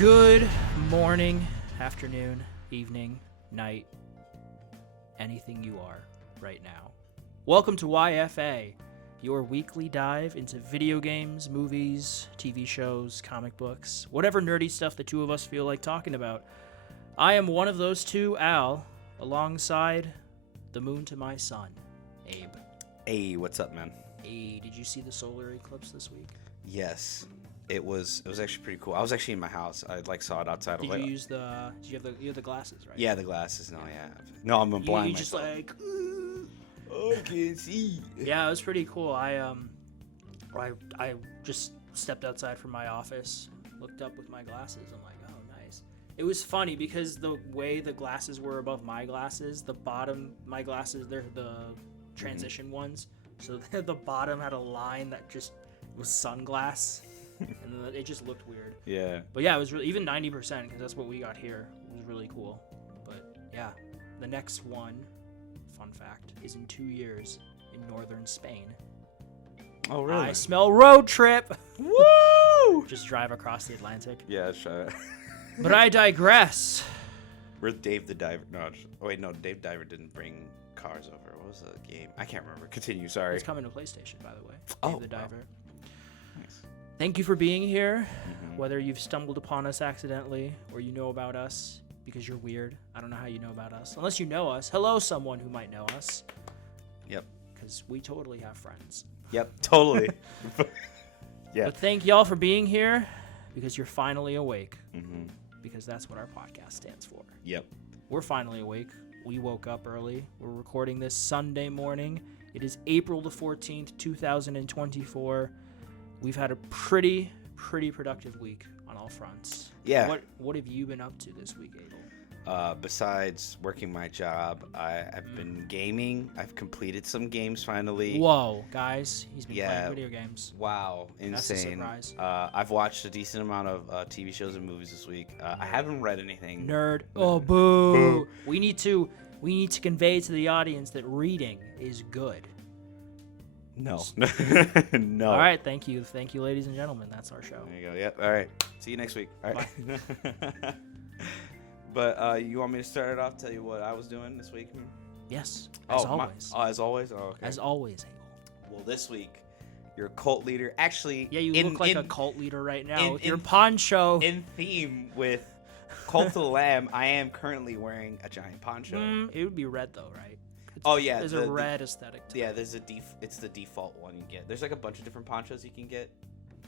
Good morning, afternoon, evening, night, anything you are right now. Welcome to YFA, your weekly dive into video games, movies, TV shows, comic books, whatever nerdy stuff the two of us feel like talking about. I am one of those two, Al, alongside the moon to my sun, Abe. Hey, what's up, man? Hey, did you see the solar eclipse this week? Yes, it was actually pretty cool. I was actually in my house. I saw it outside. Did you have the glasses, right? Yeah, the glasses. No, I'm a blind. You just like, I can't see. Yeah, it was pretty cool. I just stepped outside from my office, looked up with my glasses. I'm like, oh, nice. It was funny because the way the glasses were above my glasses, the bottom, my glasses, they're the transition ones. So the bottom had a line that just was sunglass, and it just looked weird. Yeah. But yeah, it was really, even 90%, because that's what we got here. It was really cool. But yeah, the next one, fun fact, is in 2 years in northern Spain. Oh, really? I smell road trip. Woo! Just drive across the Atlantic. Yeah, sure. But I digress. Where's Dave the Diver? No, Dave Diver didn't bring cars over. What was the game? I can't remember. Continue, sorry. It's coming to PlayStation, by the way. Oh, Dave the Diver. Wow. Nice. Thank you for being here. Whether you've stumbled upon us accidentally or you know about us because you're weird. I don't know how you know about us. Unless you know us. Hello, someone who might know us. Yep. Because we totally have friends. Yep, totally. Yeah. But thank y'all for being here because you're finally awake. Mm-hmm. Because that's what our podcast stands for. Yep. We're finally awake. We woke up early. We're recording this Sunday morning. It is April the 14th, 2024. We've had a pretty productive week on all fronts. Yeah. What have you been up to this week, Abel? Besides working my job, I've been gaming. I've completed some games finally. Whoa, guys. He's been playing video games. Wow, insane. That's a surprise. I've watched a decent amount of TV shows and movies this week. I haven't read anything. Nerd. Oh, boo. We need to convey to the audience that reading is good. No. No. All right, thank you, ladies and gentlemen. That's our show. There you go. Yep. All right. See you next week. All right. Bye. But you want me to start it off? Tell you what I was doing this week? Yes. As always. As always. Oh, okay. As always, Abel. Well, this week, your cult leader actually. Yeah, you look like a cult leader right now with your poncho. In theme with Cult of the Lamb, I am currently wearing a giant poncho. It would be red though, right? There's a red aesthetic to it. There's it's the default one you get. There's like a bunch of different ponchos you can get.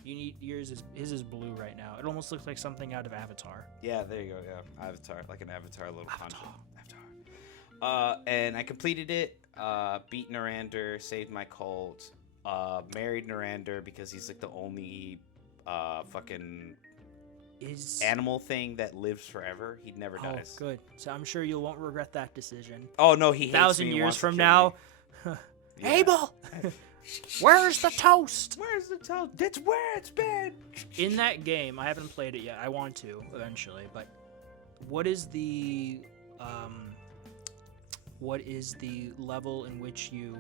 You need his is blue right now. It almost looks like something out of Avatar. Yeah, there you go. Yeah, Avatar, like an Avatar little poncho. Avatar. And I completed it. Beat Narander, saved my cult. Married Narander because he's like the only fucking animal thing that lives forever. He never dies. Oh, good. So I'm sure you won't regret that decision. Oh no, he hates 1,000 me. years from now. Abel, where's the toast? Where's the toast? That's where it's been. In that game, I haven't played it yet. I want to eventually, but what is the level in which you?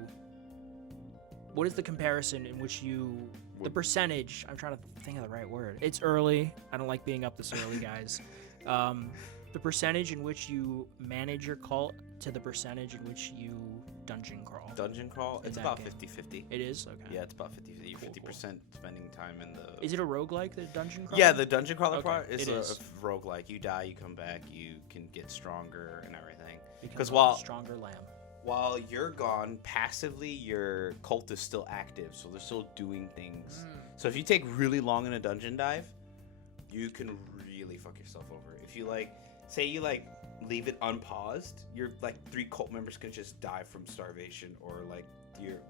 What is the comparison in which you? The percentage. I'm trying to think of the right word. It's early. I don't like being up this early, guys. The percentage in which you manage your cult to the percentage in which you dungeon crawl. Dungeon crawl? It's about 50-50. It is? Okay. Yeah, it's about 50-50. 50% spending time in the... Is it a roguelike, the dungeon crawl? Yeah, the dungeon crawler part is a roguelike. You die, you come back, you can get stronger and everything. Because stronger lamb. While you're gone, passively, your cult is still active, so they're still doing things. So if you take really long in a dungeon dive, you can really fuck yourself over. If you say you leave it unpaused, your 3 cult members can just die from starvation, or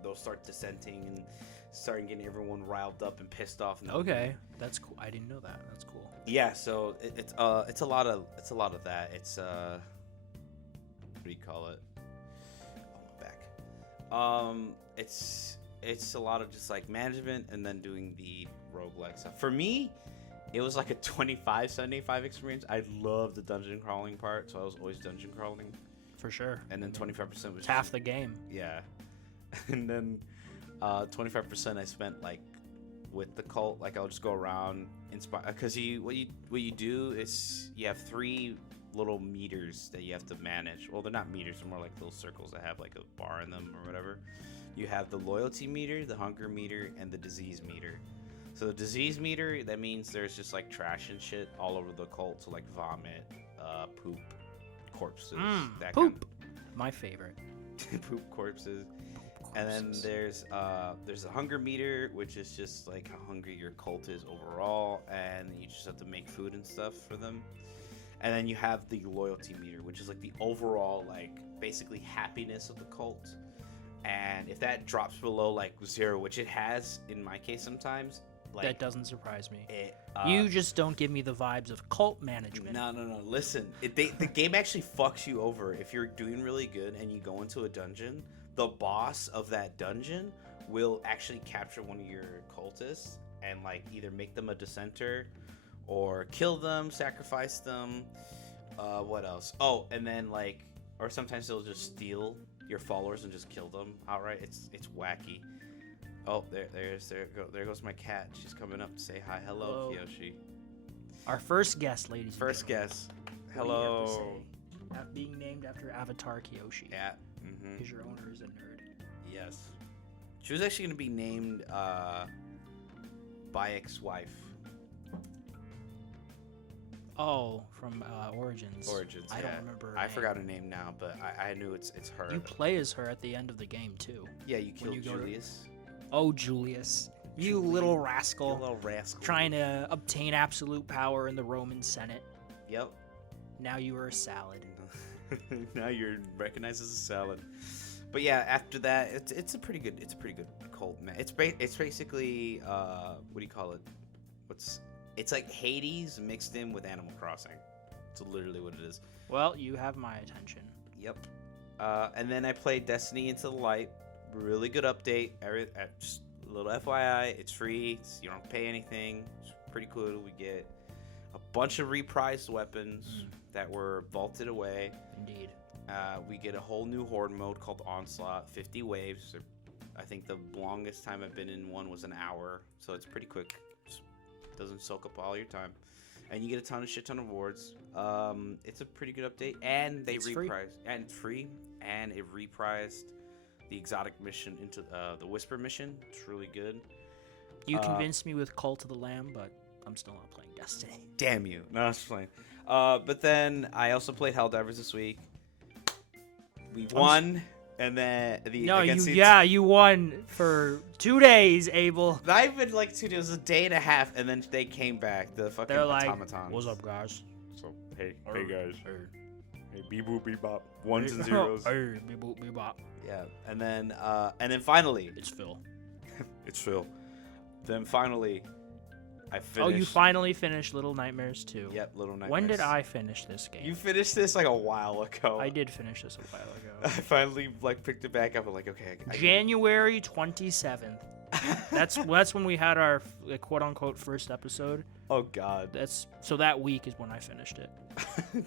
they'll start dissenting and starting getting everyone riled up and pissed off. Okay, that's cool. I didn't know that. That's cool. Yeah, so it's a lot of that. It's what do you call it? It's a lot of just management and then doing the roguelike stuff. For me, it was like a 25-75 experience. I love the dungeon crawling part, so I was always dungeon crawling. For sure. And then 25% was half the game. Yeah. And then 25% I spent with the cult. Like I'll just go around inspire because what you do is you have 3 little meters that you have to manage. Well, they're not meters; they're more like little circles that have like a bar in them or whatever. You have the loyalty meter, the hunger meter, and the disease meter. So the disease meter, that means there's just like trash and shit all over the cult. So like vomit, poop, corpses, that poop. My favorite. poop corpses. And then there's the hunger meter, which is just like how hungry your cult is overall, and you just have to make food and stuff for them. And then you have the loyalty meter, which is like the overall like basically happiness of the cult. And if that drops below like 0, which it has in my case sometimes, like, that doesn't surprise me. You just don't give me the vibes of cult management. No. Listen, the game actually fucks you over if you're doing really good and you go into a dungeon. The boss of that dungeon will actually capture one of your cultists and like either make them a dissenter or kill them, sacrifice them. What else? Oh, and then like, or sometimes they'll just steal your followers and just kill them outright. It's wacky. Oh, there goes my cat. She's coming up to say hi. Hello, Kiyoshi. Our first guest, ladies. First guest. Hello. Being named after Avatar Kiyoshi. Yeah. Because your owner is a nerd. Yes. She was actually going to be named Bayek's wife. Oh, from Origins. Origins. I don't remember her I name. forgot her name now, but I knew it's her. You play as her at the end of the game too. Yeah, you killed Julius. Oh, Julius. You little rascal. You little rascal. Trying to obtain absolute power in the Roman Senate. Yep. Now you are a salad. Now you're recognized as a salad. But yeah, after that, it's a pretty good cult, man. It's basically what do you call it? It's like Hades mixed in with Animal Crossing. It's literally what it is. Well, you have my attention. Yep. And then I played Destiny Into the Light. Really good update. Just a little FYI, it's free. You don't pay anything. It's pretty cool. We get a bunch of reprised weapons that were vaulted away. Indeed. We get a whole new horde mode called Onslaught. 50 waves. I think the longest time I've been in one was an hour, so it's pretty quick. Doesn't soak up all your time, and you get a shit ton of awards. It's a pretty good update, and they reprised and it's free, and it reprised the exotic mission into the Whisper mission. It's really good. You convinced me with Cult of the Lamb, but I'm still not playing Destiny. Damn you! No, I was playing. But then I also played Helldivers this week. We won. And then you won for 2 days, Abel. Not even like 2 days, it was a day and a half, and then they came back. The fucking automatons. What's up, guys? So hey guys. Hey, beep boop beep bop. Ones and zeros. Hey, beep boop beep bop. Yeah, and then finally, it's Phil. It's Phil. Then finally, I finished. Oh, you finally finished Little Nightmares 2. Yep, Little Nightmares. When did I finish this game? You finished this like a while ago. I did finish this a while ago. I finally picked it back up. I'm like, okay. January 27th. That's when we had our quote unquote first episode. Oh God. So that week is when I finished it.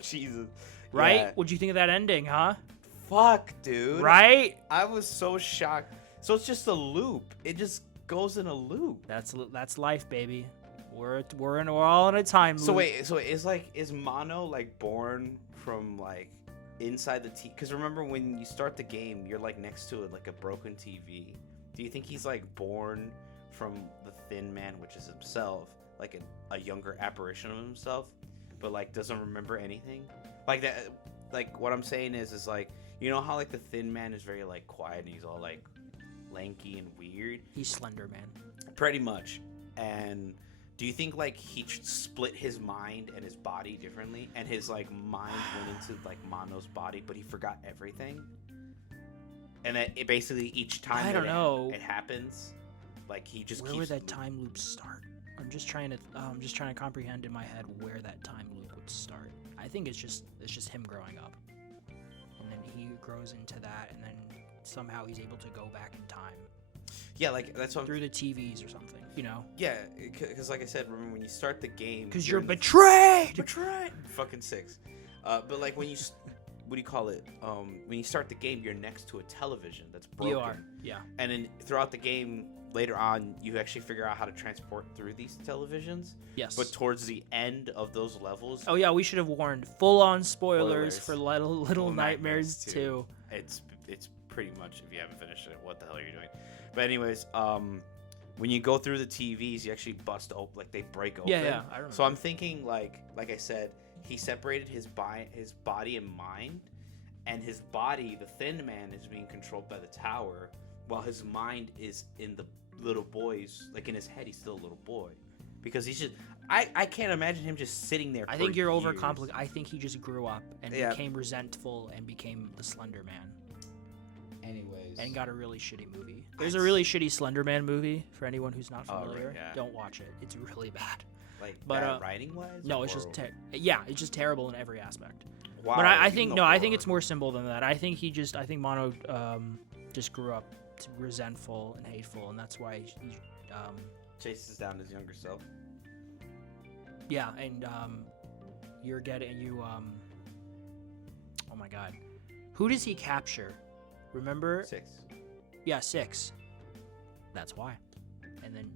Jesus. Right? Yeah. What'd you think of that ending, huh? Fuck, dude. Right? I was so shocked. So it's just a loop. It just goes in a loop. That's life, baby. We're all in a time loop. So wait, is Mono like born from like inside the TV? Because remember when you start the game, you're like next to it like a broken TV. Do you think he's like born from the Thin Man, which is himself, like a younger apparition of himself, but like doesn't remember anything? Like that. Like what I'm saying is like, you know how like the Thin Man is very like quiet and he's all like lanky and weird. He's Slender Man. Pretty much. And do you think like he split his mind and his body differently, and his like mind went into like Mono's body, but he forgot everything? And that it basically each time it happens, like he just where would that time loop start? I'm just trying to comprehend in my head where that time loop would start. I think it's just him growing up, and then he grows into that, and then somehow he's able to go back in time. Yeah, like that's what through the TVs or something, you know? Yeah, because like I said, remember when you start the game, because you're betrayed. Fucking 6. But like when you, what do you call it? When you start the game, you're next to a television that's broken. You are, yeah. And then throughout the game, later on, you actually figure out how to transport through these televisions. Yes. But towards the end of those levels, Oh yeah, we should have warned. Full-on spoilers Spoilers. for Little Nightmares 2. 2. It's pretty much, if you haven't finished it, what the hell are you doing? But anyways, when you go through the TVs, you actually bust open, like they break open. Yeah, I remember. So I'm thinking, like I said, he separated his body and mind, and his body, the Thin Man, is being controlled by the tower, while his mind is in the little boy's, like in his head, he's still a little boy, because he's just. I can't imagine him just sitting there. I think you're overcomplicating. I think he just grew up and Yeah. became resentful and became the Slender Man. Anyways. And got a really shitty movie. There's a really shitty Slender Man movie for anyone who's not familiar. Right, yeah. Don't watch it. It's really bad. Like, But, bad writing wise? No, it's just it's just terrible in every aspect. Wow, But I even think the no, I think horror. it's more simple than that. I think Mono just grew up resentful and hateful, and that's why he chases down his younger self. yeah, and you're getting oh my god. Who does he capture? Remember? 6. Yeah, 6. That's why. And then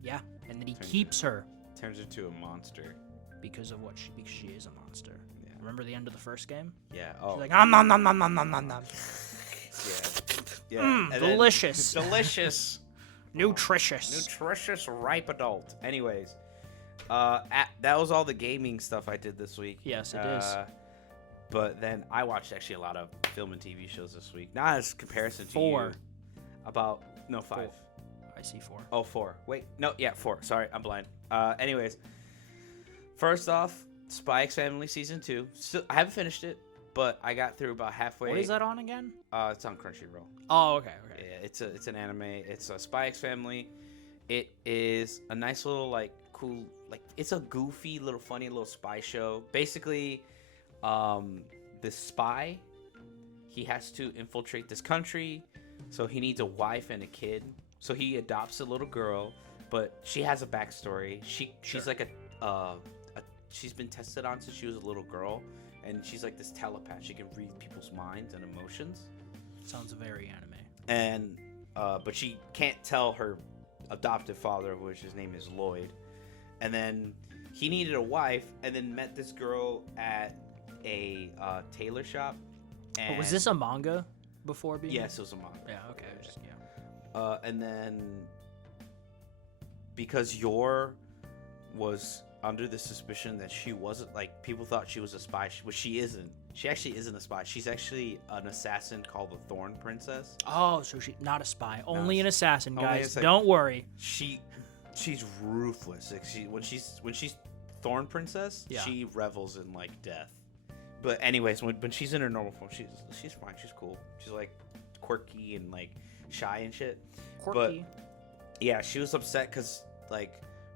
and then he Turns keeps her Turns into a monster. because she is a monster. Yeah. Remember the end of the first game? Yeah. She's Oh. like nom nom nom nom nom nom nom nom. Yeah. Mm, And delicious. Delicious. Nutritious. Nutritious ripe adult. Anyways, that was all the gaming stuff I did this week. Yes, it is. But then I watched actually a lot of film and TV shows this week. Not as comparison to 4. you. About 5. 4. I see 4. Oh, 4. Wait, no, yeah, 4. Sorry, I'm blind. Anyways, first off, Spy X Family season 2. Still, I haven't finished it, but I got through about halfway. What is that on again? It's on Crunchyroll. Oh, okay. Yeah, it's an anime. It's a Spy X Family. It is a nice little cool it's a goofy little funny little spy show. Basically, this spy, he has to infiltrate this country, so he needs a wife and a kid. So he adopts a little girl, but she has a backstory. She's like she's been tested on since she was a little girl, and she's like this telepath. She can read people's minds and emotions. Sounds very anime. And but she can't tell her adoptive father, which his name is Lloyd. And then he needed a wife, and then met this girl at a tailor shop. And Was this a manga before being? Yes, it was a manga. Yeah. Okay. And then because Yor was under the suspicion that she wasn't, people thought she was a spy, which she isn't. She actually isn't a spy. She's actually an assassin called the Thorn Princess. Oh, so she's not a spy, only Not an assassin, only guys. a Don't worry. She's ruthless. When she's Thorn Princess, Yeah. she revels in death. But anyways, when she's in her normal form, she's fine. She's cool. She's quirky and shy and shit. Quirky. But yeah, she was upset because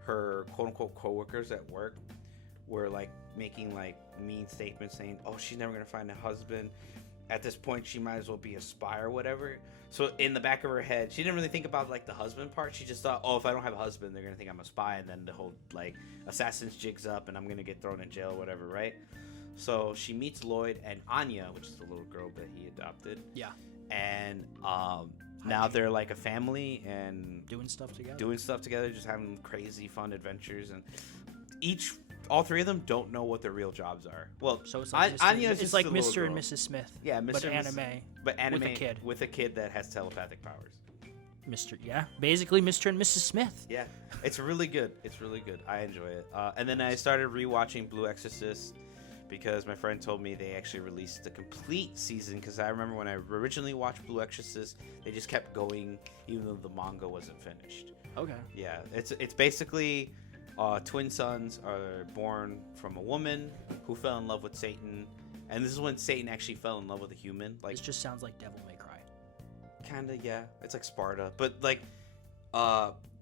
her quote unquote coworkers at work were making mean statements saying, "Oh, she's never gonna find a husband. At this point, she might as well be a spy or whatever." So in the back of her head, she didn't really think about the husband part. She just thought, "Oh, if I don't have a husband, they're gonna think I'm a spy, and then the whole assassin's jigs up, and I'm gonna get thrown in jail, whatever, right?" So she meets Lloyd and Anya, which is the little girl that he adopted. Yeah. And now they're a family and Doing stuff together. just having crazy fun adventures, and all three of them don't know what their real jobs are. Well, So it's like Anya's it's just like a little Mr. and girl. Mrs. Smith. Yeah, Mr. But and Mrs. anime. But anime with a kid. that has telepathic powers. Basically Mr. and Mrs. Smith. Yeah, it's really good. It's really good. I enjoy it. And then I started rewatching Blue Exorcist because my friend told me they actually released the complete season. Because I remember when I originally watched Blue Exorcist, they just kept going even though the manga wasn't finished. Okay. Yeah, it's basically twin sons are born from a woman who fell in love with Satan, and this is when Satan actually fell in love with a human. This just sounds like Devil May Cry. Kinda, yeah. It's like Sparta, but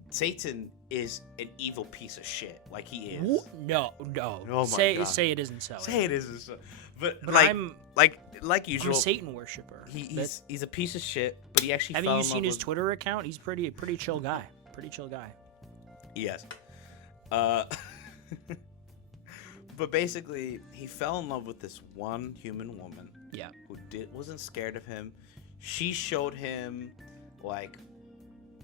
Satan is an evil piece of shit. He is. No. Oh my say God. say it isn't so. Say it isn't so. But I'm like usual. I'm a Satan worshiper. He's a piece of shit, but he actually. Haven't you seen his Twitter account? He's pretty chill guy. Pretty chill guy. Yes. But basically, he fell in love with this one human woman. Yeah. Who wasn't scared of him. She showed him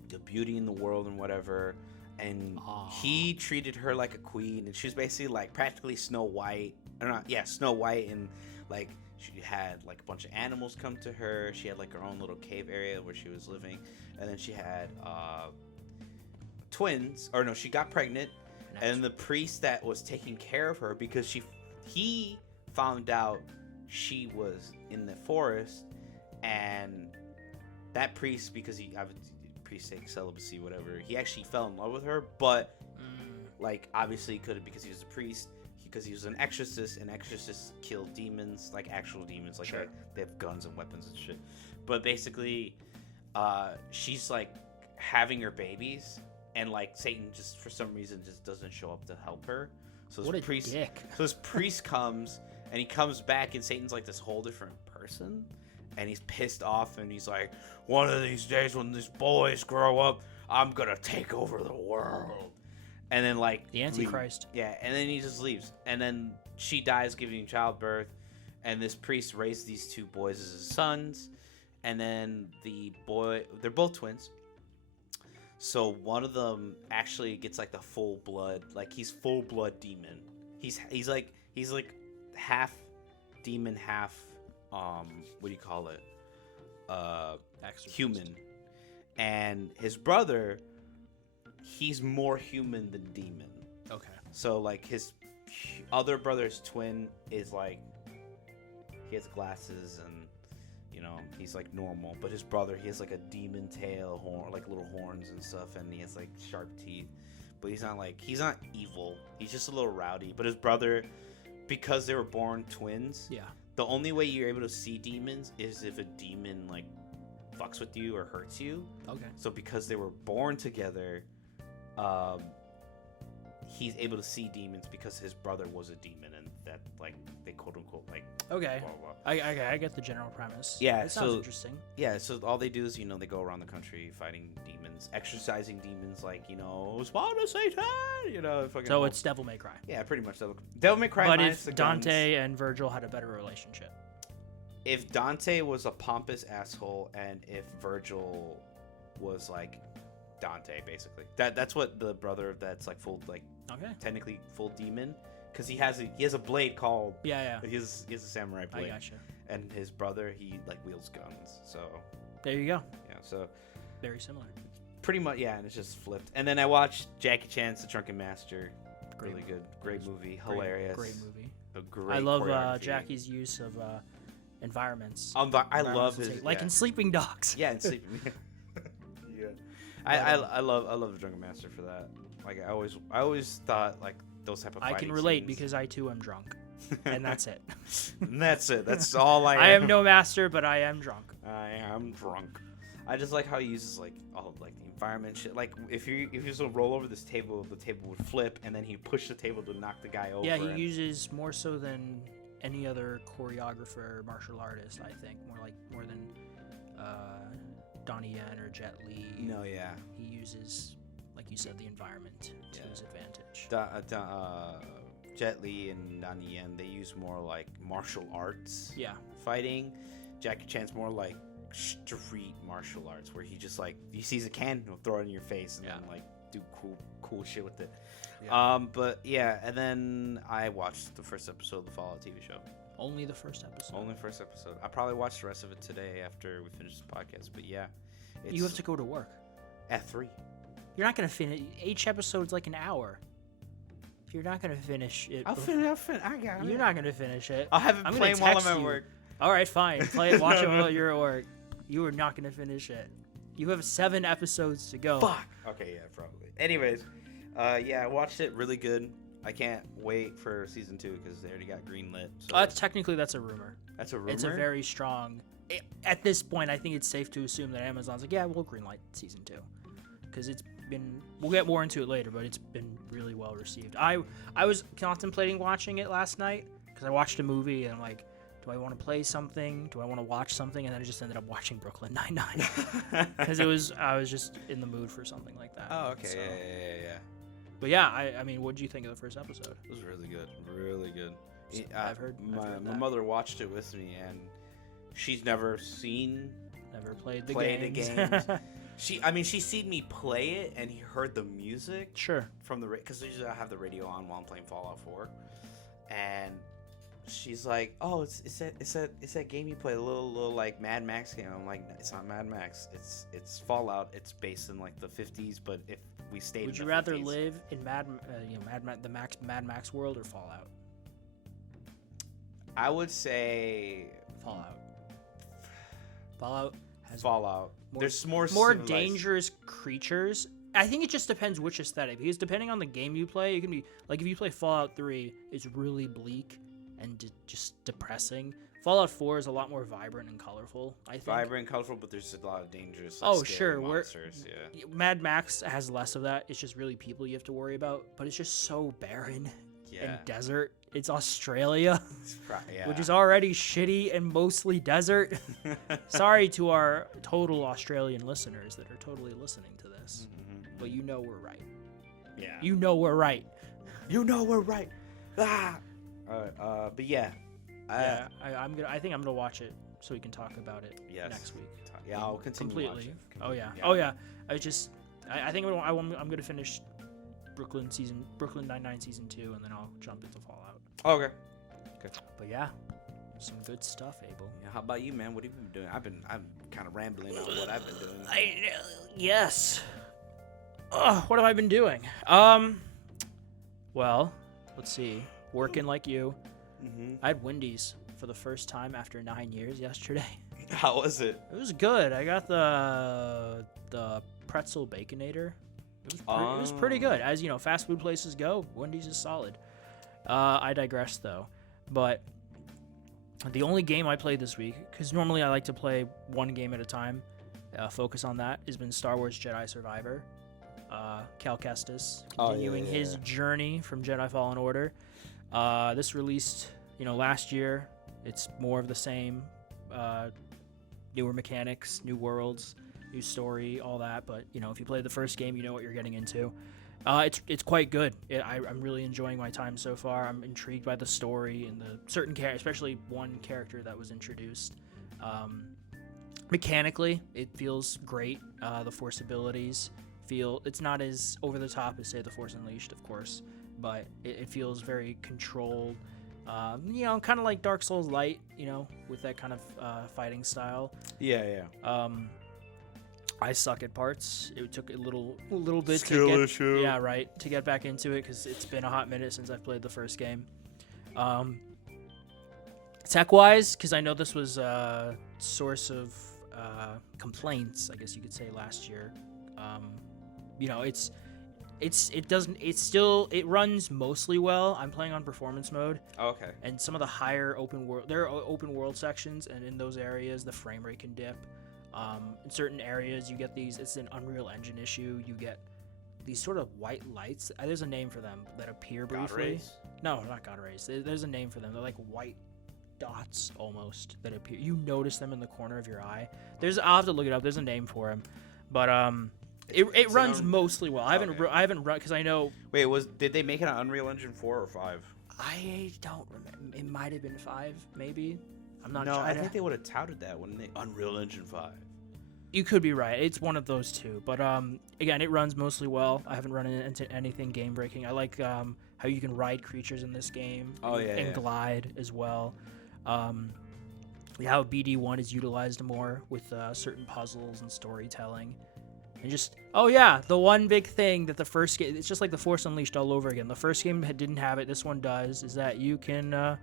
the beauty in the world and whatever. And he treated her like a queen, and she was basically like practically Snow White, or not? Yeah, Snow White, and like she had like a bunch of animals come to her. She had like her own little cave area where she was living, and then she had twins, or no, she got pregnant, and the priest that was taking care of her, because he found out she was in the forest, and that priest, because priest sake celibacy, whatever, he actually fell in love with her, but like obviously he couldn't because he was a priest, because he was an exorcist, and exorcists kill demons, like actual demons, like they have guns and weapons and shit. But basically she's like having her babies, and like Satan just for some reason just doesn't show up to help her. So this priest comes, and he comes back, and Satan's like this whole different person. And he's pissed off, and he's like, one of these days when these boys grow up, I'm gonna take over the world. And then like the Antichrist. And then he just leaves. And then she dies giving childbirth, and this priest raised these two boys as his sons. And then they're both twins. So one of them actually gets like the full blood, like he's full blood demon. He's like half demon, half what do you call it? Human. And his brother, he's more human than demon. Okay. So like his other brother's twin is like, he has glasses and he's like normal, but his brother, he has like a demon tail, horn, like little horns and stuff, and he has like sharp teeth. But he's not evil. He's just a little rowdy. But his brother, because they were born twins, the only way you're able to see demons is if a demon like fucks with you or hurts you. Okay. So because they were born together, he's able to see demons because his brother was a demon, and that like they quote unquote like. Okay. Blah, blah. I get the general premise. Yeah. It sounds interesting. Yeah. So all they do is they go around the country fighting demons, exorcising demons, like spawn of Satan. So it's Devil May Cry. Yeah, pretty much Devil May Cry. But if Dante and Virgil had a better relationship. If Dante was a pompous asshole, and if Virgil was like Dante, basically, that's what the brother that's like full technically full demon, because he has a blade called he has a samurai blade. I gotcha. And his brother, he like wields guns. So there you go. Yeah, so very similar. Pretty much, yeah, and it's just flipped. And then I watched Jackie Chan's The Drunken Master. Really good, great movie, hilarious. Great movie. I love Jackie's use of environments. I love his like in Sleeping Dogs. Yeah, in Sleeping. Yeah. I love The Drunken Master for that. Like I always thought like those type of. I can relate because I too am drunk, and that's it. And that's it. That's all I am. I am no master, but I am drunk. I am drunk. I just like how he uses like all of like the environment shit. Like if he was to roll over this table, the table would flip, and then he'd push the table to knock the guy over. Yeah, he uses more so than any other choreographer, martial artist. I think more than Donnie Yen or Jet Li. No, yeah. He uses, like you said, the environment to his advantage. Jet Li and Donnie Yen, they use more like martial arts. Yeah. Fighting. Jackie Chan's more like street martial arts, where he just like he sees a can, he'll throw it in your face, and then like do cool shit with it. Yeah. But yeah, and then I watched the first episode of the Fallout TV show. Only the first episode. Only the first episode. I'll probably watch the rest of it today after we finish the podcast. But yeah, you have to go to work at 3. You're not gonna finish. Each episode's like an hour. If you're not gonna finish it, I'll finish. I got it. You're not gonna finish it. I'll have it playing while I'm at work. All right, fine. Play it. Watch it while you're at work. You are not gonna finish it. You have 7 episodes to go. Fuck. Okay, yeah, probably. Anyways, yeah, I watched it. Really good. I can't wait for season 2 because they already got greenlit. So. That's a rumor. That's a rumor. It's a very strong. At this point, I think it's safe to assume that Amazon's like, yeah, we'll greenlight season 2, because it's been. We'll get more into it later, but it's been really well received. I was contemplating watching it last night because I watched a movie and I'm like, do I want to play something? Do I want to watch something? And then I just ended up watching Brooklyn Nine-Nine because I was just in the mood for something like that. Oh, okay, so. Yeah. But yeah, I mean, what did you think of the first episode? It was really good, really good. I've heard my mother watched it with me, and she's never played the games. She seen me play it and he heard the music. Sure. From the because usually I have the radio on while I'm playing Fallout 4, and she's like, "Oh, it's that game you play, a little like Mad Max game." I'm like, "It's not Mad Max. It's Fallout. It's based in like the 50s, but if we stayed." Would in you the rather 50s, live in Mad Max world or Fallout? I would say Fallout. Fallout has Fallout. There's more civilized. Dangerous creatures. I think it just depends which aesthetic, because depending on the game you play, it can be like if you play Fallout 3, it's really bleak and just depressing. Fallout 4 is a lot more vibrant and colorful, I think. Vibrant and colorful, but there's a lot of dangerous monsters. Yeah. Mad Max has less of that. It's just really people you have to worry about, but it's just so barren and desert. It's Australia, which is already shitty and mostly desert. Sorry to our total Australian listeners that are totally listening to this, but you know we're right. Yeah. You know we're right. You know we're right. Ah. But yeah. I think I'm gonna watch it so we can talk about it next week. Yeah, I'll continue completely. Oh yeah. I think I'm gonna finish Brooklyn Nine-Nine season 2, and then I'll jump into Fallout. Okay. But yeah, some good stuff, Abel. Yeah, how about you, man? What have you been doing? I'm kind of rambling on what I've been doing. Yes. What have I been doing? Well, let's see. Working like you. I had Wendy's for the first time after 9 years yesterday. How was it? It was good. I got the pretzel baconator. It was pretty good. As you know, fast food places go, Wendy's is solid. I digress though, but the only game I played this week, because normally I like to play one game at a time, focus on that, has been Star Wars Jedi Survivor. Cal Kestis continuing his journey from Jedi Fallen Order. This released, last year. It's more of the same, newer mechanics, new worlds, new story, all that. But if you play the first game, you know what you're getting into. It's quite good. I'm really enjoying my time so far. I'm intrigued by the story and the certain character, especially one character that was introduced. Mechanically, it feels great. The Force abilities it's not as over the top as say the Force Unleashed, of course, but it feels very controlled. Kind of like Dark Souls Light, with that kind of fighting style. Yeah. I suck at parts. It took a little bit to get back into it, because it's been a hot minute since I've played the first game. Tech-wise, because I know this was a source of complaints, I guess you could say, last year. It runs mostly well. I'm playing on performance mode. Oh, okay. And some of the higher there are open world sections, and in those areas the frame rate can dip. In certain areas you get it's an Unreal Engine issue. You get these sort of white lights. There's a name for them that appear briefly. God rays? No, not God rays. There's a name for them. They're like white dots almost that appear. You notice them in the corner of your eye. I'll have to look it up. There's a name for them, but it runs mostly well. I haven't run because I know. Wait, did they make it on Unreal Engine 4 or 5? I don't remember. It might have been 5, maybe. I'm not. No, sure. I think they would have touted that, wouldn't they? Unreal Engine 5. You could be right. It's one of those two. But again, it runs mostly well. I haven't run into anything game breaking. I like how you can ride creatures in this game. And glide as well. How BD1 is utilized more with certain puzzles and storytelling. And the one big thing that the first game, it's just like the Force Unleashed all over again. The first game didn't have it. This one does, is that you can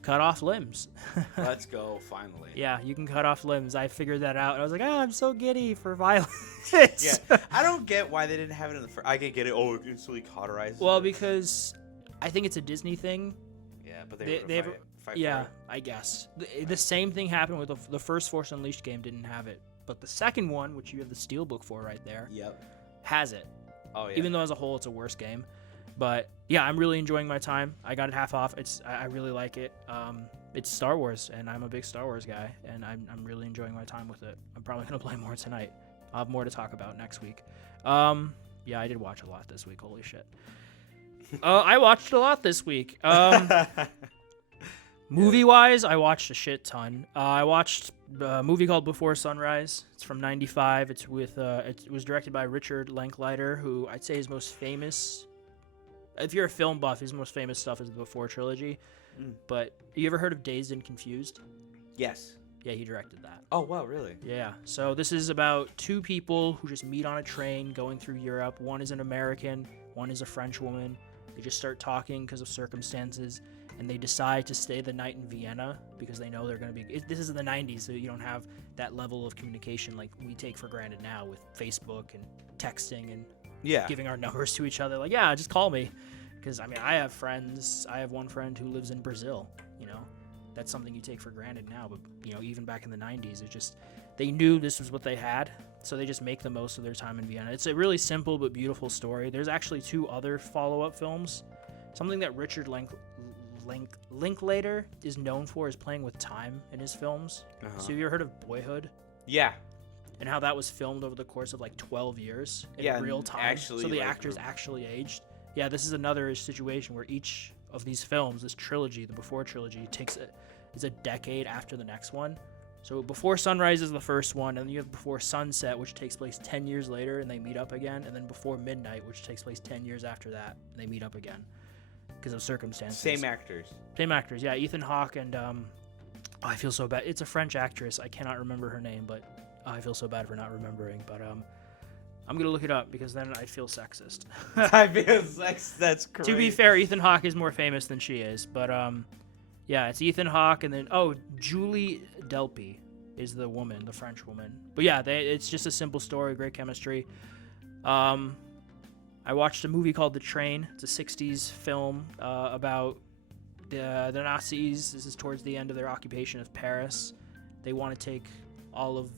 cut off limbs. Let's go, finally. Yeah, you can cut off limbs. I figured that out. I was like, I'm so giddy for violence. Yeah, I don't get why they didn't have it in the first. I can get it. Oh, it instantly cauterizes. Well, because I think it's a Disney thing. Yeah, but they have fight yeah, for it. I guess. The same thing happened with the first Force Unleashed game didn't have it. But the second one, which you have the steelbook for right there, has it. Oh, yeah. Even though as a whole it's a worse game. But yeah, I'm really enjoying my time. I got it half off. I really like it. It's Star Wars, and I'm a big Star Wars guy, and I'm really enjoying my time with it. I'm probably going to play more tonight. I'll have more to talk about next week. Yeah, I did watch a lot this week. Holy shit. I watched a lot this week. Movie-wise, I watched a shit ton. I watched a movie called Before Sunrise. It's from '95. It's with it was directed by Richard Linklater, who I'd say is most famous. If you're a film buff, his most famous stuff is the Before trilogy. But you ever heard of Dazed and Confused? Yes. Yeah, he directed that. Oh, wow, really? Yeah. So this is about two people who just meet on a train going through Europe. One is an American, one is a French woman. They just start talking because of circumstances, and they decide to stay the night in Vienna because they know they're going to be... This is in the 90s, so you don't have that level of communication like we take for granted now with Facebook and texting and giving our numbers to each other. Like, yeah, just call me. Because, I mean, I have friends. I have one friend who lives in Brazil, you know. That's something you take for granted now. But, you know, even back in the 90s, it just... They knew this was what they had, so they just make the most of their time in Vienna. It's a really simple but beautiful story. There's actually 2 other follow-up films. Something that Richard Linklater is known for is playing with time in his films. So have you ever heard of Boyhood? Yeah. And how that was filmed over the course of like 12 years in real time. Actually, so the actors actually aged. Yeah, this is another situation where each of these films, this trilogy, the Before trilogy, is a decade after the next one. So Before Sunrise is the first one, and then you have Before Sunset, which takes place 10 years later, and they meet up again, and then Before Midnight, which takes place 10 years after that, and they meet up again because of circumstances. Same actors, yeah. Ethan Hawke and I feel so bad. It's a French actress. I cannot remember her name, but I feel so bad for not remembering. But I'm gonna look it up because then I feel sexist. I feel sexist. That's crazy. To be fair, Ethan Hawke is more famous than she is, but yeah, it's Ethan Hawke, and then Julie Delpy is the woman, the French woman. But yeah, it's just a simple story, great chemistry. I watched a movie called The Train. It's a 60s film about the Nazis. This is towards the end of their occupation of Paris. They want to take all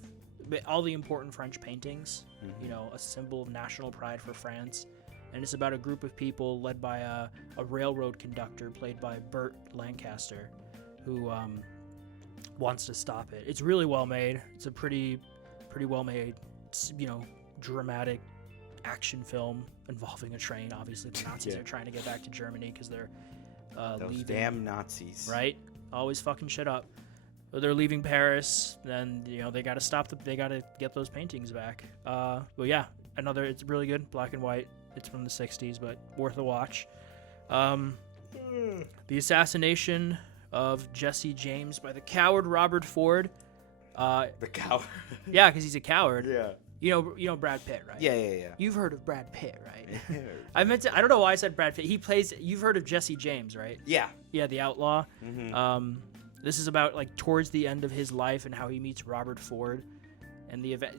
the important French paintings, you know, a symbol of national pride for France. And it's about a group of people led by a railroad conductor played by Burt Lancaster, who wants to stop it. It's really well made. It's a pretty well made, you know, dramatic action film involving a train. Obviously, the Nazis are trying to get back to Germany because they're those leaving. Damn Nazis, right? Always fucking shit up. So they're leaving Paris, then you know they got to stop. They got to get those paintings back. But yeah, it's really good, black and white. It's from the 60s, but worth a watch. The assassination of Jesse James by the coward Robert Ford. The coward? Yeah, because he's a coward. Yeah. You know Brad Pitt, right? Yeah. You've heard of Brad Pitt, right? I don't know why I said Brad Pitt. You've heard of Jesse James, right? Yeah. Yeah, the outlaw. Mm-hmm. This is about like towards the end of his life and how he meets Robert Ford and the event.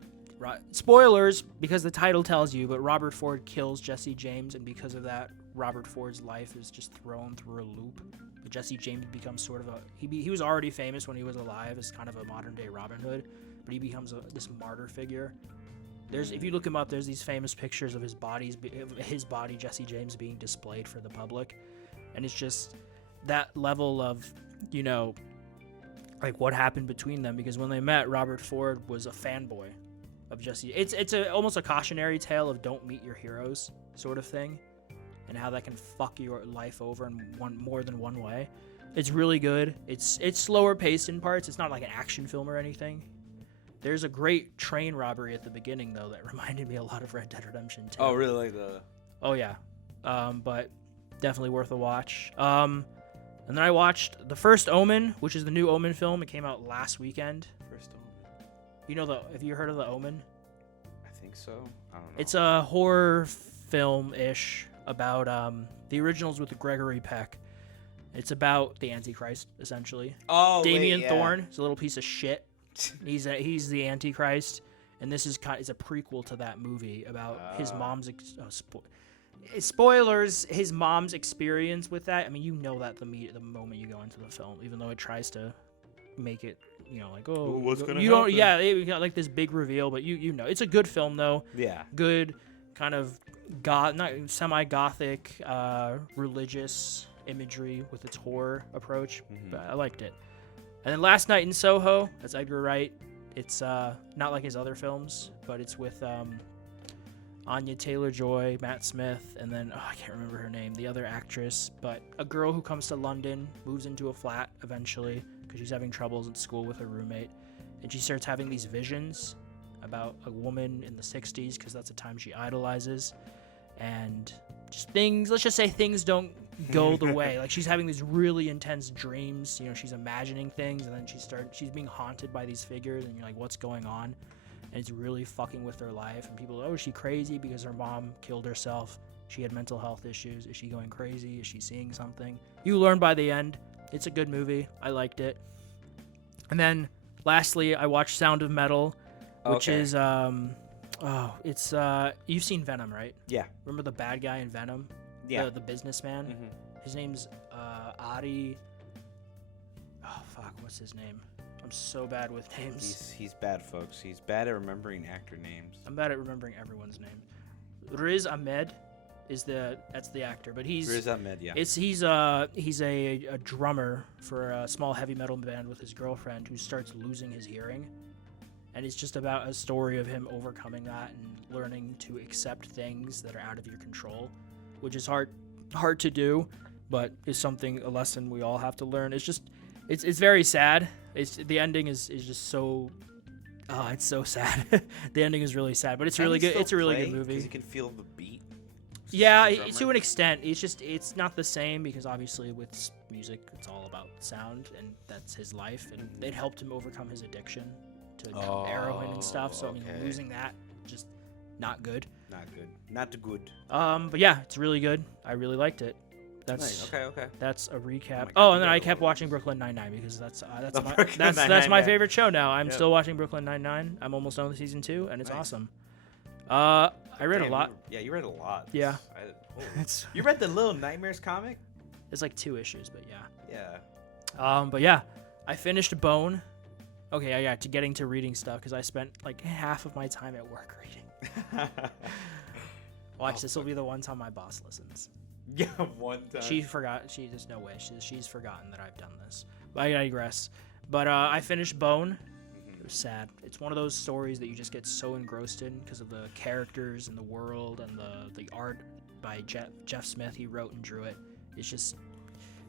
Spoilers, because the title tells you, but Robert Ford kills Jesse James, and because of that, Robert Ford's life is just thrown through a loop. But Jesse James becomes sort of he was already famous when he was alive as kind of a modern-day Robin Hood, but he becomes this martyr figure. If you look him up, there's these famous pictures of his body, Jesse James, being displayed for the public, and it's just that level of, you know, like what happened between them, because when they met, Robert Ford was a fanboy of Jesse. It's almost a cautionary tale of don't meet your heroes sort of thing, and how that can fuck your life over in more than one way. It's really good. It's slower paced in parts. It's not like an action film or anything. There's a great train robbery at the beginning though that reminded me a lot of Red Dead Redemption 2. Oh, really? Like the... Oh yeah, but definitely worth a watch. And then I watched The First Omen, which is the new Omen film. It came out last weekend. First Omen. You know have you heard of The Omen? I think so. I don't know. It's a horror film-ish about the originals with Gregory Peck. It's about the Antichrist, essentially. Oh, Damien Thorne is a little piece of shit. He's the Antichrist, and this is it's a prequel to that movie about his mom's spoilers. His mom's experience with that. I mean, you know that the moment you go into the film, even though it tries to make it, you know, like what's gonna you happen? don't. Yeah, it got like this big reveal, but you know, it's a good film though. Yeah. Good, kind of not semi-gothic, religious imagery with its horror approach. But I liked it. And then Last Night in Soho, that's Edgar Wright. It's not like his other films, but it's with Anya Taylor-Joy, Matt Smith, and then I can't remember her name, the other actress, but a girl who comes to London, moves into a flat eventually because she's having troubles at school with her roommate, and she starts having these visions about a woman in the 60s because that's a time she idolizes, and just things, let's just say things don't go the way. Like, she's having these really intense dreams, you know, she's imagining things, and then she's being haunted by these figures, and you're like, what's going on? And it's really fucking with her life, and people are, oh, is she crazy because her mom killed herself? She had mental health issues. Is she going crazy? Is she seeing something? You learn by the end. It's a good movie. I liked it. And then lastly, I watched Sound of Metal, which is you've seen Venom, right? Yeah. Remember the bad guy in Venom? Yeah. The businessman? Mm-hmm. His name's Adi. Oh fuck, what's his name? I'm so bad with names. He's bad, folks. He's bad at remembering actor names. I'm bad at remembering everyone's name. Riz Ahmed that's the actor, but Riz Ahmed, yeah. He's a drummer for a small heavy metal band with his girlfriend who starts losing his hearing, and it's just about a story of him overcoming that and learning to accept things that are out of your control, which is hard to do, but is a lesson we all have to learn. It's very sad. The ending is just so. Oh, it's so sad. The ending is really sad, but it's really good. It's a really good movie. Because you can feel the beat. Yeah, to an extent. It's not the same because obviously with music, it's all about sound, and that's his life, and it helped him overcome his addiction to heroin and stuff. So I mean, losing that, just not good. Not good. But yeah, it's really good. I really liked it. That's nice. Okay. That's a recap. Oh, and then I kept watching Brooklyn Nine-Nine because that's Nine-Nine, my yeah. favorite show now. I'm Yep. still watching Brooklyn Nine-Nine. I'm almost done with season 2, and it's awesome. I read a lot. You read a lot. Yeah. You read the Little Nightmares comic? It's like 2 issues, but yeah. Yeah. But yeah, I finished Bone. Okay, yeah, getting to reading stuff because I spent like half of my time at work reading. Watch, this will be the one time my boss listens. Yeah, one time. She forgot. There's no way. She's forgotten that I've done this. But I digress. But I finished Bone. It was sad. It's one of those stories that you just get so engrossed in because of the characters and the world and the art by Jeff Smith. He wrote and drew it. It's just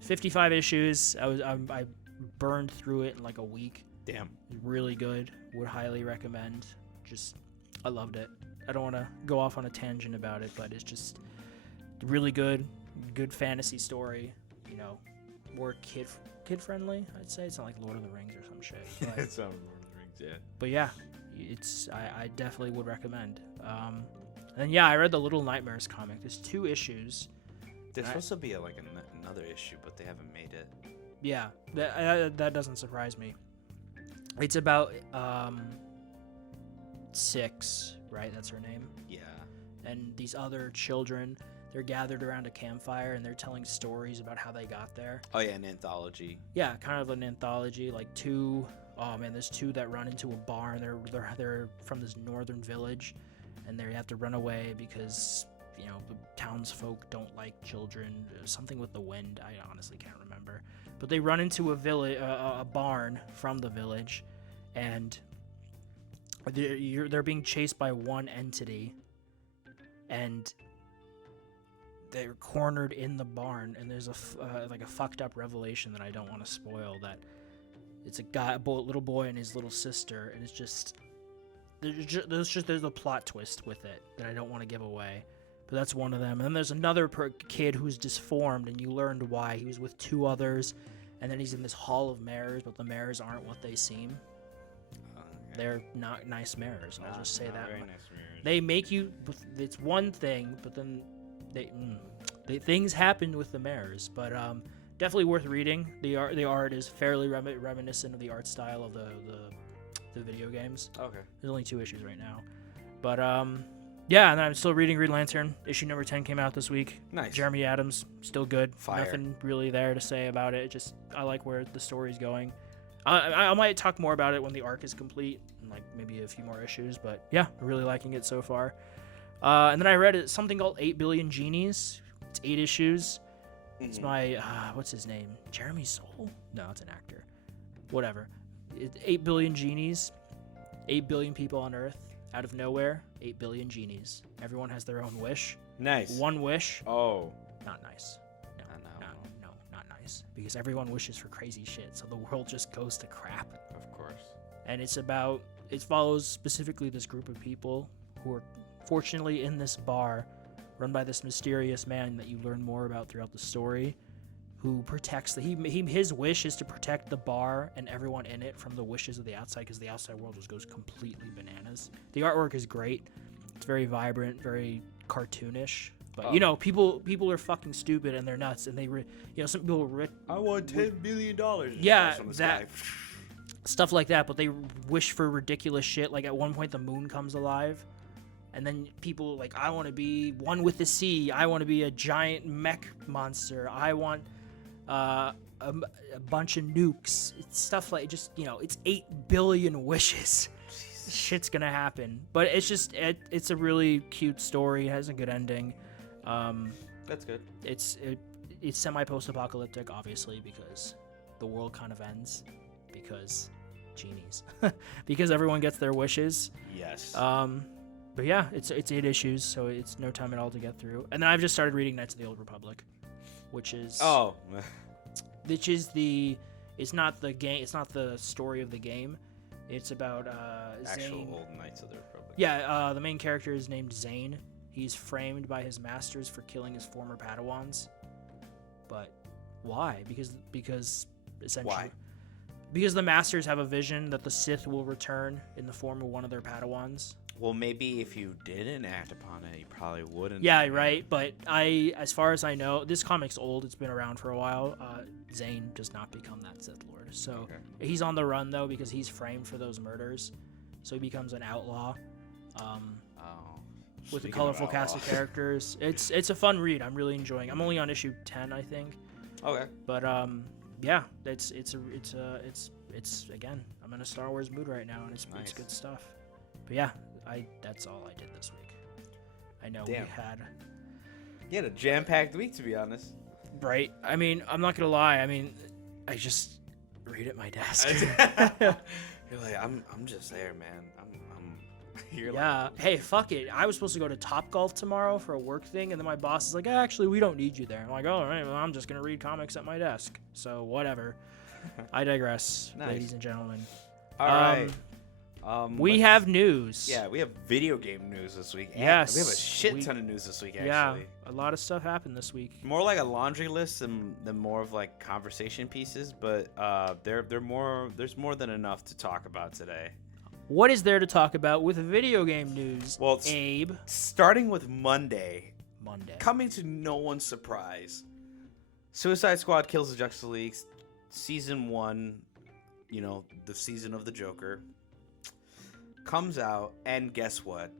55 issues. I burned through it in like a week. Damn. Really good. Would highly recommend. I loved it. I don't want to go off on a tangent about it, but it's just really good fantasy story, you know, more kid friendly, I'd say. It's not like Lord of the Rings or some shit. But, It's not Lord of the Rings, yeah. But yeah, I definitely would recommend. And yeah, I read the Little Nightmares comic. There's 2 issues. There's supposed to be another issue, but they haven't made it. Yeah, that doesn't surprise me. It's about 6, right? That's her name. Yeah. And these other children, they're gathered around a campfire and they're telling stories about how they got there. Oh yeah, an anthology. Yeah, kind of an anthology. Like 2. Oh man, there's 2 that run into a barn. They're from this northern village, and they have to run away because you know the townsfolk don't like children. Something with the wind. I honestly can't remember. But they run into a barn from the village, and they're being chased by one entity, and they're cornered in the barn, and there's a fucked up revelation that I don't want to spoil, that it's a little boy and his little sister, and it's just there's a plot twist with it that I don't want to give away, but that's one of them. And then there's another kid who's disformed, and you learned why. He was with 2 others, and then he's in this hall of mirrors, but the mirrors aren't what they seem. They're not nice mirrors. I'll just say that. Very nice mirrors. They make you. It's one thing, but then things happen with the mirrors. But definitely worth reading. The art is fairly reminiscent of the art style of the video games. Okay. There's only 2 issues right now, but yeah. And then I'm still reading Green Lantern. Issue number 10 came out this week. Nice. Jeremy Adams, still good. Fire. Nothing really there to say about it. I like where the story's going. I might talk more about it when the arc is complete, like maybe a few more issues. But yeah, really liking it so far. And then I read something called 8 Billion Genies. It's 8 issues. It's my what's his name? Jeremy Soule? No, it's an actor. Whatever. 8 billion genies. 8 billion people on Earth. Out of nowhere, 8 billion genies. Everyone has their own wish. Nice. One wish. Oh. Not nice. I know. No, not nice. Because everyone wishes for crazy shit, so the world just goes to crap. Of course. And it follows specifically this group of people who are fortunately in this bar run by this mysterious man that you learn more about throughout the story, who protects his wish is to protect the bar and everyone in it from the wishes of the outside, because the outside world just goes completely bananas. The artwork is great. It's very vibrant, very cartoonish. But people are fucking stupid and they're nuts, and some people I want $10 billion. Yeah, that stuff like that. But they wish for ridiculous shit. Like at one point, the moon comes alive. And then people like, I want to be one with the sea. I want to be a giant mech monster. I want a bunch of nukes. It's stuff like it's 8 billion wishes. Jesus. Shit's gonna happen. But it's a really cute story. It has a good ending. That's good. It's semi-post-apocalyptic, obviously, because the world kind of ends because genies, because everyone gets their wishes. Yes. But yeah, it's 8 issues, so it's no time at all to get through. And then I've just started reading Knights of the Old Republic, which is it's not the game, it's not the story of the game. It's about actual old Knights of the Republic. Yeah, the main character is named Zane. He's framed by his masters for killing his former Padawans. But why? Because essentially Why? Because the masters have a vision that the Sith will return in the form of one of their Padawans. Well, maybe if you didn't act upon it, you probably wouldn't. Yeah, right. But as far as I know, this comic's old. It's been around for a while. Zane does not become that Sith Lord. So he's on the run, though, because he's framed for those murders. So he becomes an outlaw. With a colorful cast of characters. It's a fun read. I'm really enjoying. I'm only on issue 10, I think. Okay. But yeah, it's again, I'm in a Star Wars mood right now, and it's good stuff. But yeah, that's all I did this week. I know we had a jam-packed week, to be honest. Right. I mean, I'm not gonna lie. I mean, I just read at my desk. You're like, I'm just there, man. You're like, hey, fuck it. I was supposed to go to Topgolf tomorrow for a work thing, and then my boss is like, actually, we don't need you there. I'm like, all right, well, I'm just gonna read comics at my desk. So whatever. I digress, ladies and gentlemen. All right. We have news. Yeah, we have video game news this week. Yes. We have a shit ton of news this week, actually. Yeah, a lot of stuff happened this week. More like a laundry list than more of like conversation pieces, but there's more than enough to talk about today. What is there to talk about with video game news, Abe? Starting with Monday. Coming to no one's surprise, Suicide Squad Kills the Justice League, Season 1, the season of the Joker, comes out, and guess what?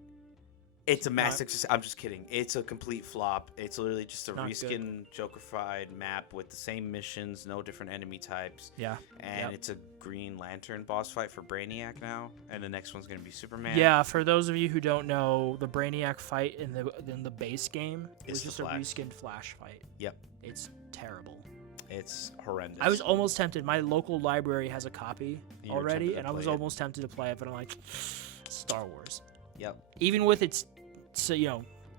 It's a massive success. I'm just kidding. It's a complete flop. It's literally just a reskin Joker-fied map with the same missions, no different enemy types. Yeah. And it's a Green Lantern boss fight for Brainiac now, and the next one's going to be Superman. Yeah, for those of you who don't know, the Brainiac fight in the base game was just a reskinned Flash fight. Yep. It's terrible. It's horrendous. I was almost tempted. My local library has a copy already, and I was almost tempted to play it, but I'm like, Star Wars. Yep. Even with its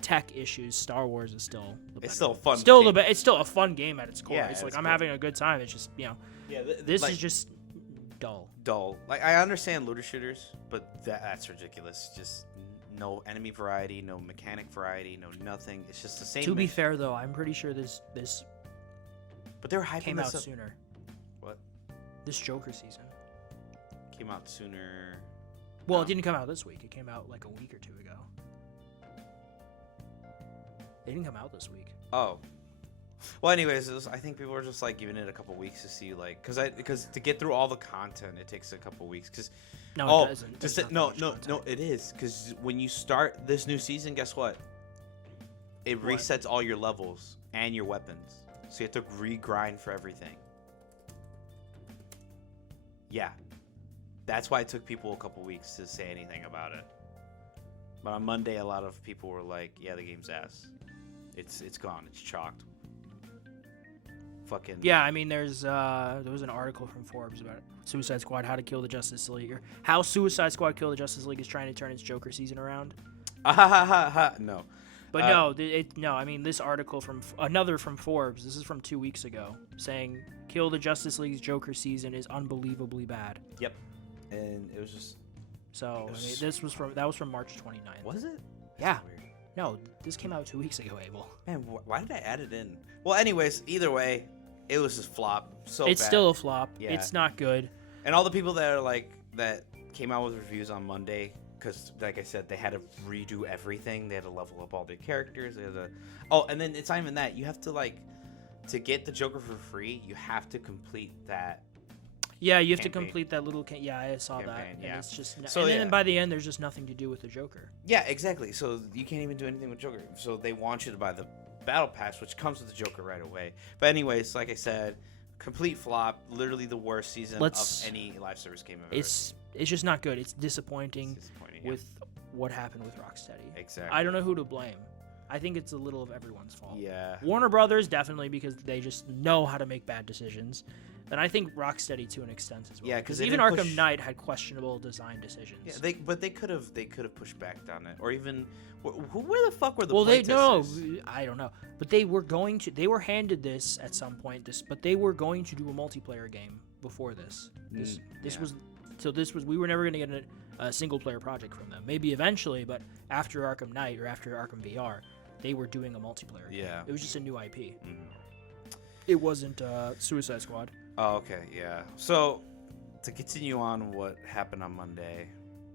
tech issues, Star Wars is still the better. It's still fun. It's still a fun game at its core. Yeah, it's like I'm having a good time. It's just this is just dull. Like, I understand looter shooters, but that's ridiculous. Just no enemy variety, no mechanic variety, no nothing. It's just the same. To be fair, though, I'm pretty sure this but they were hyping came out up sooner. What? This Joker season came out sooner. Well, it didn't come out this week. It came out like a week or two ago. It didn't come out this week. Oh. Well, anyways, I think people are just like giving it a couple weeks to see, like, because to get through all the content, it takes a couple weeks. It doesn't. No, it is, because when you start this new season, guess what? It resets all your levels and your weapons, so you have to re-grind for everything. Yeah, that's why it took people a couple weeks to say anything about it. But on Monday, a lot of people were like, "Yeah, the game's ass. It's gone. It's chalked." fucking. Yeah, I mean, there was an article from Forbes about Suicide Squad, how to kill the Justice League, or how Suicide Squad Kill the Justice League is trying to turn its Joker season around. No. But no, I mean, this article from Forbes, this is from 2 weeks ago, saying Kill the Justice League's Joker season is unbelievably bad. Yep. And it was just. So, I mean, that was from March 29th. Was it? Yeah. No, this came out 2 weeks ago, Abel. Man, why did I add it in? Well, anyways, either way, it was just flop. It's bad. still a flop. Yeah. It's not good. And all the people that came out with reviews on Monday, because like I said, they had to redo everything. They had to level up all their characters. They had to. Oh, and then it's not even that. You have to to get the Joker for free. You have to complete that. Yeah, you have campaign. to complete that little. Yeah, I saw that. Yeah. And it's just. So, and then by the end, there's just nothing to do with the Joker. Yeah, exactly. So you can't even do anything with Joker. So they want you to buy the Battle Pass, which comes with the Joker right away. But anyways, like I said, complete flop. Literally the worst season of any live service game I've ever seen. It's just not good. It's disappointing, yeah. with what happened with Rocksteady. Exactly. I don't know who to blame. I think it's a little of everyone's fault. Yeah. Warner Brothers, definitely, because they just know how to make bad decisions. And I think Rocksteady to an extent as well. Yeah, because even Arkham Knight had questionable design decisions. Yeah, they could have pushed back on it, or even where the fuck were the I don't know, but they were handed this at some point. But they were going to do a multiplayer game before this. We were never going to get a single player project from them. Maybe eventually, but after Arkham Knight or after Arkham VR, they were doing a multiplayer game. It was just a new IP. Mm-hmm. It wasn't Suicide Squad. Oh, okay, yeah. So, to continue on what happened on Monday,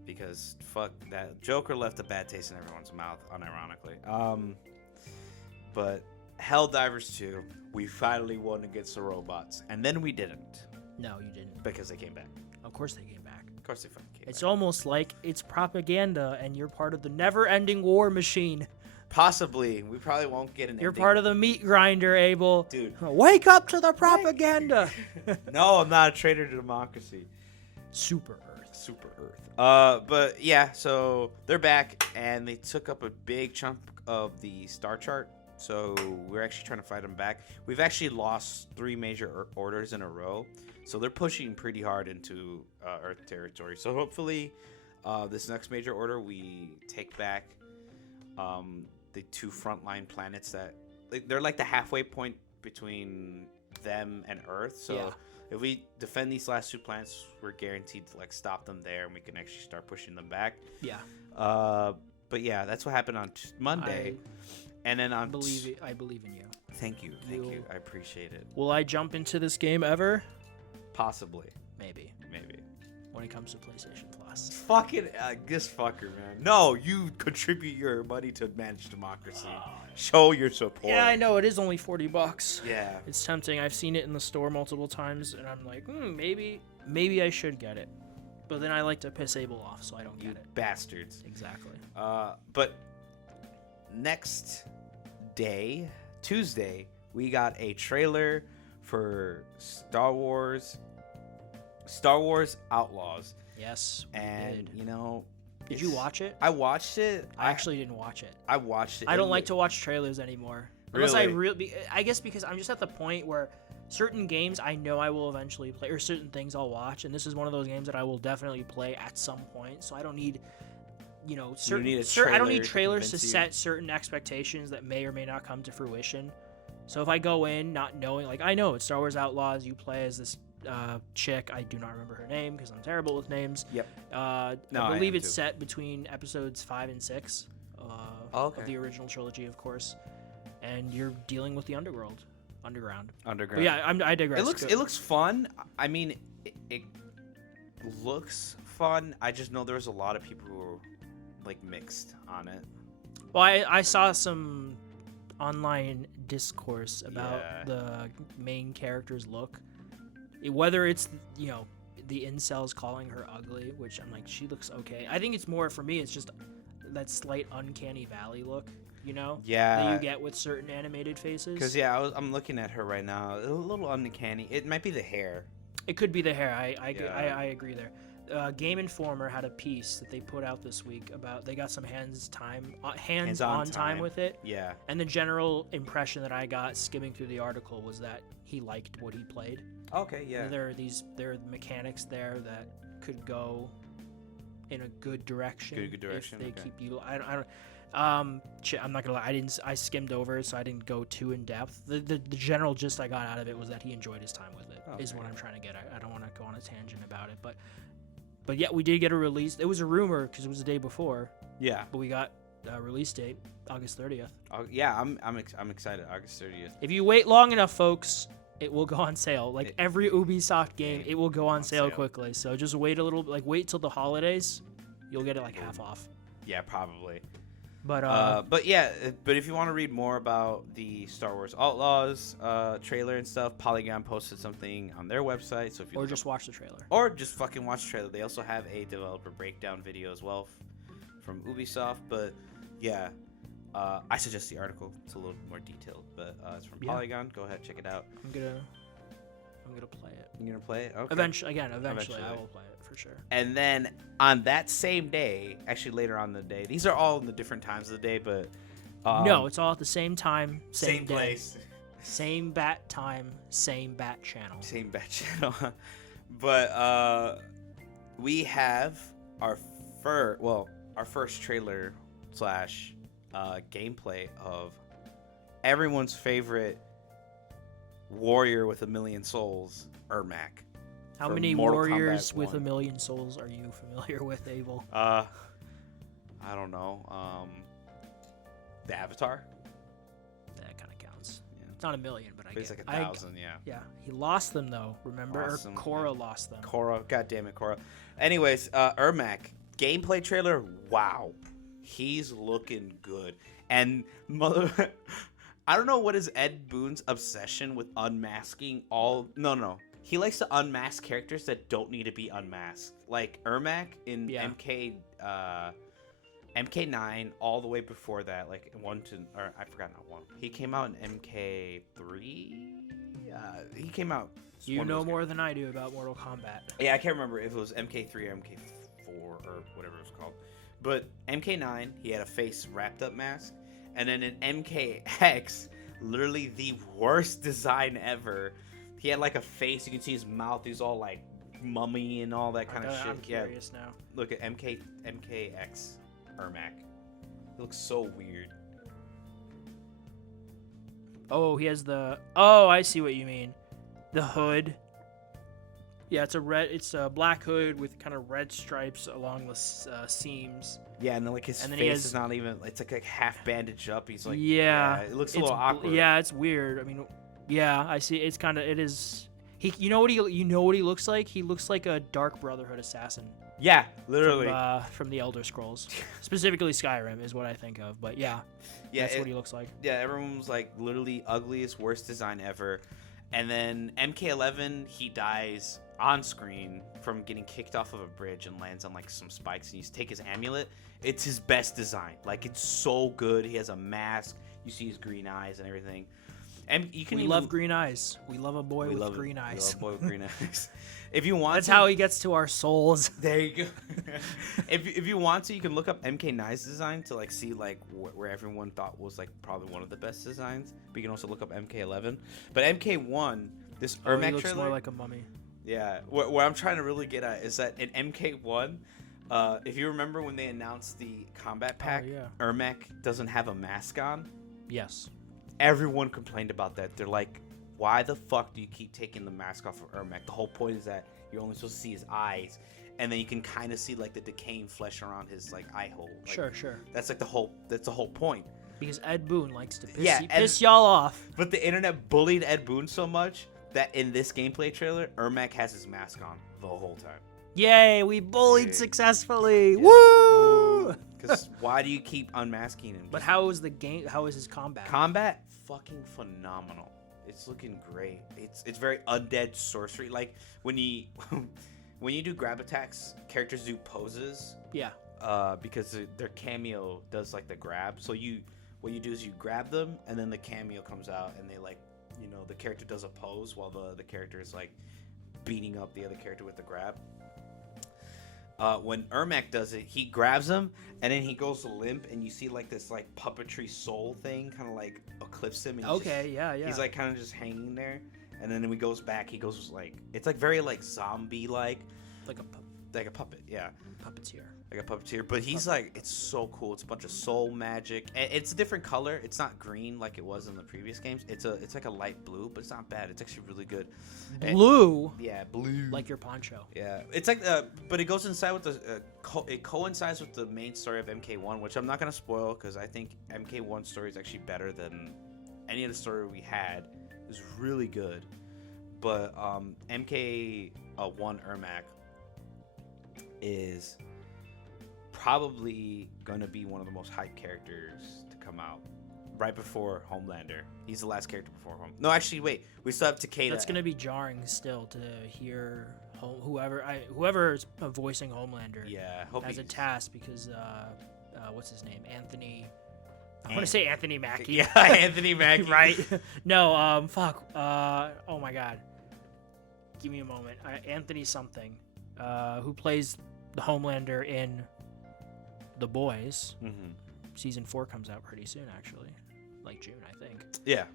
because fuck that, Joker left a bad taste in everyone's mouth, unironically. But Helldivers 2, we finally won against the robots, and then we didn't. No, you didn't. Because they came back. Of course they came back. Of course they fucking came back. It's almost like it's propaganda, and you're part of the never-ending war machine. Possibly. We probably won't get an You're part of the meat grinder, Abel. Dude. Wake up to the propaganda. No, I'm not a traitor to democracy. Super Earth. But yeah, so they're back, and they took up a big chunk of the star chart. So we're actually trying to fight them back. We've actually lost 3 major orders in a row. So they're pushing pretty hard into Earth territory. So hopefully this next major order, we take back the 2 frontline planets that they're like the halfway point between them and Earth. So if we defend these last 2 planets, we're guaranteed to stop them there, and we can actually start pushing them back. Yeah. But yeah, that's what happened on Monday. And then I believe in you. Thank you. I appreciate it. Will I jump into this game ever? Possibly. Maybe. When it comes to PlayStation Plus. Fucking this fucker, man. No, you contribute your money to manage democracy. Show your support. Yeah, I know. It is only $40. Yeah. It's tempting. I've seen it in the store multiple times, and I'm like, maybe I should get it. But then I like to piss Abel off, so I don't get it. Bastards. Exactly. But next day, Tuesday, we got a trailer for Star Wars Outlaws. Yes, we and did. You know, did you watch it? I watched it. I actually didn't watch it. I watched it. I don't like to watch trailers anymore. Unless really? I guess because I'm just at the point where certain games I know I will eventually play, or certain things I'll watch, and this is one of those games that I will definitely play at some point. So I don't need, I don't need trailers to set certain expectations that may or may not come to fruition. So if I go in not knowing, I know it's Star Wars Outlaws, you play as this chick, I do not remember her name because I'm terrible with names. Yep. I believe it's set between episodes 5 and 6 of the original trilogy, of course, and you're dealing with the underground. But yeah, I digress. It looks fun. I mean, it looks fun. I just know there's a lot of people who are mixed on it. Well, I saw some online discourse about the main character's look. Whether it's, the incels calling her ugly, which I'm like, she looks okay. I think it's more, for me, it's just that slight uncanny valley look, that you get with certain animated faces. Because, I'm looking at her right now. A little uncanny. It might be the hair. It could be the hair. I agree there. Game Informer had a piece that they put out this week about they got some hands-on time with it. Yeah. And the general impression that I got skimming through the article was that he liked what he played. Okay, yeah. And there are mechanics there that could go in a good direction. Good direction. If they keep you. I don't. I'm not gonna lie. I skimmed over it, so I didn't go too in depth. The general gist I got out of it was that he enjoyed his time with it. Okay. Is what I'm trying to get at. I don't want to go on a tangent about it, but yeah, we did get a release. It was a rumor because it was the day before. Yeah. But we got a release date, August 30th. Yeah, I'm excited. August 30th. If you wait long enough, folks, it will go on sale. Like every Ubisoft game, it will go on sale quickly. So just wait a little. Like wait till the holidays. You'll get it like half off. Yeah, probably. But if you want to read more about the Star Wars Outlaws trailer and stuff, Polygon posted something on their website. So if you just watch the trailer, or just fucking watch the trailer. They also have a developer breakdown video as well from Ubisoft. But yeah, I suggest the article. It's a little more detailed, but it's from Polygon. Go ahead, check it out. I'm gonna play it. You're gonna play it? Okay. Eventually, I will play it for sure. And then on that same day, actually later on in the day, these are all in the different times of the day, but no, it's all at the same time, same day, place, same bat time, same bat channel. Same bat channel. But we have our first trailer / gameplay of everyone's favorite warrior with 1,000,000 souls, Ermac. How many warriors with 1,000,000 souls are you familiar with, Abel? I don't know. The Avatar. That kind of counts. Yeah. It's not 1,000,000, but I guess get like 1,000. Yeah. Yeah, he lost them though. Remember, Korra lost them. Korra, god damn it, Korra. Anyways, Ermac gameplay trailer. Wow, he's looking good. And I don't know what is Ed Boon's obsession with unmasking all. No. He likes to unmask characters that don't need to be unmasked. Like Ermac in MK9 all the way before that, like I forgot not 1. He came out in MK3. He came out. You know more than I do about Mortal Kombat. Yeah, I can't remember if it was MK3 or MK4 or whatever it was called. But MK9, he had a face wrapped up mask. And then in MKX, literally the worst design ever. He had like a face. You can see his mouth. He's all like mummy and all that kind of shit. I'm curious now. Look at MKX Ermac. It looks so weird. Oh, he has the. Oh, I see what you mean. The hood. Yeah, it's a black hood with kind of red stripes along the seams. Yeah, and then like his face is not even. It's like half bandaged up. He's like. Yeah. It looks a little awkward. Yeah, it's weird. I mean, yeah, I see. It's kind of. It is. You know what he looks like? He looks like a Dark Brotherhood assassin. Yeah, literally. From the Elder Scrolls, specifically Skyrim is what I think of. But yeah, that's what he looks like. Yeah, everyone was like literally ugliest, worst design ever. And then MK11, he dies on screen from getting kicked off of a bridge and lands on like some spikes, and you take his amulet. It's his best design. Like it's so good. He has a mask. You see his green eyes and everything. And we love green eyes. We love a boy with green eyes. We love a boy with green eyes. If you want, that's how he gets to our souls. There you go. if you want to, you can look up MK9's design to like see like where everyone thought was like probably one of the best designs. But you can also look up MK11. But MK1, this Ermac he looks trailer, more like a mummy. Yeah, what I'm trying to really get at is that in MK1, if you remember when they announced the combat pack, Ermac doesn't have a mask on. Yes. Everyone complained about that. They're like, why the fuck do you keep taking the mask off of Ermac? The whole point is that you're only supposed to see his eyes, and then you can kind of see like the decaying flesh around his like eye hole. Like, sure. That's like the whole point. Because Ed Boon likes to piss y'all off. But the internet bullied Ed Boon so much that in this gameplay trailer, Ermac has his mask on the whole time. Yay, we bullied successfully. Yeah. Woo! Because why do you keep unmasking him? But how is the game? How is his combat? Combat, fucking phenomenal. It's looking great. It's very undead sorcery. Like when you do grab attacks, characters do poses. Yeah. Because their cameo does like the grab. So what you do is you grab them, and then the cameo comes out, and they like, the character does a pose while the character is like beating up the other character with the grab. when Ermac does it, he grabs him and then he goes limp, and you see like this like puppetry soul thing kind of like eclipse him. And he's like kind of just hanging there, and then when he goes back, he goes like it's like very like zombie like a puppet, yeah. Puppeteer. Like a puppeteer, but he's like, it's so cool. It's a bunch of soul magic, and it's a different color. It's not green like it was in the previous games. It's like a light blue, but it's not bad. It's actually really good. Blue. Yeah, blue. Like your poncho. Yeah, it's like, but it goes inside with the, it coincides with the main story of MK1, which I'm not gonna spoil because I think MK1 story is actually better than any of the story we had. It was really good, but MK1 Ermac is probably gonna be one of the most hyped characters to come out right before Homelander. He's the last character before Home. No, actually, wait. We still have Takeda. That's gonna be jarring still to hear whoever's voicing Homelander. Yeah, as a task because what's his name? Anthony. I want to say Anthony Mackie. Yeah, Anthony Mackie. Right? No, fuck. Oh my god. Give me a moment. Anthony something. Who plays the Homelander in The Boys. Mm-hmm. Season 4 comes out pretty soon, actually. Like June, I think. Yeah.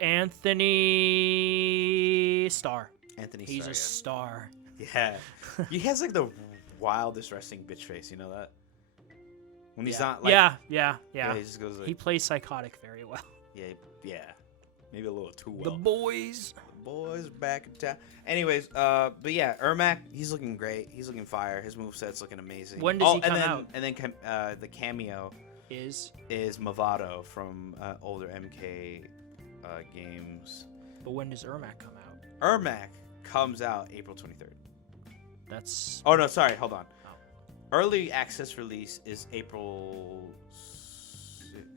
Anthony Starr. He's a star. Yeah. He has like the wildest resting bitch face, you know that? When he's not like... Yeah. He just goes like... He plays psychotic very well. Yeah. Maybe a little too well. The Boys back in town. Anyways, but yeah, Ermac, he's looking great. He's looking fire. His moveset's looking amazing. When does he come out? And then the cameo is Movado from older MK games. But when does Ermac come out? Ermac comes out April 23rd. That's... Oh, no, sorry. Hold on. Oh. Early access release is April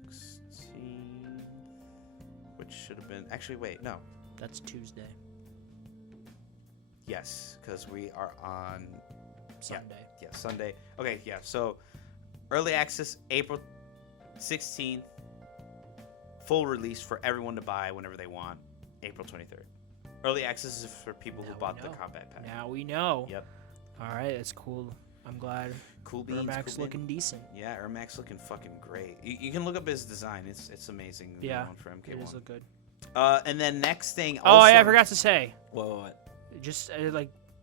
16th, which should have been... Actually, wait, no. That's Tuesday. Yes, because we are on Sunday. Yeah, Sunday. Okay, yeah. So early access April 16th. Full release for everyone to buy whenever they want. April 23rd. Early access is for people who bought the combat pack. Now we know. Yep. All right, that's cool. I'm glad. Cool beans. Ermac's looking decent. Yeah, Ermac's looking fucking great. You can look up his design. It's amazing. Yeah. For MK1. It does look good. And then next thing. Also, I forgot to say. What? Just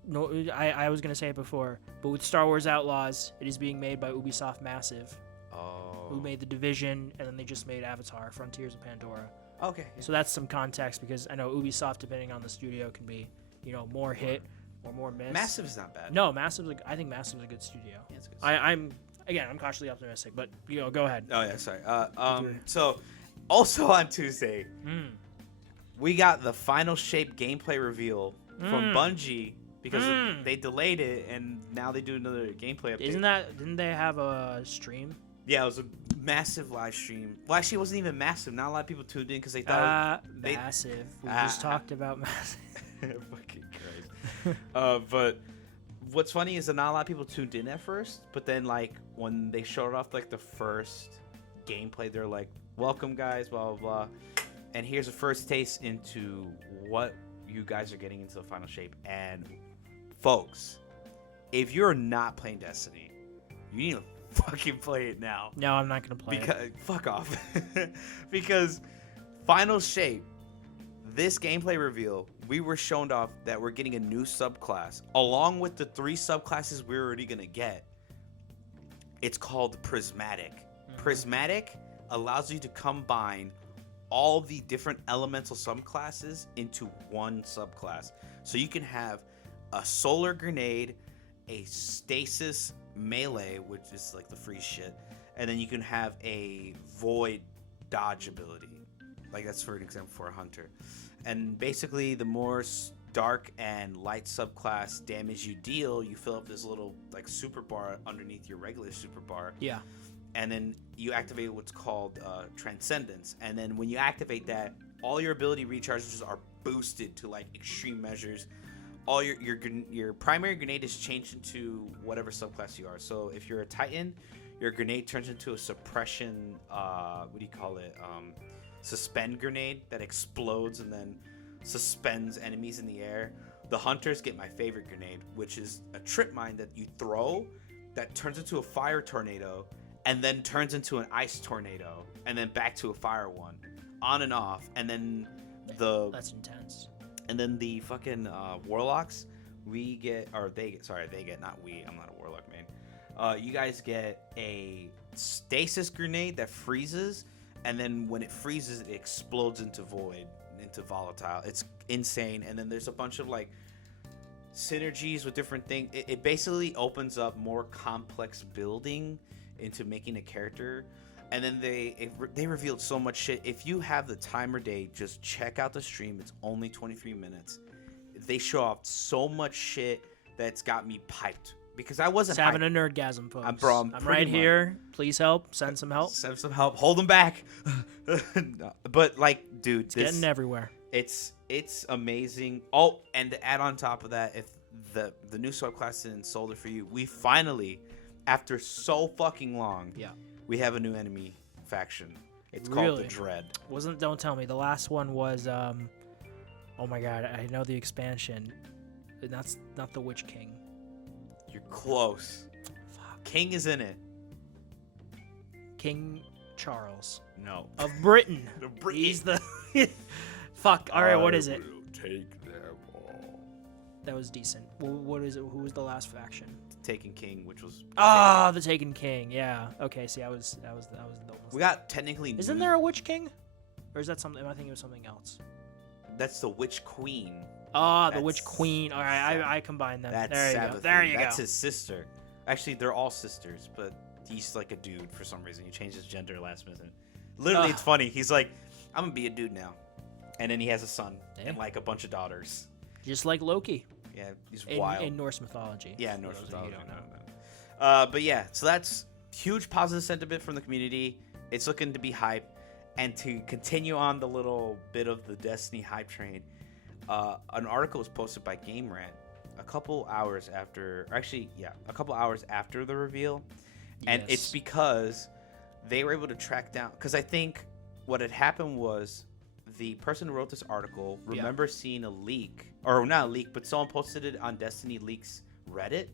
no, I was gonna say it before, but with Star Wars Outlaws, it is being made by Ubisoft Massive. Oh. Who made The Division, and then they just made Avatar: Frontiers of Pandora. Okay. Yeah. So that's some context because I know Ubisoft, depending on the studio, can be more hit or more miss. Massive's not bad. No, I think Massive's a good studio. Yeah, it's a good studio. I'm cautiously optimistic, but go ahead. Oh yeah, sorry. So also on Tuesday. We got the Final Shape gameplay reveal from Bungie because they delayed it, and now they do another gameplay update. Didn't they have a stream? Yeah, it was a massive live stream. Well, actually, it wasn't even massive. Not a lot of people tuned in because they thought massive. We just talked about massive. Fucking Christ. But what's funny is that not a lot of people tuned in at first, but then like when they showed off like the first gameplay, they're like, "Welcome, guys," blah blah blah. And here's a first taste into what you guys are getting into the Final Shape. And folks, if you're not playing Destiny, you need to fucking play it now. No, I'm not gonna play it. Fuck off. Because Final Shape, this gameplay reveal, we were shown off that we're getting a new subclass along with the 3 subclasses we're already gonna get. It's called Prismatic. Prismatic allows you to combine all the different elemental subclasses into one subclass. So you can have a solar grenade, a stasis melee, which is like the free shit, and then you can have a void dodge ability. Like that's for an example for a hunter. And basically the more dark and light subclass damage you deal, you fill up this little like super bar underneath your regular super bar. Yeah. And then you activate what's called Transcendence. And then when you activate that, all your ability recharges are boosted to like extreme measures. All your primary grenade is changed into whatever subclass you are. So if you're a Titan, your grenade turns into a suppression, suspend grenade that explodes and then suspends enemies in the air. The hunters get my favorite grenade, which is a trip mine that you throw that turns into a fire tornado and then turns into an ice tornado and then back to a fire one, on and off. And then That's intense. And then the fucking warlocks, they get, not we, I'm not a warlock, man. You guys get a stasis grenade that freezes, and then when it freezes, it explodes into void, into volatile. It's insane. And then there's a bunch of like synergies with different things. It basically opens up more complex building into making a character. And then they revealed so much shit. If you have the time or day, just check out the stream. It's only 23 minutes. They show off so much shit that's got me piped. Because I wasn't having a nerdgasm, folks. I'm right here. Please help. Send some help. Send some help. Hold them back. No, but like, dude, it's getting everywhere. It's amazing. Oh, and to add on top of that, if the new subclass isn't sold it for you, we finally, after so fucking long, we have a new enemy faction. It's called the Dread. Don't tell me. The last one was oh my god, I know the expansion. That's not the Witch King. You're close. Fuck. King is in it. King Charles. No. Of Britain. Britain. He's the fuck. All right, what is it? Take them all. That was decent. What is it? Who was the last faction? Taken King, which was the Taken King. Yeah. Okay. See, that was the one. We got technically. Isn't there a Witch King? Or is that something? Am I thinking of something else? That's the Witch Queen. The Witch Queen. All right, I combined them. There you go. There you go. That's his sister. Actually, they're all sisters, but he's like a dude for some reason. He changed his gender last minute. Literally, it's funny. He's like, I'm gonna be a dude now, and then he has a son and like a bunch of daughters. Just like Loki. Yeah, he's wild. In Norse mythology. Yeah, Norse mythology. But yeah, so that's huge positive sentiment from the community. It's looking to be hype, and to continue on the little bit of the Destiny hype train. An article was posted by Game Rant a couple hours after the reveal. And it's because they were able to track down, because I think what had happened was the person who wrote this article remember seeing a leak, or not a leak, but someone posted it on Destiny Leaks Reddit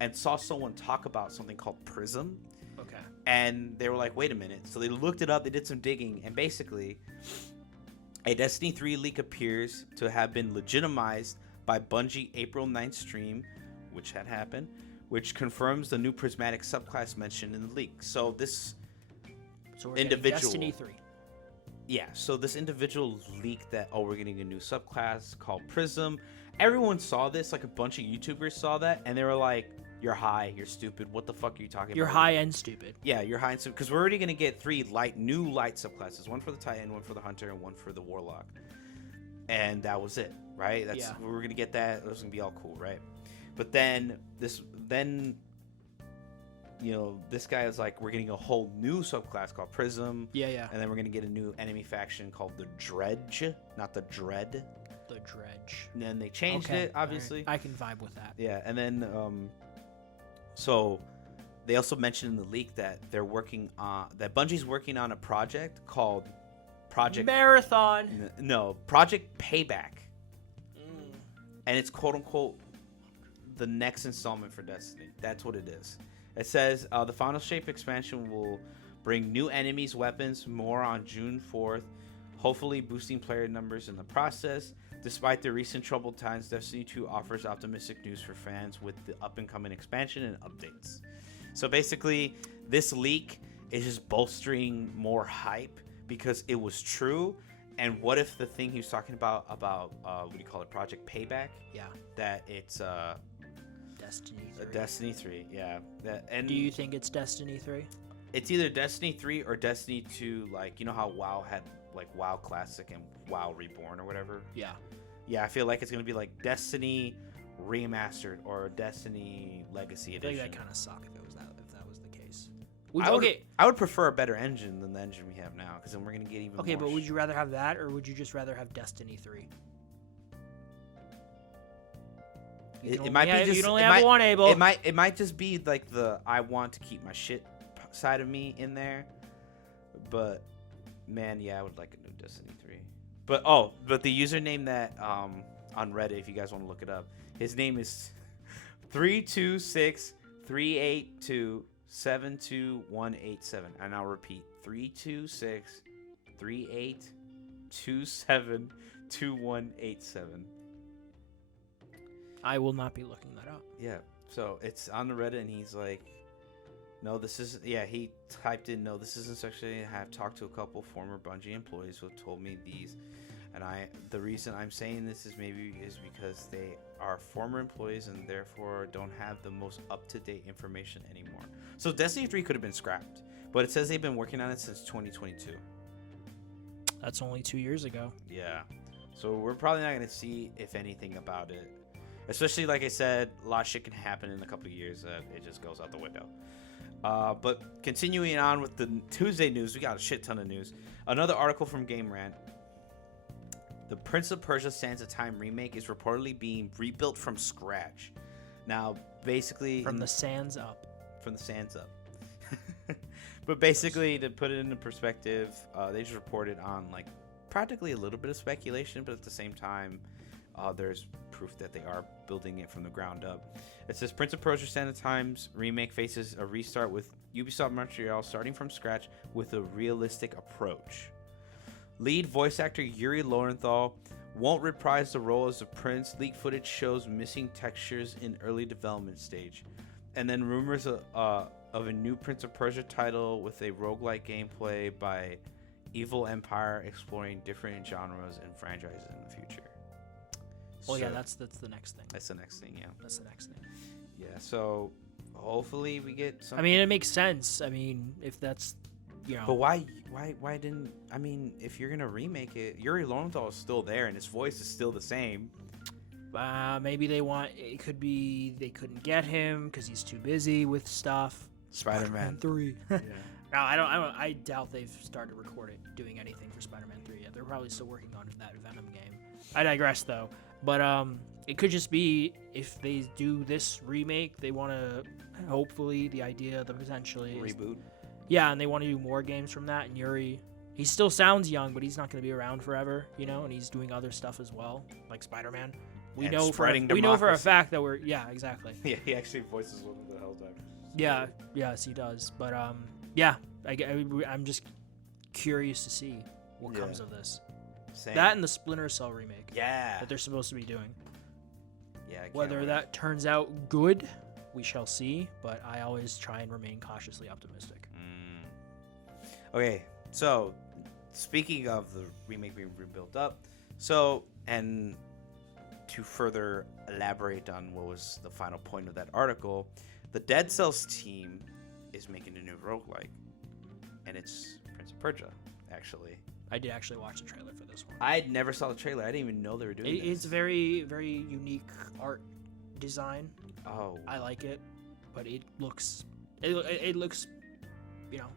and saw someone talk about something called Prism. Okay. And they were like, wait a minute. So they looked it up, they did some digging, and basically a Destiny 3 leak appears to have been legitimized by Bungie April 9th stream, which had happened, which confirms the new prismatic subclass mentioned in the leak. So this individual, Destiny 3. Yeah, so this individual leaked that, we're getting a new subclass called Prism. Everyone saw this, like a bunch of YouTubers saw that, and they were like, you're high, you're stupid, what the fuck are you talking about? You're high and stupid. Yeah, you're high and stupid, because we're already going to get 3 new light subclasses, one for the Titan, one for the Hunter, and one for the Warlock. And that was it, right? We were going to get that, it was going to be all cool, right? But then this guy was like, we're getting a whole new subclass called Prism. Yeah. And then we're going to get a new enemy faction called the Dredge, not the Dread. The Dredge. And then they changed it, obviously. Right. I can vibe with that. Yeah, and then so they also mentioned in the leak that that Bungie's working on a project called Project Marathon. No, Project Payback. And it's quote unquote the next installment for Destiny. That's what it is. It says the Final Shape expansion will bring new enemies, weapons, more on June 4th, hopefully boosting player numbers in the process. Despite the recent troubled times, Destiny 2 offers optimistic news for fans with the up-and-coming expansion and updates. So basically, this leak is just bolstering more hype because it was true. And what if the thing he was talking about what do you call it, Project Payback? Yeah. That it's Destiny 3. Destiny 3, yeah. And do you think it's Destiny 3? It's either Destiny 3 or Destiny 2, like, you know how WoW had like WoW Classic and WoW Reborn or whatever? Yeah. Yeah, I feel like it's going to be like Destiny Remastered or Destiny Legacy Edition. I think that kind of suck if that was the case. I would prefer a better engine than the engine we have now, because then we're going to get even more. Okay, but would you rather have that, or would you just rather have Destiny 3? It might be just, you'd only have one, Abel. It might just be like the I want to keep my shit side of me in there, but man, yeah, I would like a new Destiny 3. But the username that on Reddit if you guys want to look it up. His name is 326-382-72187. And I'll repeat, 326-382-72187. I will not be looking that up. Yeah. So it's on the Reddit, and he's like, no, this is, yeah, he typed in, no, this isn't sexually. I have talked to a couple former Bungie employees who have told me these. And the reason I'm saying this is because they are former employees and therefore don't have the most up-to-date information anymore. So Destiny 3 could have been scrapped, but it says they've been working on it since 2022. That's only 2 years ago. Yeah. So we're probably not going to see, if anything, about it. Especially, like I said, a lot of shit can happen in a couple of years that it just goes out the window. But continuing on with the Tuesday news, we got a shit ton of news. Another article from Game Rant. The Prince of Persia Sands of Time remake is reportedly being rebuilt from scratch. Now, basically... From the sands up. From the sands up. But basically, to put it into perspective, they just reported on, like, practically a little bit of speculation, but at the same time, there's proof that they are building it from the ground up. It says Prince of Persia Sands of Time's remake faces a restart with Ubisoft Montreal starting from scratch with a realistic approach. Lead voice actor Yuri Lowenthal won't reprise the role as the prince. Leaked footage shows missing textures in early development stage. And then rumors of a new Prince of Persia title with a roguelike gameplay by Evil Empire exploring different genres and franchises in the future. Well, so, yeah, that's the next thing. That's the next thing, yeah. That's the next thing. Yeah, so hopefully we get something. I mean, it makes sense. I mean, if that's... You know. But why didn't, I mean, if you're gonna remake it, Yuri Lowenthal is still there and his voice is still the same. Maybe it could be they couldn't get him because he's too busy with stuff. Spider-Man 3. Yeah. No, I doubt they've started doing anything for Spider-Man 3 yet. They're probably still working on that Venom game. I digress though. But it could just be if they do this remake, they want to hopefully the potentially reboot. Yeah, and they want to do more games from that. And Yuri, he still sounds young, but he's not going to be around forever, you know. And he's doing other stuff as well, like Spider-Man. We know for a fact that yeah, exactly. Yeah, he actually voices one of the Helldivers. Yeah, yes, he does. But yeah, I'm just curious to see what comes of this. Same. That and the Splinter Cell remake. Yeah. That they're supposed to be doing. Yeah. Whether that turns out good, we shall see. But I always try and remain cautiously optimistic. Okay, so speaking of the remake being rebuilt up, and to further elaborate on what was the final point of that article, the Dead Cells team is making a new roguelike, and it's Prince of Persia, actually. I did actually watch the trailer for this one. I never saw the trailer. I didn't even know they were doing this. It's very, very unique art design. Oh. I like it, but it looks, you know,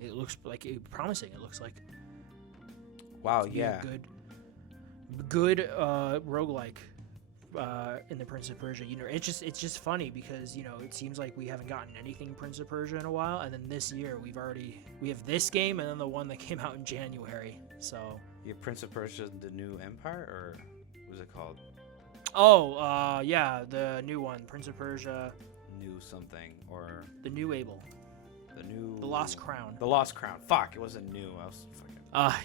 it looks like promising. It looks like wow, yeah, good roguelike in the Prince of Persia. You know, it's just funny because you know it seems like we haven't gotten anything Prince of Persia in a while, and then this year we have this game and then the one that came out in January. So you have Prince of Persia: The New Empire, or what was it called? Oh, yeah, the new one, Prince of Persia. New something or the New Able. The Lost Crown. The Lost Crown. Fuck, it wasn't new. I was fucking...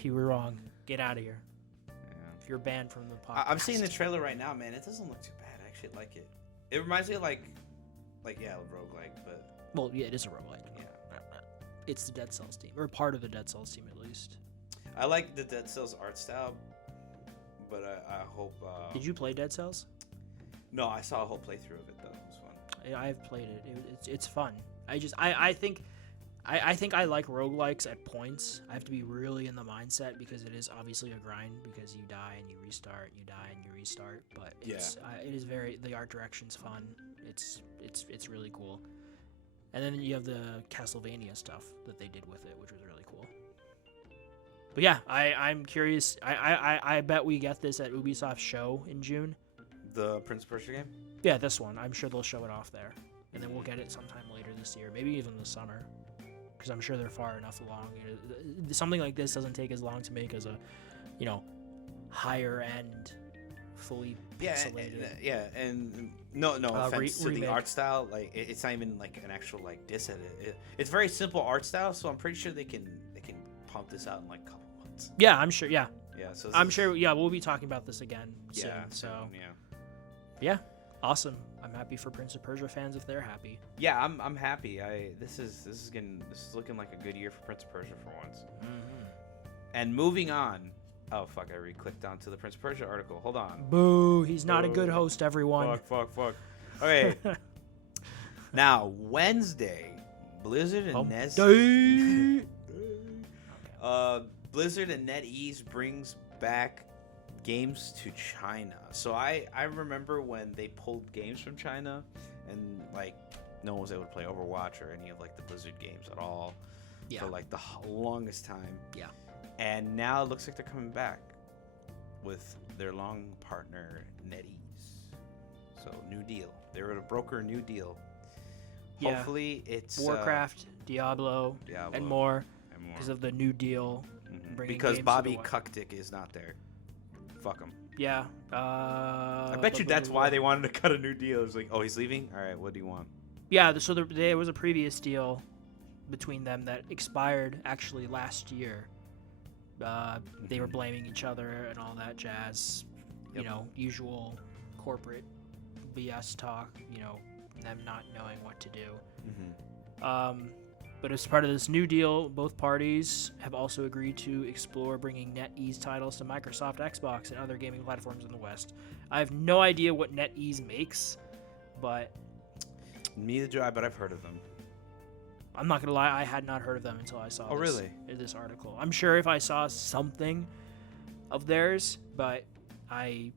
you were wrong. Get out of here. Yeah. If you're banned from the podcast. I'm seeing the trailer right now, man. It doesn't look too bad. I actually like it. It reminds me of like yeah, roguelike, but... Well, yeah, it is a roguelike. Yeah. It's the Dead Cells team. Or part of the Dead Cells team, at least. I like the Dead Cells art style, but I hope... Did you play Dead Cells? No, I saw a whole playthrough of it, though. It was fun. I've played it. It's fun. I think I like roguelikes at points. I have to be really in the mindset because it is obviously a grind because you die and you restart, you die and you restart. But it is the art direction's fun. It's really cool. And then you have the Castlevania stuff that they did with it, which was really cool. But yeah, I'm curious. I bet we get this at Ubisoft's show in June. The Prince of Persia game? Yeah, this one. I'm sure they'll show it off there. And then we'll get it sometime later this year, maybe even the summer, because I'm sure they're far enough along. You know, something like this doesn't take as long to make as a, you know, higher end fully Yeah, pixelated. and no offense to the remake. art style. Like it's not even like an actual like diss edit. It's very simple art style, so I'm pretty sure they can pump this out in like a couple months. Yeah, I'm sure. Yeah, Yeah, so I'm sure. Yeah, we'll be talking about this again soon. Yeah, So yeah. awesome. I'm happy for Prince of Persia fans if they're happy. Yeah, I'm happy. This is looking like a good year for Prince of Persia for once. Mm-hmm. And moving on. Oh fuck! I re-clicked onto the Prince of Persia article. Hold on. Boo! He's not a good host, everyone. Fuck. Okay. Now Wednesday, Blizzard and Blizzard and NetEase brings back games to China. So I remember when they pulled games from China, and like no one was able to play Overwatch or any of like the Blizzard games at all for like the longest time. Yeah. And now it looks like they're coming back with their long partner NetEase. So new deal. They were to broker a new deal. Yeah. Hopefully it's Warcraft, Diablo, and more because of the new deal. Because Bobby Cuckdick is not there. Fuck him. Yeah. I bet you that's why they wanted to cut a new deal. It was like, oh, he's leaving? All right, what do you want? Yeah, so there was a previous deal between them that expired actually last year. They were blaming each other and all that jazz. Yep. You know, usual corporate BS talk, you know, them not knowing what to do. But as part of this new deal, both parties have also agreed to explore bringing NetEase titles to Microsoft, Xbox, and other gaming platforms in the West. I have no idea what NetEase makes, but... Neither do I, but I've heard of them. I'm not going to lie, I had not heard of them until I saw this article. I'm sure if I saw something of theirs, but I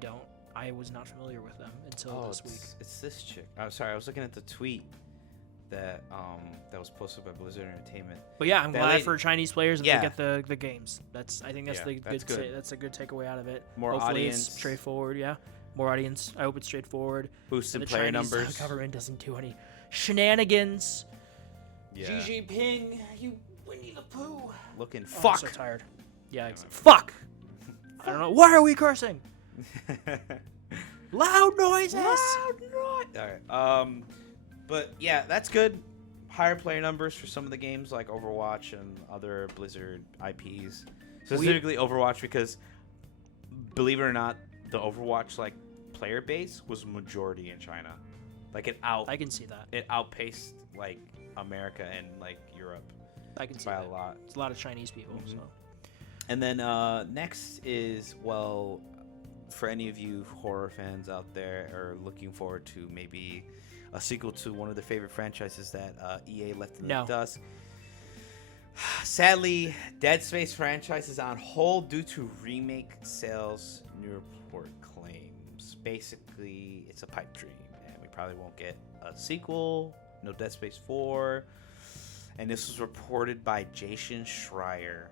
don't. I was not familiar with them until this week. It's this chick. Oh, sorry, I was looking at the tweet that was posted by Blizzard Entertainment. But yeah, I'm glad for Chinese players that they get the games. I think that's that's a good takeaway out of it. More Hopefully audience, it's straightforward. Yeah, more audience. I hope it's straightforward. Boosted player Chinese numbers. Government doesn't do any shenanigans. Yeah. Xi Jinping, you Winnie the Pooh. Looking I'm so tired. Yeah, fuck. I don't know. Why are we cursing? Loud noises. All right. But yeah, that's good. Higher player numbers for some of the games like Overwatch and other Blizzard IPs. Specifically Overwatch, because believe it or not, the Overwatch like player base was majority in China. Like I can see that. It outpaced like America and like Europe. I can see by that. a lot. It's a lot of Chinese people. So. And then next is, well, for any of you horror fans out there are looking forward to maybe a sequel to one of their favorite franchises that EA left in the dust. Sadly, Dead Space franchise is on hold due to remake sales new report claims. Basically, it's a pipe dream, and we probably won't get a sequel. No Dead Space 4. And this was reported by Jason Schreier.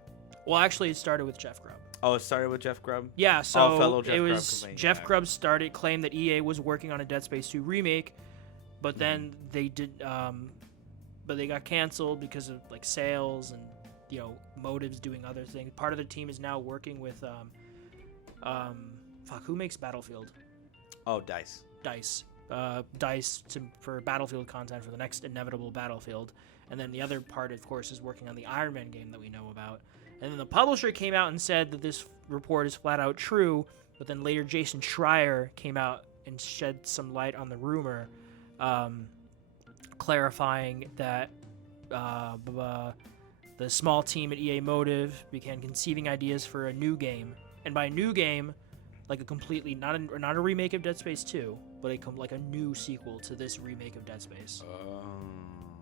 Well, actually, it started with Jeff Grubb. Oh, it started with Jeff Grubb? Yeah, so fellow Jeff it was Grubb Jeff Grubb claimed that EA was working on a Dead Space 2 remake, but then they did, but they got canceled because of like sales and motives doing other things. Part of the team is now working with who makes Battlefield? Oh, DICE. DICE for Battlefield content for the next inevitable Battlefield, and then the other part, of course, is working on the Iron Man game that we know about. And then the publisher came out and said that this report is flat out true, but then later Jason Schreier came out and shed some light on the rumor, clarifying that the small team at EA Motive began conceiving ideas for a new game, and by new game, like a completely not a remake of Dead Space 2, but like a new sequel to this remake of Dead Space.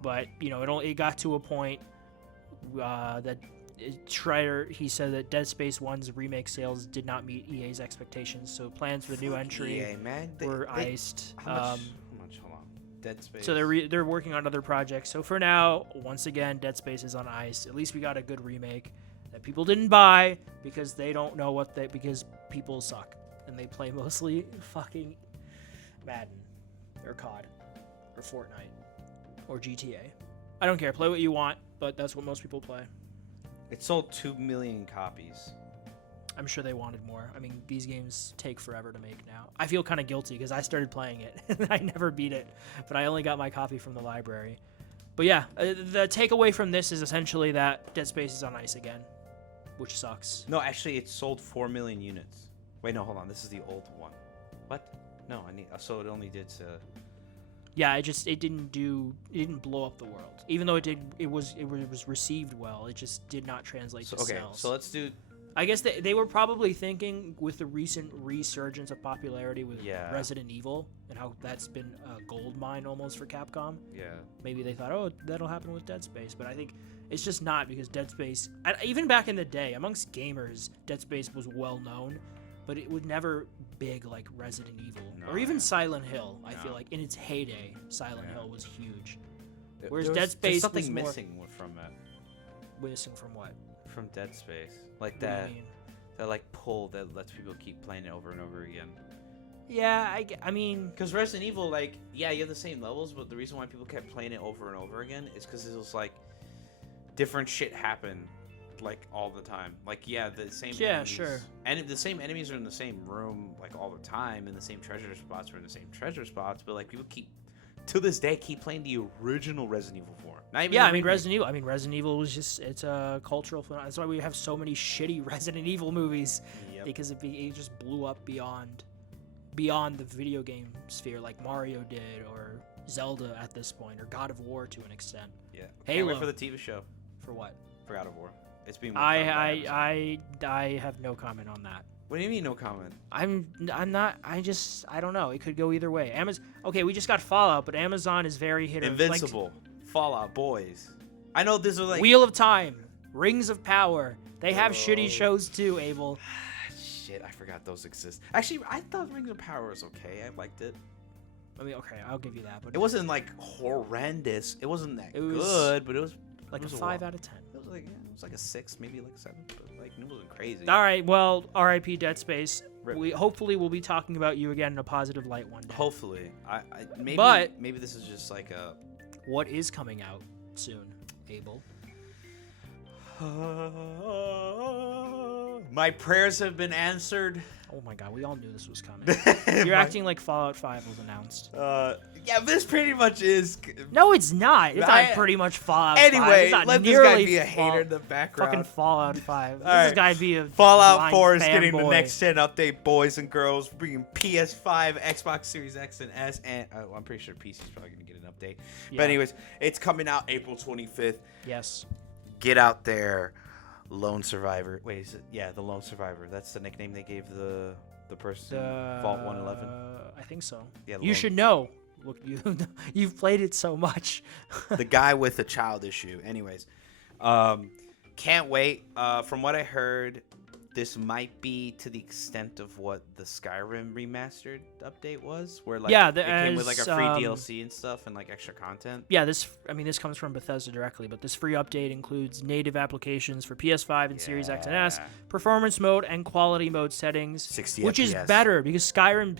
But it got to a point that Schreier, he said that Dead Space 1's remake sales did not meet EA's expectations, so plans for the new entry were iced. How much? Hold on. Dead Space. So they're working on other projects. So for now, once again, Dead Space is on ice. At least we got a good remake that people didn't buy because they don't know because people suck and they play mostly fucking Madden or COD or Fortnite or GTA. I don't care. Play what you want, but that's what most people play. It sold 2 million copies. I'm sure they wanted more. I mean, these games take forever to make now. I feel kind of guilty because I started playing it and I never beat it, but I only got my copy from the library. But yeah, the takeaway from this is essentially that Dead Space is on ice again, which sucks. No, actually, it sold 4 million units. Wait, no, hold on. This is the old one. What? No, so it only did. Yeah, it didn't blow up the world. Even though it was received well, it just did not translate to sales. So let's do. I guess they were probably thinking with the recent resurgence of popularity with Resident Evil and how that's been a gold mine almost for Capcom. Yeah. Maybe they thought, oh, that'll happen with Dead Space, but I think it's just not, because Dead Space, even back in the day, amongst gamers, Dead Space was well known, but it was never big like Resident Evil or even Silent Hill. I feel like in its heyday, Silent Hill was huge. Whereas Dead Space there's something was missing from that. Missing from what? From Dead Space, like What do that you mean? that like pull that lets people keep playing it over and over again. Yeah, I mean, Because Resident Evil, like, yeah, you have the same levels, but the reason why people kept playing it over and over again is because it was like different shit happened like all the time. Like, yeah, the same enemies, sure. And the same enemies are in the same room like all the time, and the same treasure spots are in the same treasure spots, but like people keep to this day keep playing the original Resident Evil 4. Not even Resident Evil was just, it's a cultural phenomenon. That's why we have so many shitty Resident Evil movies, because it just blew up beyond the video game sphere, like Mario did, or Zelda at this point, or God of War to an extent. Yeah. Halo. Can't wait for the TV show. For what? For God of War. It's being worked on by Amazon. I have no comment on that. What do you mean no comment? I'm not. I don't know. It could go either way. Okay, we just got Fallout, but Amazon is very hit or Invincible, Fallout Boys. I know these are like Wheel of Time, Rings of Power. They have shitty shows too, Abel. Shit, I forgot those exist. Actually, I thought Rings of Power was okay. I liked it. I mean, okay, I'll give you that, but It wasn't like horrendous. It wasn't that It was good, but it was like it was a 5 lot. out of 10. It was like a 6, maybe like a 7, but like it wasn't crazy. All right, well, R.I.P. Dead Space. Rip. We hopefully will be talking about you again in a positive light one day. Hopefully, maybe this is just like a. What is coming out soon, Abel? My prayers have been answered. Oh my god, we all knew this was coming. You're acting like Fallout 5 was announced. Yeah, this pretty much is. No, it's not. It's not pretty much Fallout 5. Anyway, It's not let this nearly guy be a hater in the background. Fucking Fallout 5. All right. This guy be a Fallout 4 is blind getting the fanboy. next gen update, boys and girls. Bringing PS5, Xbox Series X and S, and I'm pretty sure PC is probably going to get an update. Yeah. But anyways, it's coming out April 25th. Yes. Get out there, Lone Survivor. Wait, is it? Yeah, the Lone Survivor. That's the nickname they gave the person Vault 111. I think so. Yeah, You should know. Look, you've played it so much. The guy with the child issue. Anyways, can't wait. From what I heard, this might be to the extent of what the Skyrim remastered update was, where like it came with like a free DLC and stuff and like extra content. Yeah, this comes from Bethesda directly, but this free update includes native applications for PS5 and Series X and S, performance mode and quality mode settings, 60 which FPS. is better because Skyrim.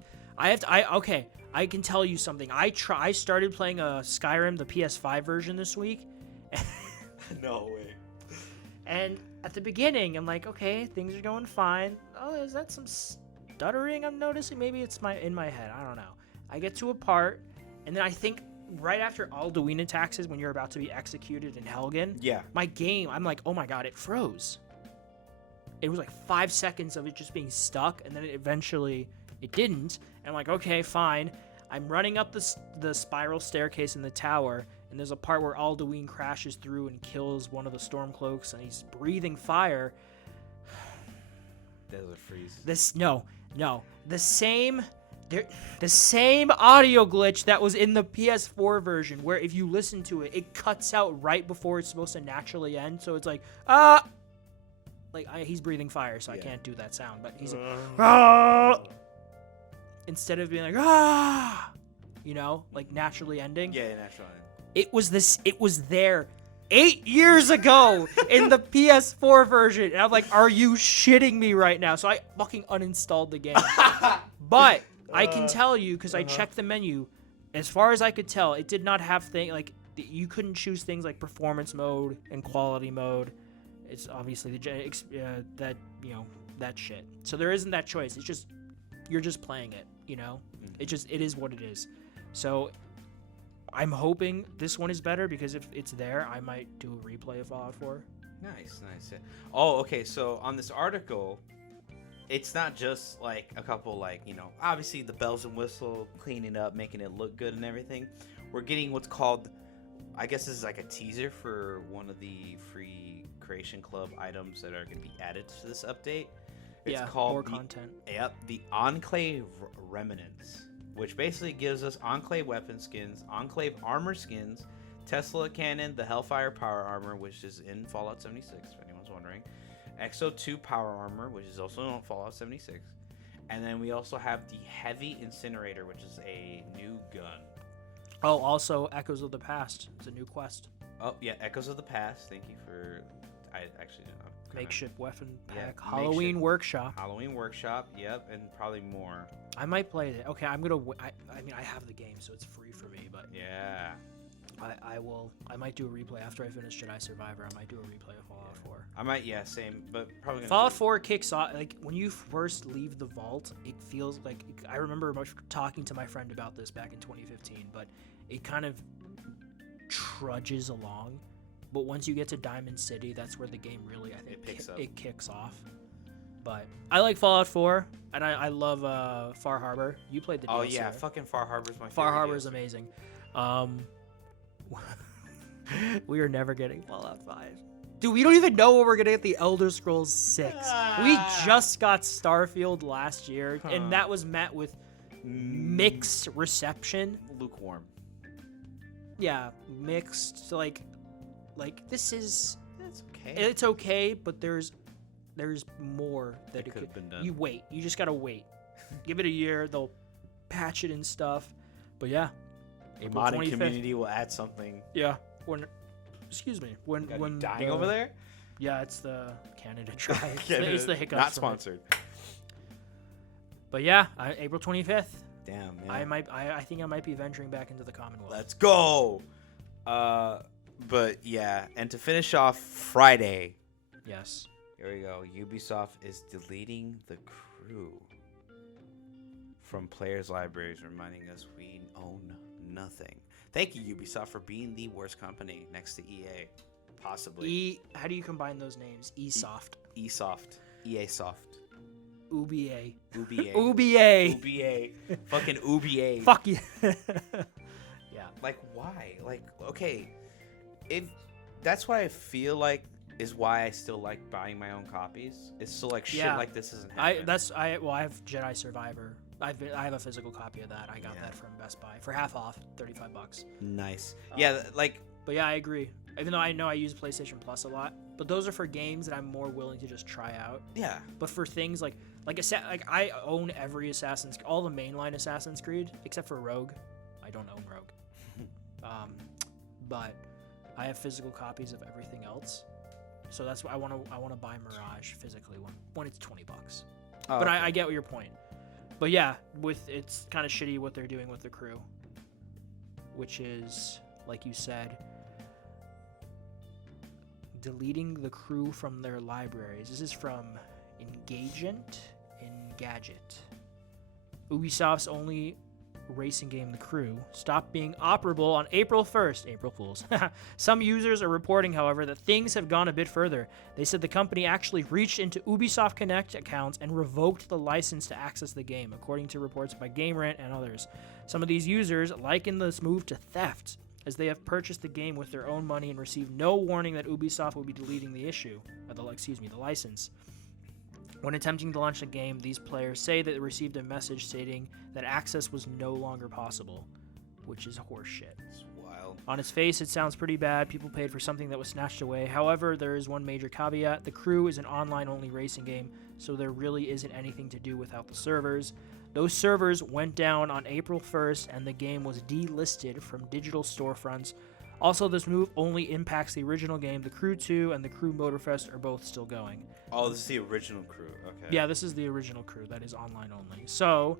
I can tell you something. I started playing a Skyrim, the PS5 version this week. No way. And at the beginning, I'm like, okay, things are going fine. Oh, is that some stuttering I'm noticing? Maybe it's in my head. I don't know. I get to a part, and then I think right after Alduin attacks is when you're about to be executed in Helgen. Yeah. My game, I'm like, oh my god, it froze. It was like 5 seconds of it just being stuck, and then it didn't. And I'm like, okay, fine. I'm running up the spiral staircase in the tower, and there's a part where Alduin crashes through and kills one of the Stormcloaks, and he's breathing fire. Desert freeze. The same audio glitch that was in the PS4 version, where if you listen to it, it cuts out right before it's supposed to naturally end. So it's like, he's breathing fire, so I can't do that sound. But he's like, instead of being like, like naturally ending. Yeah, naturally. It was there 8 years ago in the PS4 version. And I'm like, are you shitting me right now? So I fucking uninstalled the game. But I can tell you, because I checked the menu, as far as I could tell, it did not have you couldn't choose things like performance mode and quality mode. It's obviously that that shit. So there isn't that choice. It's just you're just playing it. It is what it is. So I'm hoping this one is better because if it's there, I might do a replay of Fallout 4. Nice. Yeah. Oh, okay. So on this article, it's not just like a couple obviously the bells and whistle, cleaning up, making it look good and everything. We're getting what's called, I guess this is like a teaser for one of the free Creation Club items that are going to be added to this update. It's called more content. Yep, the Enclave Remnants, which basically gives us Enclave weapon skins, Enclave armor skins, Tesla cannon, the Hellfire power armor, which is in Fallout 76, if anyone's wondering, XO2 power armor, which is also in Fallout 76, and then we also have the Heavy Incinerator, which is a new gun. Oh, also Echoes of the Past. It's a new quest. Oh yeah, Echoes of the Past. Thank you for. I actually didn't know. Makeshift weapon pack. Yeah, Halloween Workshop. Halloween Workshop. Yep, and probably more. I might play it. Okay, I'm gonna. I mean, I have the game, so it's free for me. But yeah, I will. I might do a replay after I finish Jedi Survivor. I might do a replay of Fallout 4. I might. Yeah, same. But probably gonna Fallout 4 kicks off like when you first leave the vault. It feels like I remember talking to my friend about this back in 2015, but it kind of trudges along. But once you get to Diamond City, that's where the game really, I think, it kicks off. But I like Fallout 4, and I love Far Harbor. You played the DLC. Oh, yeah. Right? Fucking Far Harbor's my favorite. Far Harbor is amazing. We are never getting Fallout 5. Dude, we don't even know what we're going to get the Elder Scrolls 6. We just got Starfield last year, and that was met with mixed reception. Lukewarm. Yeah, mixed, like this is It's okay. it's okay, but there's more that it could have been done. You just gotta wait. Give it a year, they'll patch it and stuff. But yeah, A modding community will add something. Yeah, excuse me, when dying over there. Yeah, it's the Canada Dry. It's the hiccups. Not sponsored. But yeah, April 25th. Damn, man. I think I might be venturing back into the Commonwealth. Let's go. But yeah, and to finish off Friday. Yes. Here we go. Ubisoft is deleting the crew from players' libraries, reminding us we own nothing. Thank you, Ubisoft, for being the worst company next to EA, possibly. How do you combine those names? Esoft. Esoft. EA Soft. UBA. UBA. UBA. UBA. Fucking UBA. Fuck you. Yeah. Like, why? Like, okay, that's what I feel like is why I still like buying my own copies. It's still like shit like this isn't happening. I have Jedi Survivor. I have a physical copy of that. I got that from Best Buy for half off, $35. Nice. Yeah, like. But yeah, I agree. Even though I know I use PlayStation Plus a lot, but those are for games that I'm more willing to just try out. Yeah. But for things like I own every all the mainline Assassin's Creed except for Rogue. I don't own Rogue. But I have physical copies of everything else. So that's why I want to buy Mirage physically when it's $20. Oh, but okay. I get your point. But yeah, it's kind of shitty what they're doing with the crew, which is, like you said, deleting the crew from their libraries. This is from Engadget. Ubisoft's only racing game, The Crew, stopped being operable on April 1st. April Fools. Some users are reporting, however, that things have gone a bit further. They said the company actually reached into Ubisoft Connect accounts and revoked the license to access the game, according to reports by GameRant and others. Some of these users liken this move to theft, as they have purchased the game with their own money and received no warning that Ubisoft would be deleting the the license. When attempting to launch the game, these players say that they received a message stating that access was no longer possible, which is horseshit. It's wild. On its face, it sounds pretty bad. People paid for something that was snatched away. However, there is one major caveat. The Crew is an online-only racing game, so there really isn't anything to do without the servers. Those servers went down on April 1st, and the game was delisted from digital storefronts. Also, this move only impacts the original game. The Crew 2 and the Crew Motorfest are both still going. Oh, this is the original Crew. Okay. Yeah, this is the original Crew that is online only. So,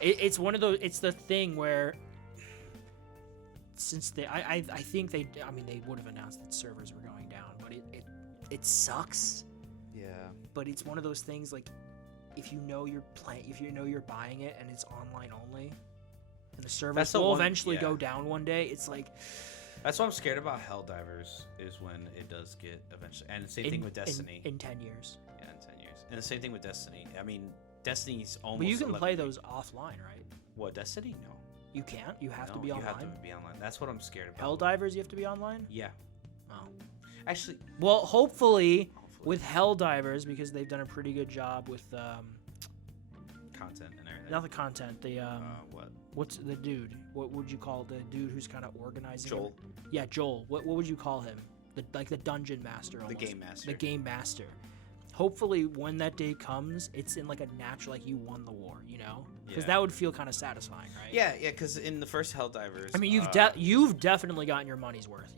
it's one of those. It's the thing where, since I think they would have announced that servers were going down, but it sucks. Yeah. But it's one of those things like if you know you're buying it and it's online only, and the service will eventually go down one day. It's like that's what I'm scared about. Helldivers is when it does get eventually, and the same thing with Destiny in 10 years. Yeah, in 10 years, and the same thing with Destiny. I mean, Destiny's almost. But you can play those offline, right? What, Destiny? No. You can't. You have to be online. You have to be online. That's what I'm scared about. Helldivers, you have to be online. Yeah. Oh. Actually. Well, hopefully with Helldivers, because they've done a pretty good job with content and everything. Not the content. The what? What's the dude? What would you call the dude who's kind of organizing? Joel. Yeah, Joel. What would you call him? The dungeon master. Almost. The game master. The game master. Hopefully, when that day comes, it's in like a natural, like you won the war, you know? Because that would feel kind of satisfying, right? Yeah. Because in the first Helldivers, I mean, you've definitely gotten your money's worth.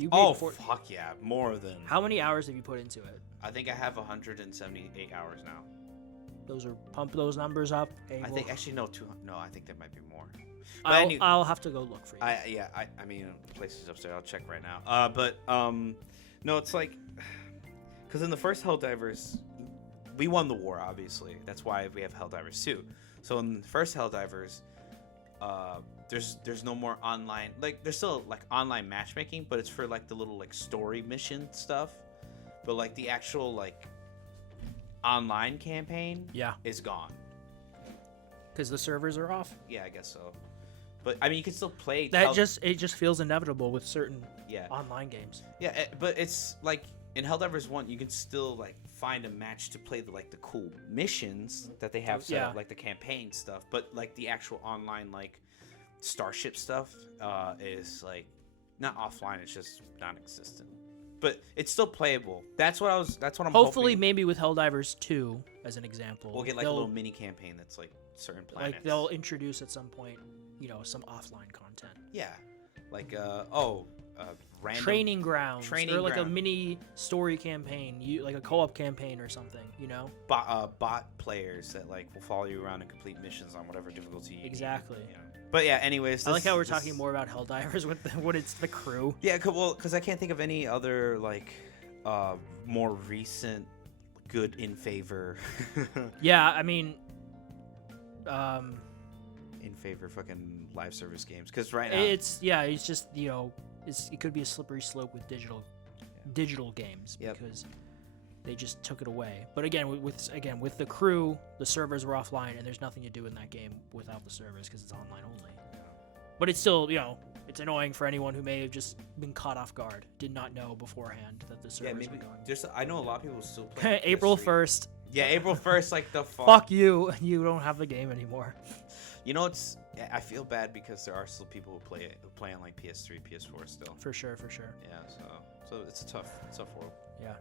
Fuck yeah, more than. How many hours have you put into it? I think I have 178 hours now. Pump those numbers up. I think actually no, I think there might be more. I'll have to go look for you. I mean, the place is upstairs. I'll check right now. No, it's like, because in the first Helldivers, we won the war. Obviously, that's why we have Helldivers 2. So in the first Helldivers, there's no more online. Like there's still like online matchmaking, but it's for like the little like story mission stuff. But like the actual like online campaign, is gone. Because the servers are off. Yeah, I guess so. But I mean, you can still play. It just feels inevitable with certain online games. Yeah, but it's like in Helldivers 1, you can still like find a match to play the cool missions that they have set up, like the campaign stuff. But like the actual online like starship stuff is like not offline. It's just non-existent. But it's still playable. That's what I'm hopefully hoping. Maybe with Helldivers 2 as an example, we'll get like a little mini campaign that's like certain planets. Like they'll introduce at some point, some offline content. Yeah, like random training grounds, or like a mini story campaign, like a co-op campaign or something. Bot players that like will follow you around and complete missions on whatever difficulty. Exactly. But yeah, anyways. I like how we're talking more about Helldivers when it's the crew. Yeah, well, because I can't think of any other like more recent good in favor. Yeah, I mean, in favor fucking live service games, because right now it's just it could be a slippery slope with digital games because they just took it away. But again, with the crew, the servers were offline, and there's nothing to do in that game without the servers because it's online only. But it's still, it's annoying for anyone who may have just been caught off guard, did not know beforehand that the servers were going. I know a lot of people still play April 1st. Yeah, April 1st, like the fuck you. You don't have the game anymore. I feel bad because there are still people who play on like PS3, PS4 still. For sure. Yeah, so it's a tough world. Yeah.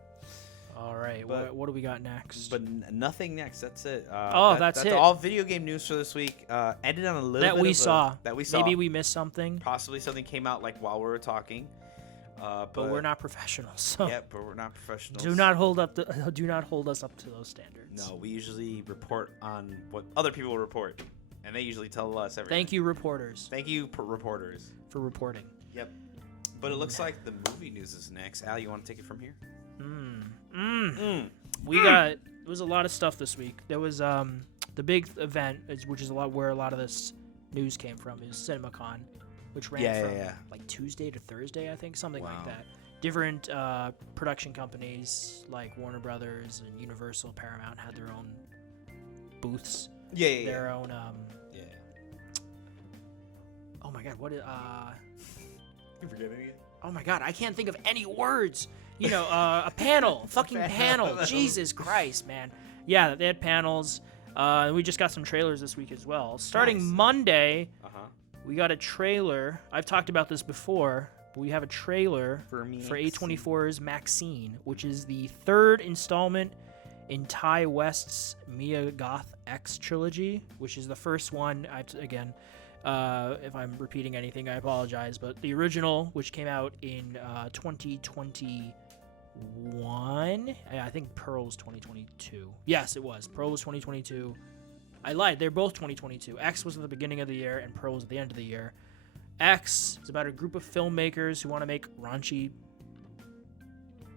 All right, what do we got next? But nothing next. That's it. That's it. All video game news for this week. Ended on a little that bit we of saw. That we saw. Maybe we missed something. Possibly something came out like while we were talking. But we're not professionals. So yeah, but we're not professionals. Do not hold us up to those standards. No, we usually report on what other people report, and they usually tell us everything. Thank you, reporters. Thank you, reporters, for reporting. Yep. But it looks like the movie news is next. Al, you want to take it from here? It was a lot of stuff this week. There was the big event, which is where a lot of this news came from, is CinemaCon, which ran from like Tuesday to Thursday, I think, something like that. Different production companies like Warner Brothers and Universal, Paramount had their own booths. Their own. Oh my God! You forget anything? Oh my God! I can't think of any words. A panel, fucking panel. Jesus Christ, man. Yeah, they had panels. We just got some trailers this week as well. Starting Monday, we got a trailer. I've talked about this before, but we have a trailer for A24's Maxine, which is the third installment in Ty West's Mia Goth X trilogy, which is the first one. If I'm repeating anything, I apologize. But the original, which came out in 2021, I think Pearl was 2022. Yes, it was. Pearl was 2022. I lied. They're both 2022. X was at the beginning of the year, and Pearl was at the end of the year. X is about a group of filmmakers who want to make raunchy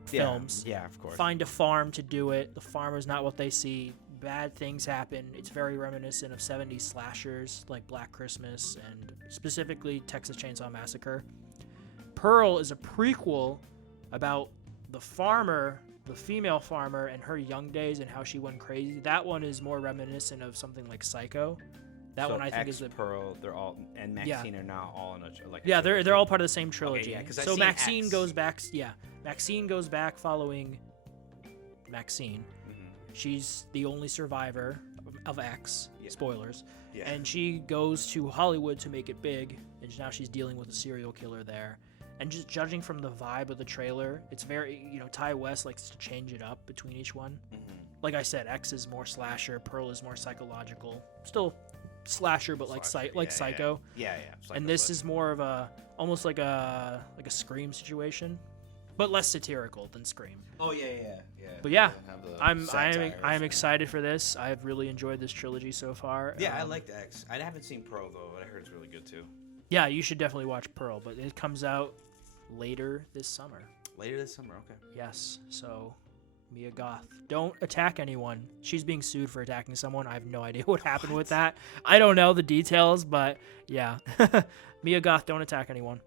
films. Yeah, of course. Find a farm to do it. The farmer's not what they see. Bad things happen. It's very reminiscent of 70s slashers like Black Christmas and specifically Texas Chainsaw Massacre. Pearl is a prequel about the farmer, the female farmer, and her young days and how she went crazy. That one is more reminiscent of something like Psycho. That one I think is the Pearl. They're all and Maxine are now all in a like. Yeah, they're all part of the same trilogy. Okay, yeah, so Maxine goes back. Yeah, Maxine goes back following Maxine. She's the only survivor of X. Yeah. Spoilers. Yeah. And she goes to Hollywood to make it big, and now she's dealing with a serial killer there. And just judging from the vibe of the trailer, it's very, Ty West likes to change it up between each one. Like I said, X is more slasher, Pearl is more psychological. Still slasher, but Psycho. Yeah. And this is more of almost like a Scream situation, but less satirical than Scream. Oh yeah. But yeah, I'm excited for this. I've really enjoyed this trilogy so far. Yeah, I liked X. I haven't seen Pearl though, but I heard it's really good too. Yeah, you should definitely watch Pearl, but it comes out later this summer. Later this summer, okay. Yes, so Mia Goth, don't attack anyone. She's being sued for attacking someone. I have no idea what happened with that. I don't know the details, but yeah. Mia Goth, don't attack anyone.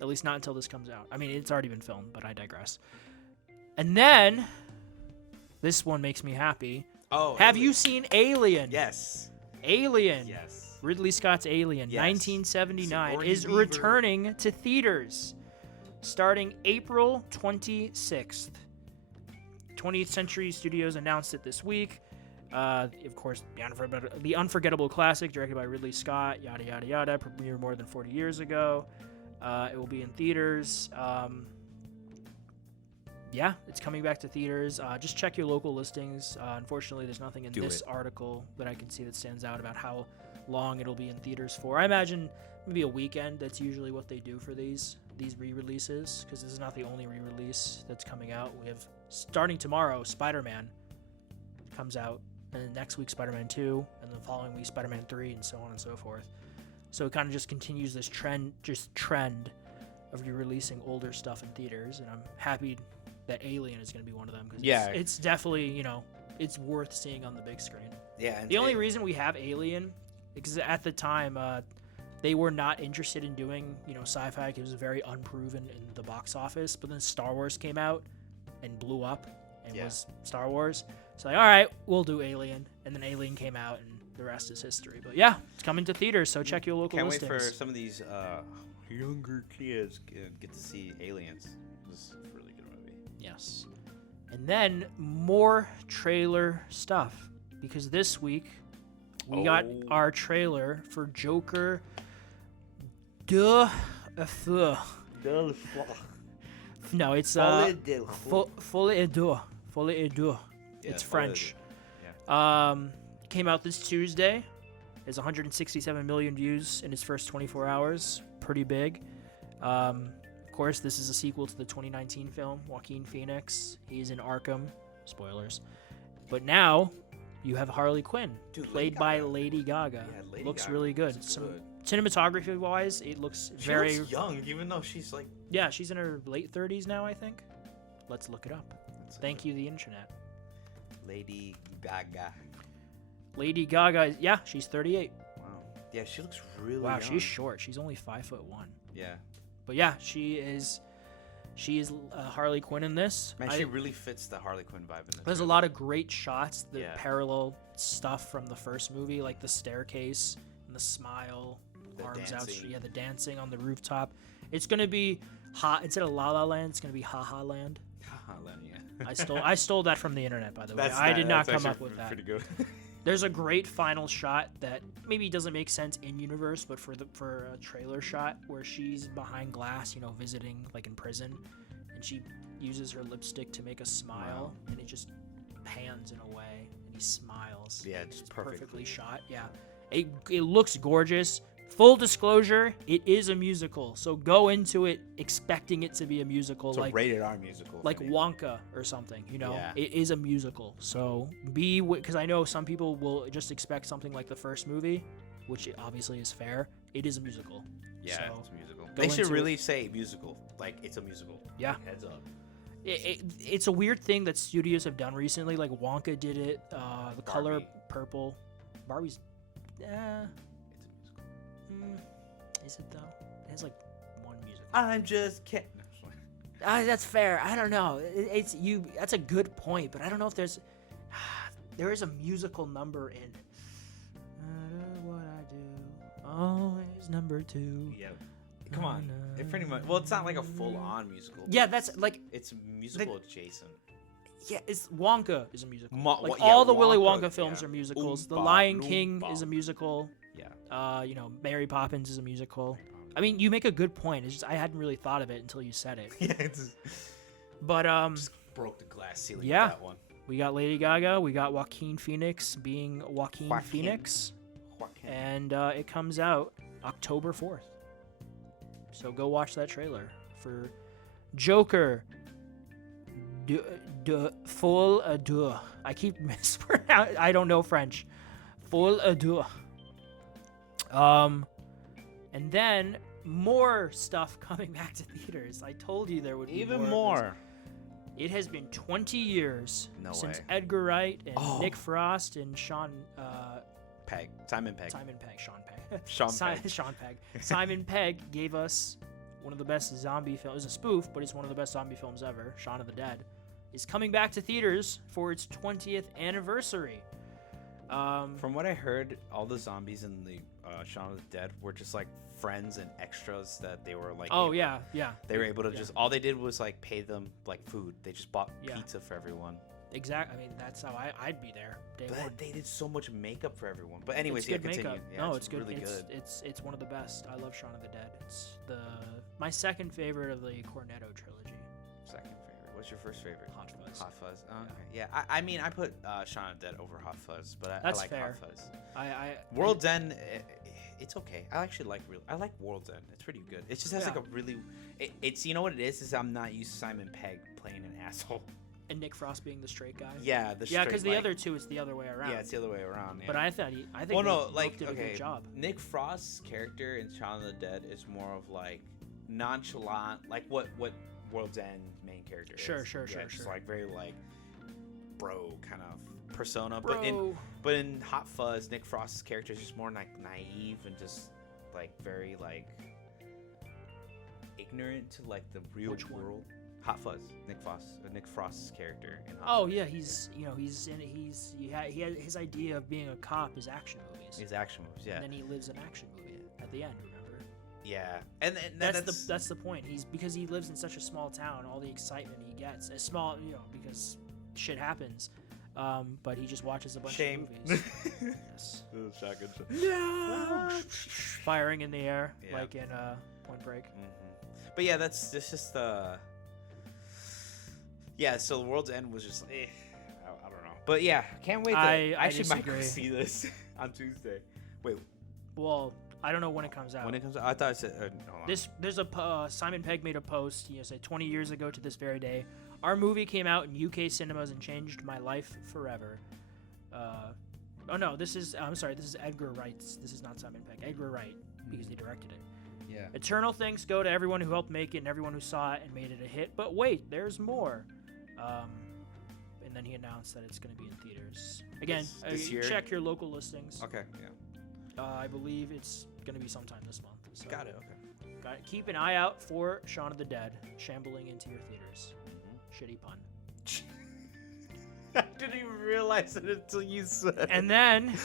At least not until this comes out. I mean, it's already been filmed, but I digress. And then, this one makes me happy. Oh, have you seen Alien? Yes. Alien. Yes. Ridley Scott's Alien, yes. 1979, is returning to theaters starting April 26th. 20th Century Studios announced it this week. Of course, the unforgettable classic directed by Ridley Scott, yada, yada, yada, premiered more than 40 years ago. It will be in theaters. Yeah, it's coming back to theaters. Just check your local listings. Unfortunately, there's nothing in this article that I can see that stands out about how long it'll be in theaters for. I imagine maybe a weekend. That's usually what they do for these re-releases, because this is not the only re-release that's coming out. We have, starting tomorrow, Spider-Man comes out, and then next week Spider-Man 2, and the following week Spider-Man 3, and so on and so forth. So it kind of just continues this trend of re-releasing older stuff in theaters, and I'm happy that Alien is going to be one of them, because it's definitely, it's worth seeing on the big screen. Yeah. The only reason we have Alien, because at the time, they were not interested in doing, sci-fi. It was very unproven in the box office, but then Star Wars came out and blew up and was Star Wars. So all right, we'll do Alien, and then Alien came out, and the rest is history. But yeah, it's coming to theaters, so check your local listings. Can't wait for some of these younger kids get to see Aliens. This is a really good movie. Yes. And then more trailer stuff, because this week we got our trailer for Joker. No, it's Folie et Deux. It's French. Came out this Tuesday. It's 167 million views in its first 24 hours. Pretty big. Of course, this is a sequel to the 2019 film, Joaquin Phoenix. He's in Arkham. Spoilers. But now you have Harley Quinn, played by Lady Gaga. Yeah, looks really good. Cinematography-wise, it looks very... She looks young, even though she's like... Yeah, she's in her late 30s now, I think. Let's look it up. Thank you, the internet. Lady Gaga. Lady Gaga, she's 38. Wow. Yeah, she looks really young. Wow, she's short. She's only 5'1". Yeah. But yeah, she is Harley Quinn in this. Man, she really fits the Harley Quinn vibe in this. There's a lot of great shots, the parallel stuff from the first movie, like the staircase and the smile, the arms dancing. Out. The dancing on the rooftop. It's gonna be hot. Instead of La La Land, it's gonna be Ha Ha Land. Ha Ha Land, yeah. I stole that from the internet, by the way. I did not come up with that. Pretty good. There's a great final shot that maybe doesn't make sense in universe, but for a trailer shot where she's behind glass, visiting like in prison, and she uses her lipstick to make a smile, and it just pans in a way, and he smiles. Yeah, it's perfectly shot. Yeah, it looks gorgeous. Full disclosure, it is a musical, so go into it expecting it to be a musical, like rated R musical, like Wonka or something. It is a musical. So because I know some people will just expect something like the first movie, which obviously is fair. It is a musical. Yeah, so it's a musical. They should really say musical, like it's a musical. Yeah, heads up. It's a weird thing that studios have done recently. Like Wonka did it. The Color Barbie. Purple. Barbie's. It's a musical. Is it though? It has like one music. I'm just kidding. That's fair. I don't know. It's you. That's a good point, but I don't know if there's. There is a musical number in. What I do, always number 2. Yeah. Come on. It pretty much. Well, it's not like a full-on musical. Yeah, that's like. It's musical adjacent. Yeah, it's Wonka is a musical. Yeah, all the Willy Wonka, Wonka films yeah. are musicals. The Oompa Lion King Loompa. is a musical. Yeah. Mary Poppins is a musical. I mean, you make a good point. It's just I hadn't really thought of it until you said it. Yeah, it's But just broke the glass ceiling yeah. with that one. We got Lady Gaga. We got Joaquin Phoenix being Joaquin Phoenix. And it comes out October 4th. So go watch that trailer for Joker. Full adieu. I keep mispronouncing. I don't know French. Full adieu. And then more stuff coming back to theaters. I told you there would be Even more. more. It has been 20 years No since way. Edgar Wright and Oh. Nick Frost and Simon Pegg. Simon Pegg. Simon Pegg gave us one of the best zombie films. It's a spoof, but it's one of the best zombie films ever. Shaun of the Dead is coming back to theaters for its 20th anniversary. From what I heard, all the zombies in the Shaun of the Dead were just like friends and extras that they were like. Oh yeah. They were able to just. All they did was like pay them like food. They just bought Yeah. pizza for everyone. Exactly. I mean, that's how I'd be there day one. But they did so much makeup for everyone. But anyways, It's yeah, good continue. makeup. Yeah, No, it's good. Really good. It's one of the best. I love Shaun of the Dead. It's my second favorite of the Cornetto trilogy. Second favorite. What's your first favorite? Hot Fuzz. Hot Fuzz. Oh, okay. Yeah. I mean, I put Shaun of the Dead over Hot Fuzz, but I That's like fair. Hot Fuzz. I World's End, it's okay. I actually like I like World's End. It's pretty good. It just has like a really. It's you know what it is I'm not used to Simon Pegg playing an asshole. and Nick Frost being the straight guy. Yeah, because the other two it's the other way around. Yeah, it's the other way around. Yeah. But I think well, no, they like did a good job. Nick Frost's character in Shaun of the Dead is more of like nonchalant, like what World's End main character is. Sure. Just like very like bro kind of persona. Bro. But in Hot Fuzz, Nick Frost's character is just more like naive and just like very like ignorant to like the real Which one? world. Hot Fuzz, Nick Frost's character in Hot Oh Fuzz. yeah, he had his idea of being a cop is action movies. His action moves, yeah. And then he lives an action movie at the end, remember? Yeah. And That's the point. Because he lives in such a small town, all the excitement he gets, a small, because shit happens. But he just watches a bunch Shame. of movies. Yes. Shotgun shot. No! Firing in the air, Yeah. like in Point Break. But yeah, that's just yeah. So the World's End was just I don't know. But yeah, can't wait. I actually might go disagree. see this on Tuesday. Wait, Well, I don't know when it comes out. when it comes out, I thought it said hold on. There's a Simon Pegg made a post. Said 20 years ago to this very day, our movie came out in UK cinemas and changed my life forever. Oh no, I'm sorry. This is Edgar Wright's. This is not Simon Pegg. Edgar Wright, because he directed it. Yeah. Eternal thanks go to everyone who helped make it and everyone who saw it and made it a hit. But wait, there's more. And then he announced that it's going to be in theaters again. This year? Check your local listings. Okay. Yeah. I believe it's going to be sometime this month. So Got it. Okay. Keep an eye out for Shaun of the Dead shambling into your theaters. Shitty pun. I didn't even realize it until you said it. And then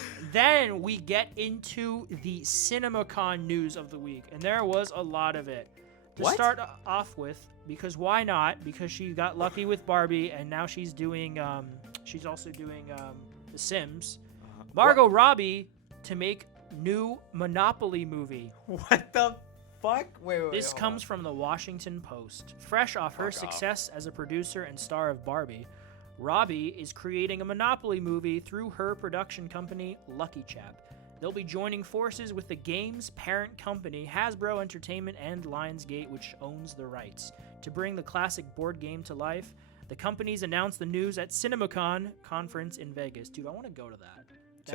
we get into the CinemaCon news of the week, and there was a lot of it. To What? start off with, because why not? Because she got lucky with Barbie, and now she's doing. She's also doing The Sims. Margot Robbie to make new Monopoly movie. What the fuck? Wait. This hold comes on. from the Washington Post. Fresh off her Fuck off. success as a producer and star of Barbie, Robbie is creating a Monopoly movie through her production company, Lucky Chap. They'll be joining forces with the game's parent company, Hasbro Entertainment and Lionsgate, which owns the rights. To bring the classic board game to life, the companies announced the news at CinemaCon conference in Vegas. Dude, I want to go to that.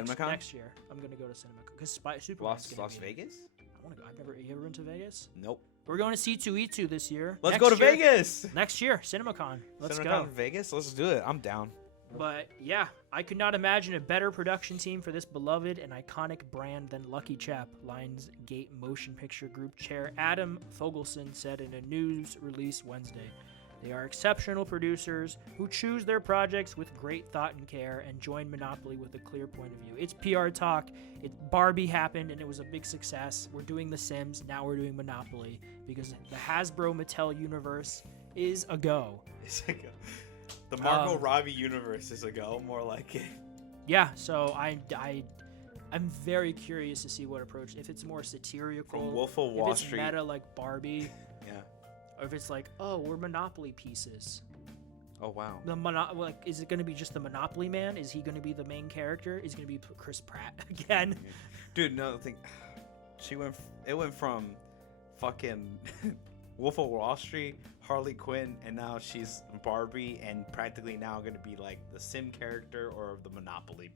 CinemaCon? Next year, I'm going to go to CinemaCon. Because Superman's Las gonna be there. Vegas? I want to go. You ever been to Vegas? Nope. We're going to C2E2 this year. Let's Next go to year- Vegas. Next year, CinemaCon. Let's CinemaCon go. Vegas. Let's do it. I'm down. But yeah, I could not imagine a better production team for this beloved and iconic brand than Lucky Chap, Lionsgate Motion Picture Group Chair Adam Fogelson said in a news release Wednesday. They are exceptional producers who choose their projects with great thought and care and join Monopoly with a clear point of view. It's PR talk. Barbie happened and it was a big success. We're doing The Sims. Now we're doing Monopoly because the Hasbro Mattel universe is a go. It's a go. The Margot Robbie universe is a go, more like it. Yeah, so I'm very curious to see what approach. If it's more satirical, From Wolf of Wall if it's Street. meta like Barbie, Yeah. or if it's like, oh, we're Monopoly pieces. Oh wow. Is it going to be just the Monopoly man? Is he going to be the main character? Is it going to be Chris Pratt again? Dude, no, think it went from fucking Wolf of Wall Street, Harley Quinn, and now she's Barbie, and practically now going to be like the Sim character or the Monopoly.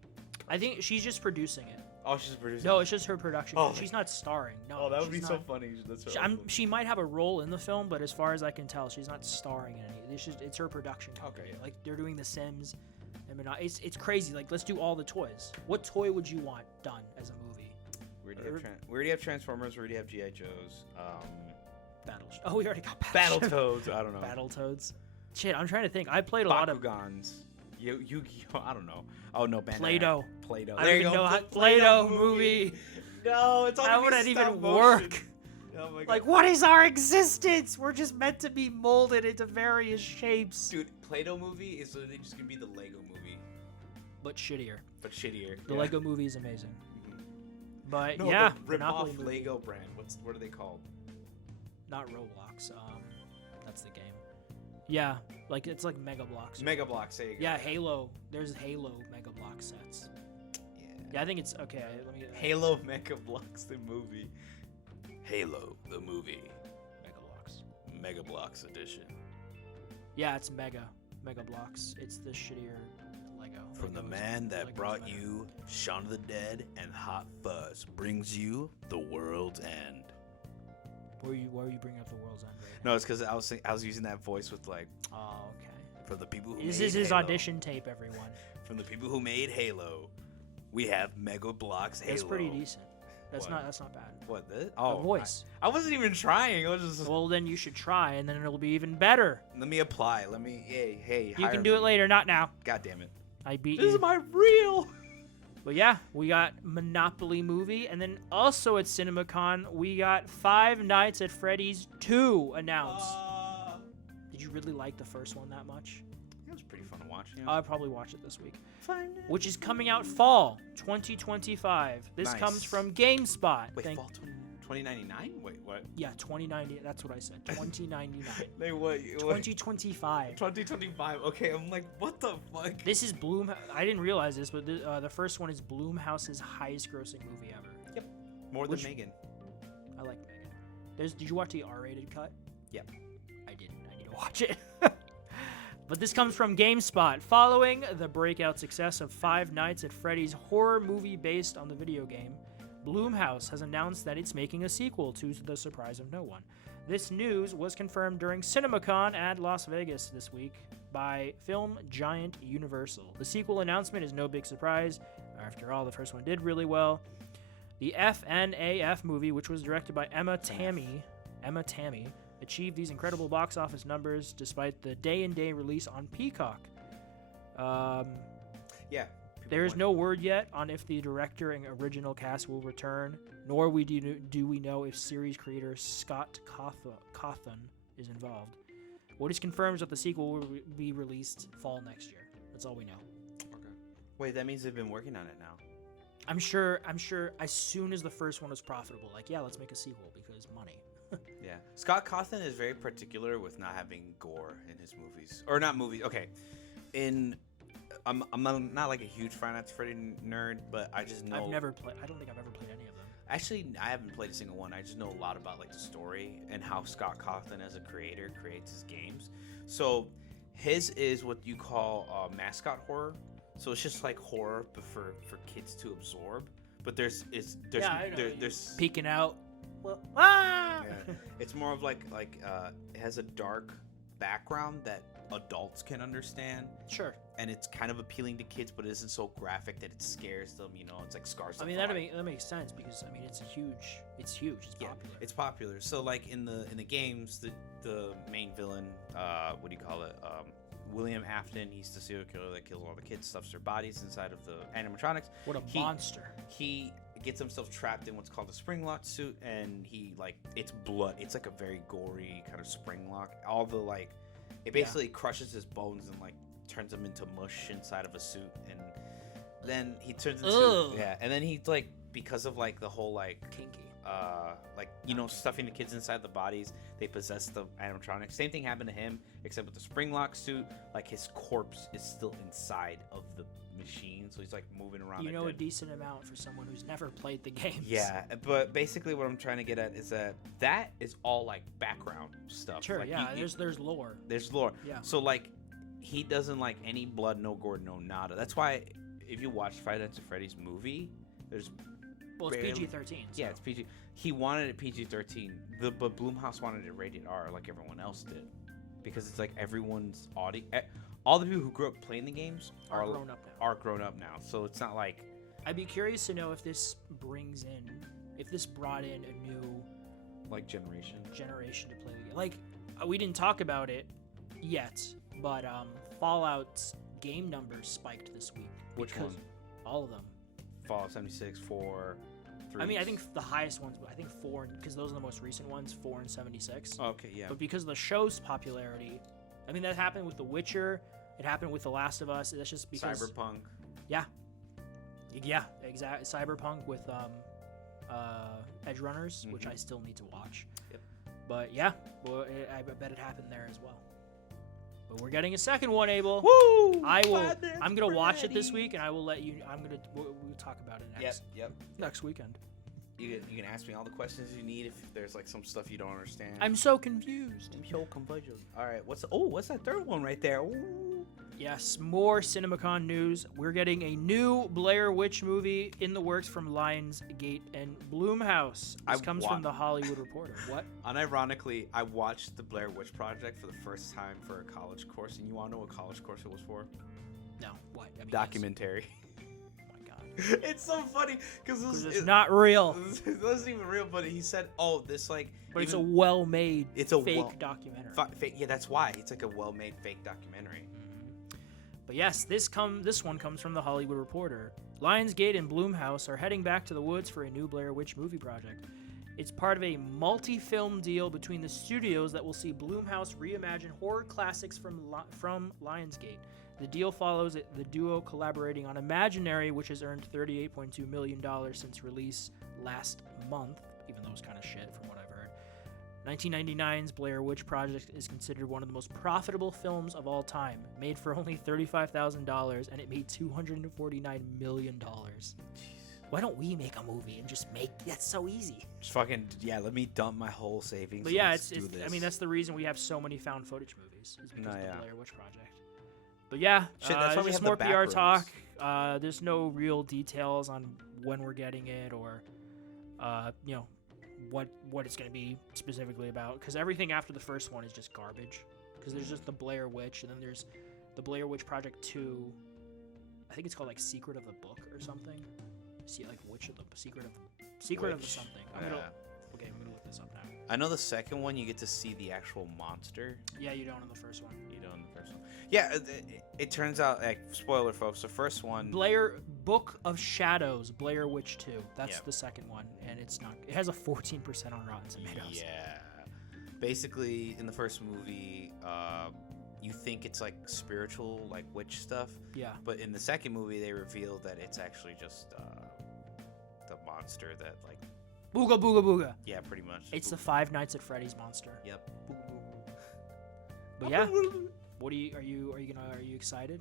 I think she's just producing it. Oh, she's producing. No, it's just her production. Oh, she's not starring. No, Oh, that would be she's so not. funny. That's She might have a role in the film, but as far as I can tell, she's not starring in any. It's her production company. Okay. Like they're doing The Sims, and it's crazy. Like let's do all the toys. What toy would you want done as a movie? We already have Transformers. We already have GI Joes. Oh, we already got Battletoads. I don't know. Battletoads. Shit, I'm trying to think. I played a lot of Bakugans. Yu-Gi-Oh! I don't know. Oh no, Bandai. Play-Doh. Play-Doh. I don't even know how Play-Doh movie. No, it's all. How would that even work? Oh my God. Like, what is our existence? We're just meant to be molded into various shapes. Dude, Play-Doh movie is literally just gonna be the Lego movie, But shittier. but shittier. The Lego movie is amazing. Mhm. But No, yeah, the Monopoly rip-off movie. Lego brand. What are they called? Not Roblox. That's the game. Yeah, like it's like Mega Bloks. Mega Bloks. There you go. Yeah, Halo. There's Halo Mega Block sets. Yeah, I think it's okay. Let me get Halo Mega Bloks the movie. Halo the movie. Mega Bloks. Mega Bloks edition. Yeah, it's Mega Bloks. It's the shittier Lego. From the Lego's- man that Lego's brought better. you Shaun of the Dead and Hot Fuzz brings you the world's end. Why are you bringing up the World's End right now? No, it's because I was using that voice with like Oh, okay. for the people who This made is his Halo. audition tape, everyone. From the people who made Halo, we have Mega Bloks Halo. That's pretty decent. That's What? not bad. What this? The Oh, voice. I wasn't even trying. I was just. Well, then you should try, and then it'll be even better. Let me apply. Let me. Hey. You hire can do it me. later, not now. God damn it. I beat This you. is my reel. But yeah, we got Monopoly movie, and then also at CinemaCon, we got Five Nights at Freddy's 2 announced. Did you really like the first one that much? It was pretty fun to watch. I'll probably watch it this week. Fine. Which is coming out fall 2025. This Nice. comes from GameSpot. Wait, fall 2099? Wait, what? Yeah, 2090. That's what I said. 2099. Wait, what? 2025. 2025. Okay, I'm like, what the fuck? This is Bloom. I didn't realize this, but the first one is Blumhouse's highest-grossing movie ever. More than Which- Megan. I like Megan. Did you watch the R-rated cut? Yep. I didn't. I need to watch it. But this comes from GameSpot. Following the breakout success of Five Nights at Freddy's horror movie based on the video game, Blumhouse has announced that it's making a sequel to the surprise of no one. This news was confirmed during CinemaCon at Las Vegas this week by film giant Universal. The sequel announcement is no big surprise. After all, the first one did really well. The FNAF movie, which was directed by Emma Tammy, achieved these incredible box office numbers despite the day-and-day release on Peacock. Yeah. There is no word yet on if the director and original cast will return, nor do we know if series creator Scott Cawthon is involved. What is confirmed is that the sequel will be released fall next year. That's all we know. Okay. Wait, that means they've been working on it now. I'm sure as soon as the first one was profitable, like, yeah, let's make a sequel because money. Yeah. Scott Cawthon is very particular with not having gore in his movies. Or not movies. Okay. I'm not like a huge Five Nights at Freddy nerd, but I just know. I don't think I've ever played any of them. Actually, I haven't played a single one. I just know a lot about like the story and how Scott Cawthon as a creator creates his games. So his is what you call mascot horror. So it's just like horror, but for kids to absorb. But there's I know. there's Peeking out. Ah! Yeah. It's more of like it has a dark background that adults can understand, Sure. and it's kind of appealing to kids, but it isn't so graphic that it scares them. You know, it's like scars. I mean, that makes sense because I mean, it's huge. It's popular. It's popular. So like in the games, the main villain, what do you call it? William Afton. He's the serial killer that kills all the kids, stuffs their bodies inside of the animatronics. What a monster! He gets himself trapped in what's called a spring lock suit, and it's blood. It's like a very gory kind of spring lock. All the it basically crushes his bones and turns him into mush inside of a suit, and then he turns into and then he because of the whole Kinky. Stuffing the kids inside the bodies, they possess the animatronics. Same thing happened to him, except with the spring lock suit, his corpse is still inside of the machine, so he's moving around. A decent amount for someone who's never played the games. Yeah, but basically what I'm trying to get at is that is all background stuff. Sure, there's lore. There's lore. Yeah. So he doesn't like any blood, no gore, no nada. That's why if you watch Five Nights at Freddy's movie, there's it's PG-13. So. Yeah, it's PG. He wanted it PG-13, but Blumhouse wanted it rated R like everyone else did, because it's everyone's audience. All the people who grew up playing the games are grown up now. Are grown up now, so it's not like. I'd be curious to know if this brought in a new generation to play the game. We didn't talk about it yet, but Fallout's game numbers spiked this week. Which one? All of them. Fallout 76, 4, 3. I mean, I think the highest ones, I think 4, because those are the most recent ones, 4 and 76. Okay, yeah. But because of the show's popularity, I mean, that happened with The Witcher. It happened with The Last of Us. That's just because Cyberpunk. Yeah, exactly. Cyberpunk with Edge Runners, which I still need to watch. Yep. But yeah, I bet it happened there as well. But we're getting a second one, Abel. Woo! I'm gonna watch it this week, and I will let you. We'll talk about it next weekend. You can ask me all the questions you need if there's some stuff you don't understand. I'm so confused. All right, what's that third one right there? Ooh. Yes, more CinemaCon news. We're getting a new Blair Witch movie in the works from Lionsgate and Blumhouse. This comes from The Hollywood Reporter. What? Unironically, I watched the Blair Witch Project for the first time for a college course, and you want to know what college course it was for? No, what? I mean, documentary. It's so funny because it's not real. It wasn't even real, but he said, "Oh, this But it's a well-made. It's a fake documentary. Yeah, that's why it's a well-made fake documentary." Mm-hmm. But yes, this one comes from The Hollywood Reporter. Lionsgate and Blumhouse are heading back to the woods for a new Blair Witch movie project. It's part of a multi-film deal between the studios that will see Blumhouse reimagine horror classics from Lionsgate. The deal follows the duo collaborating on Imaginary, which has earned $38.2 million since release last month, even though it's kind of shit from what I've heard. 1999's Blair Witch Project is considered one of the most profitable films of all time, made for only $35,000, and it made $249 million. Jeez. Why don't we make a movie and just make that's so easy? Just let me dump my whole savings. But yeah, it's I mean, that's the reason we have so many found footage movies, is because of the Blair Witch Project. But yeah, that's why we have more the PR talk. There's no real details on when we're getting it or, what it's going to be specifically about. Because everything after the first one is just garbage. Because there's just the Blair Witch, and then there's the Blair Witch Project 2. I think it's called Secret of the Book or something. Secret of the something. I'm gonna look this up now. I know the second one you get to see the actual monster. Yeah, you don't in the first one. Yeah, it turns out, spoiler folks, the first one... Blair Book of Shadows, Blair Witch 2. That's the second one, and it has a 14% on Rotten Tomatoes. Yeah. Basically, in the first movie, you think it's spiritual, witch stuff. Yeah. But in the second movie, they reveal that it's actually just the monster that, Booga booga booga. Yeah, pretty much. It's the Five Nights at Freddy's monster. Yep. But yeah, are you excited?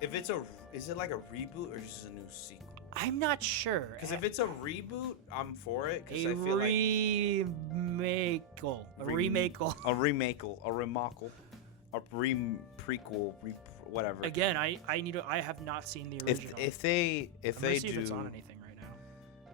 Is it like a reboot or just a new sequel? I'm not sure. Because if it's a reboot, I'm for it. A remake, whatever. Again, I have not seen the original. If they see do, if it's on anything right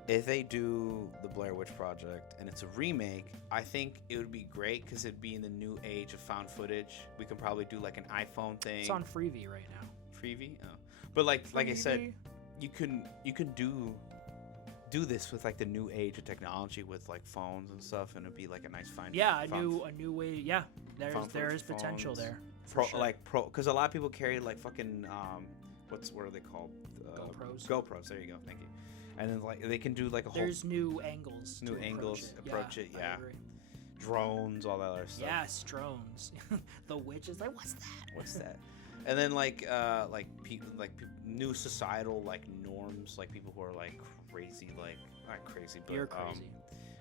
if they do the Blair Witch Project and it's a remake, I think it would be great because it'd be in the new age of found footage. We can probably do like an iPhone thing. It's on Freevee right now. Freevee? Oh. But like I said, you can do this with like the new age of technology with like phones and stuff, and it'd be like a nice find. Yeah, a new way. Yeah, there is potential there. Because a lot of people carry like fucking what are they called? GoPros. GoPros. There you go. Thank you. And then like they can do like a whole. There's new angles. Approach it. Yeah. Drones, all that other stuff. Yes, drones. The witch is like, what's that? And then like new societal like norms, like people who are like crazy, like not crazy, but you're crazy.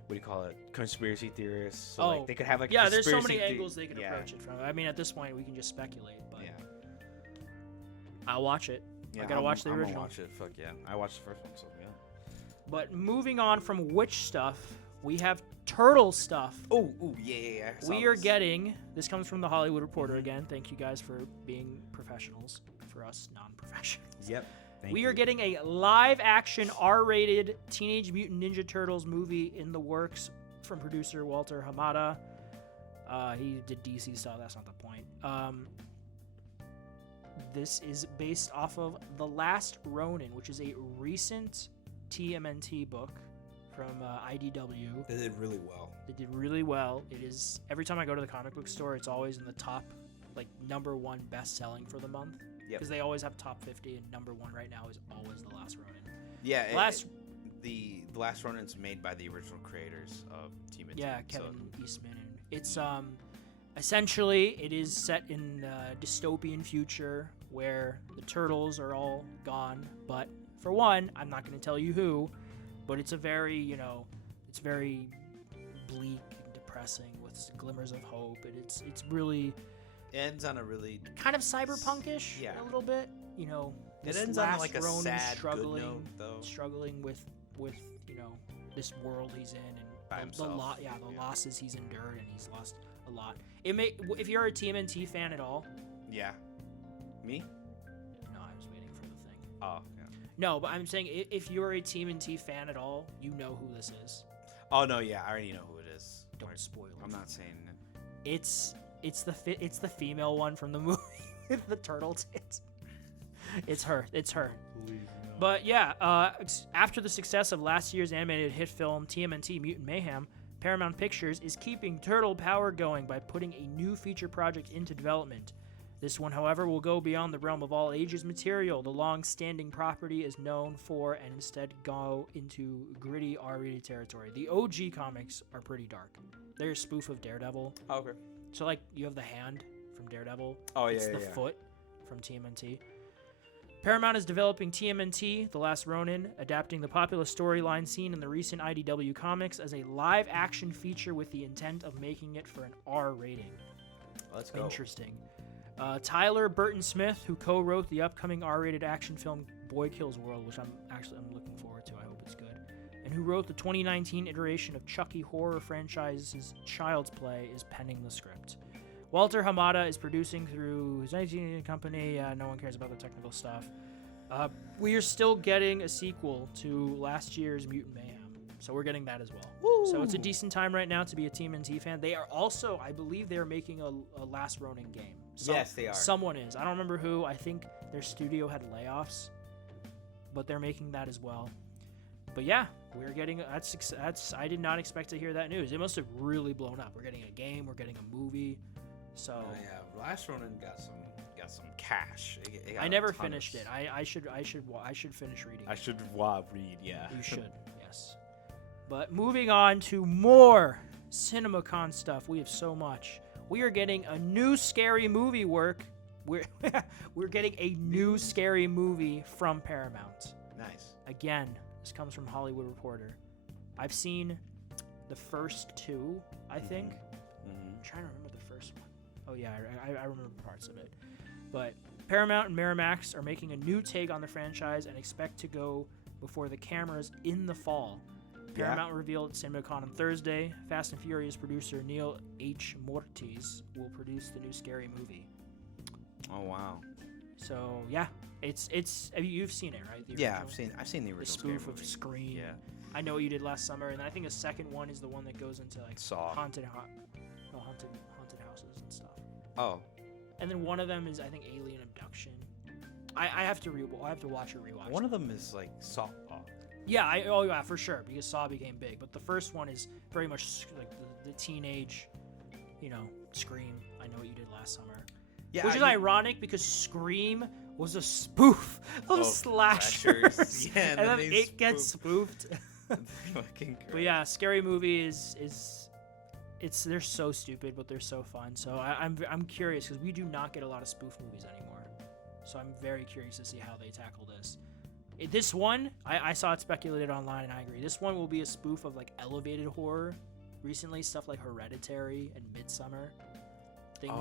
What do you call it? Conspiracy theorists. So, oh, like they could have like there's so many angles they could approach it from. I mean, at this point, we can just speculate, but I'll watch it. Yeah, I gotta watch the original. I'm gonna watch it. Fuck yeah, I watched the first one, so yeah. But moving on from witch stuff, we have turtle stuff. Oh, yeah. We are getting, this comes from the Hollywood Reporter again. Thank you guys for being professionals, for us non-professionals. Yep. We are getting a live-action R-rated Teenage Mutant Ninja Turtles movie in the works from producer Walter Hamada. He did DC stuff, that's not the point. This is based off of The Last Ronin, which is a recent TMNT book from IDW. They did really well. It is, every time I go to the comic book store, it's always in the top, like, #1 best-selling for the month. Because they always have top 50, and #1 right now is always The Last Ronin. Yeah, the Last Ronin's made by the original creators of TMNT. Yeah, Kevin Eastman. And it's essentially it is set in a dystopian future where the turtles are all gone. But for one, I'm not going to tell you who, but it's a very it's very bleak and depressing with glimmers of hope, and it's really. It ends on a really kind of cyberpunkish, a little bit. It ends on like a Ronin sad struggling, good note, though. Struggling with this world he's in and by himself. The losses he's endured, and he's lost a lot. If you're a TMNT fan at all. Yeah. Me? No, I was waiting for the thing. Oh, yeah. No, but I'm saying if you're a TMNT fan at all, you know who this is. Oh no, yeah, I already know who it is. Don't spoil it. I'm not saying it. It's the female one from the movie with the turtle tits. It's her. But yeah, after the success of last year's animated hit film TMNT Mutant Mayhem, Paramount Pictures is keeping turtle power going by putting a new feature project into development. This one, however, will go beyond the realm of all ages material the long-standing property is known for, and instead go into gritty R-rated territory. The OG comics are pretty dark. They're a spoof of Daredevil. Oh, okay. So, like, you have the hand from Daredevil. Oh, yeah, It's the foot from TMNT. Paramount is developing TMNT, The Last Ronin, adapting the popular storyline seen in the recent IDW comics as a live-action feature with the intent of making it for an R rating. Let's go. Interesting. Tyler Burton Smith, who co-wrote the upcoming R-rated action film Boy Kills World, which I'm looking forward to. I hope it's good. And who wrote the 2019 iteration of Chucky horror franchise's Child's Play, is penning the script. Walter Hamada is producing through his 19 company. No one cares about the technical stuff. We are still getting a sequel to last year's Mutant Mayhem, so we're getting that as well. Woo! So it's a decent time right now to be a TMNT fan. They are also, I believe, they're making a Last Ronin game. Yes, they are. Someone is. I don't remember who. I think their studio had layoffs, but they're making that as well. But yeah, we're getting that's. I did not expect to hear that news. It must have really blown up. We're getting a game. We're getting a movie. So yeah, Last Ronin got some cash. It got I never finished it. I should finish reading. I should read. Yeah. You should. Yes. But moving on to more CinemaCon stuff. We have so much. We are getting a new scary movie work. We're getting a new scary movie from Paramount. Nice. Again, this comes from Hollywood Reporter. I've seen the first two, I think. I'm trying to remember the first one. Oh yeah, I remember parts of it. But Paramount and Miramax are making a new take on the franchise and expect to go before the cameras in the fall. Paramount revealed at CinemaCon on Thursday. Fast and Furious producer Neil H. Mortis will produce the new scary movie. Oh wow! So yeah, it's you've seen it, right? Yeah, I've seen the original. The spoof of Scream. Yeah. I Know What You Did Last Summer, and I think the second one is the one that goes into like Saw. haunted houses and stuff. Oh. And then one of them is I think Alien Abduction. I have to watch or rewatch. One of them is like Saw. Yeah, yeah, for sure, because Saw became big. But the first one is very much like the teenage, Scream. I Know What You Did Last Summer. Yeah, Which is ironic because Scream was a spoof of slashers. Yeah, and then it gets spoofed. Fucking great. But yeah, Scary Movie is they're so stupid, but they're so fun. So I'm curious because we do not get a lot of spoof movies anymore. So I'm very curious to see how they tackle this. This one, I saw it speculated online, and I agree. This one will be a spoof of like elevated horror. Recently, stuff like Hereditary and Midsommar. Things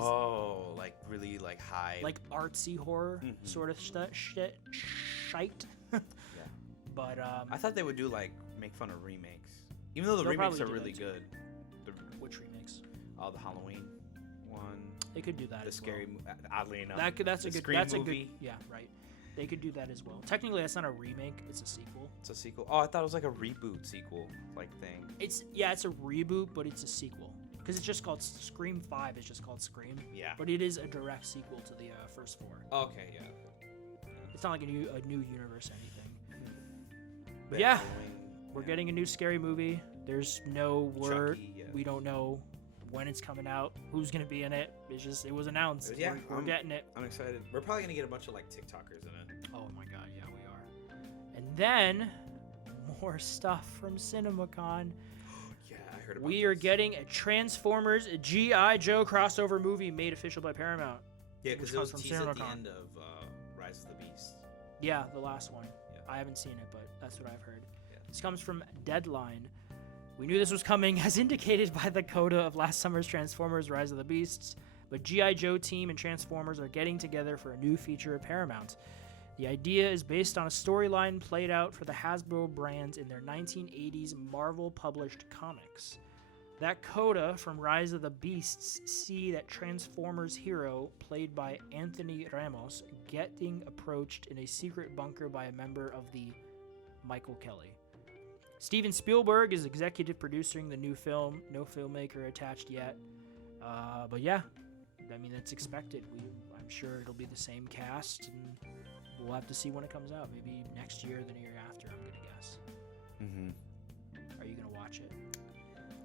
like really like high, like artsy horror sort of shite. Yeah. But I thought they would do like make fun of remakes, even though the They'll remakes are probably do really that good. which remakes? The Halloween one. They could do that. The as scary, well. oddly enough. That's a good movie. Yeah, right. They could do that as well. Technically, that's not a remake; it's a sequel. It's a sequel. Oh, I thought it was like a reboot sequel like thing. It's a reboot, but it's a sequel because it's just called Scream 5. It's just called Scream. Yeah. But it is a direct sequel to the first 4. Okay, yeah. It's not like a new universe or anything. But Yeah. Halloween, We're getting a new Scary Movie. There's no word. Chucky, yeah. We don't know when it's coming out, who's gonna be in it. It was announced. Yeah, we're getting it. I'm excited. We're probably gonna get a bunch of like TikTokers in it. Oh my god, yeah, we are. And then more stuff from CinemaCon. Yeah, I heard about We are this. getting a Transformers G.I. Joe crossover movie made official by Paramount. Yeah, which because it was comes from teased at the CinemaCon. end of Rise of the Beast. Yeah, the last one. Yeah. I haven't seen it, but that's what I've heard. Yeah. This comes from Deadline. We knew this was coming, as indicated by the coda of last summer's Transformers Rise of the Beasts, but G.I. Joe team and Transformers are getting together for a new feature at Paramount. The idea is based on a storyline played out for the Hasbro brands in their 1980s Marvel-published comics. That coda from Rise of the Beasts see that Transformers hero, played by Anthony Ramos, getting approached in a secret bunker by a member of the Michael Kelly. Steven Spielberg is executive producing the new film. No filmmaker attached yet. But yeah, I mean, that's expected. I'm sure it'll be the same cast, and we'll have to see when it comes out. Maybe next year or the year after, I'm going to guess. Mm-hmm. Are you going to watch it?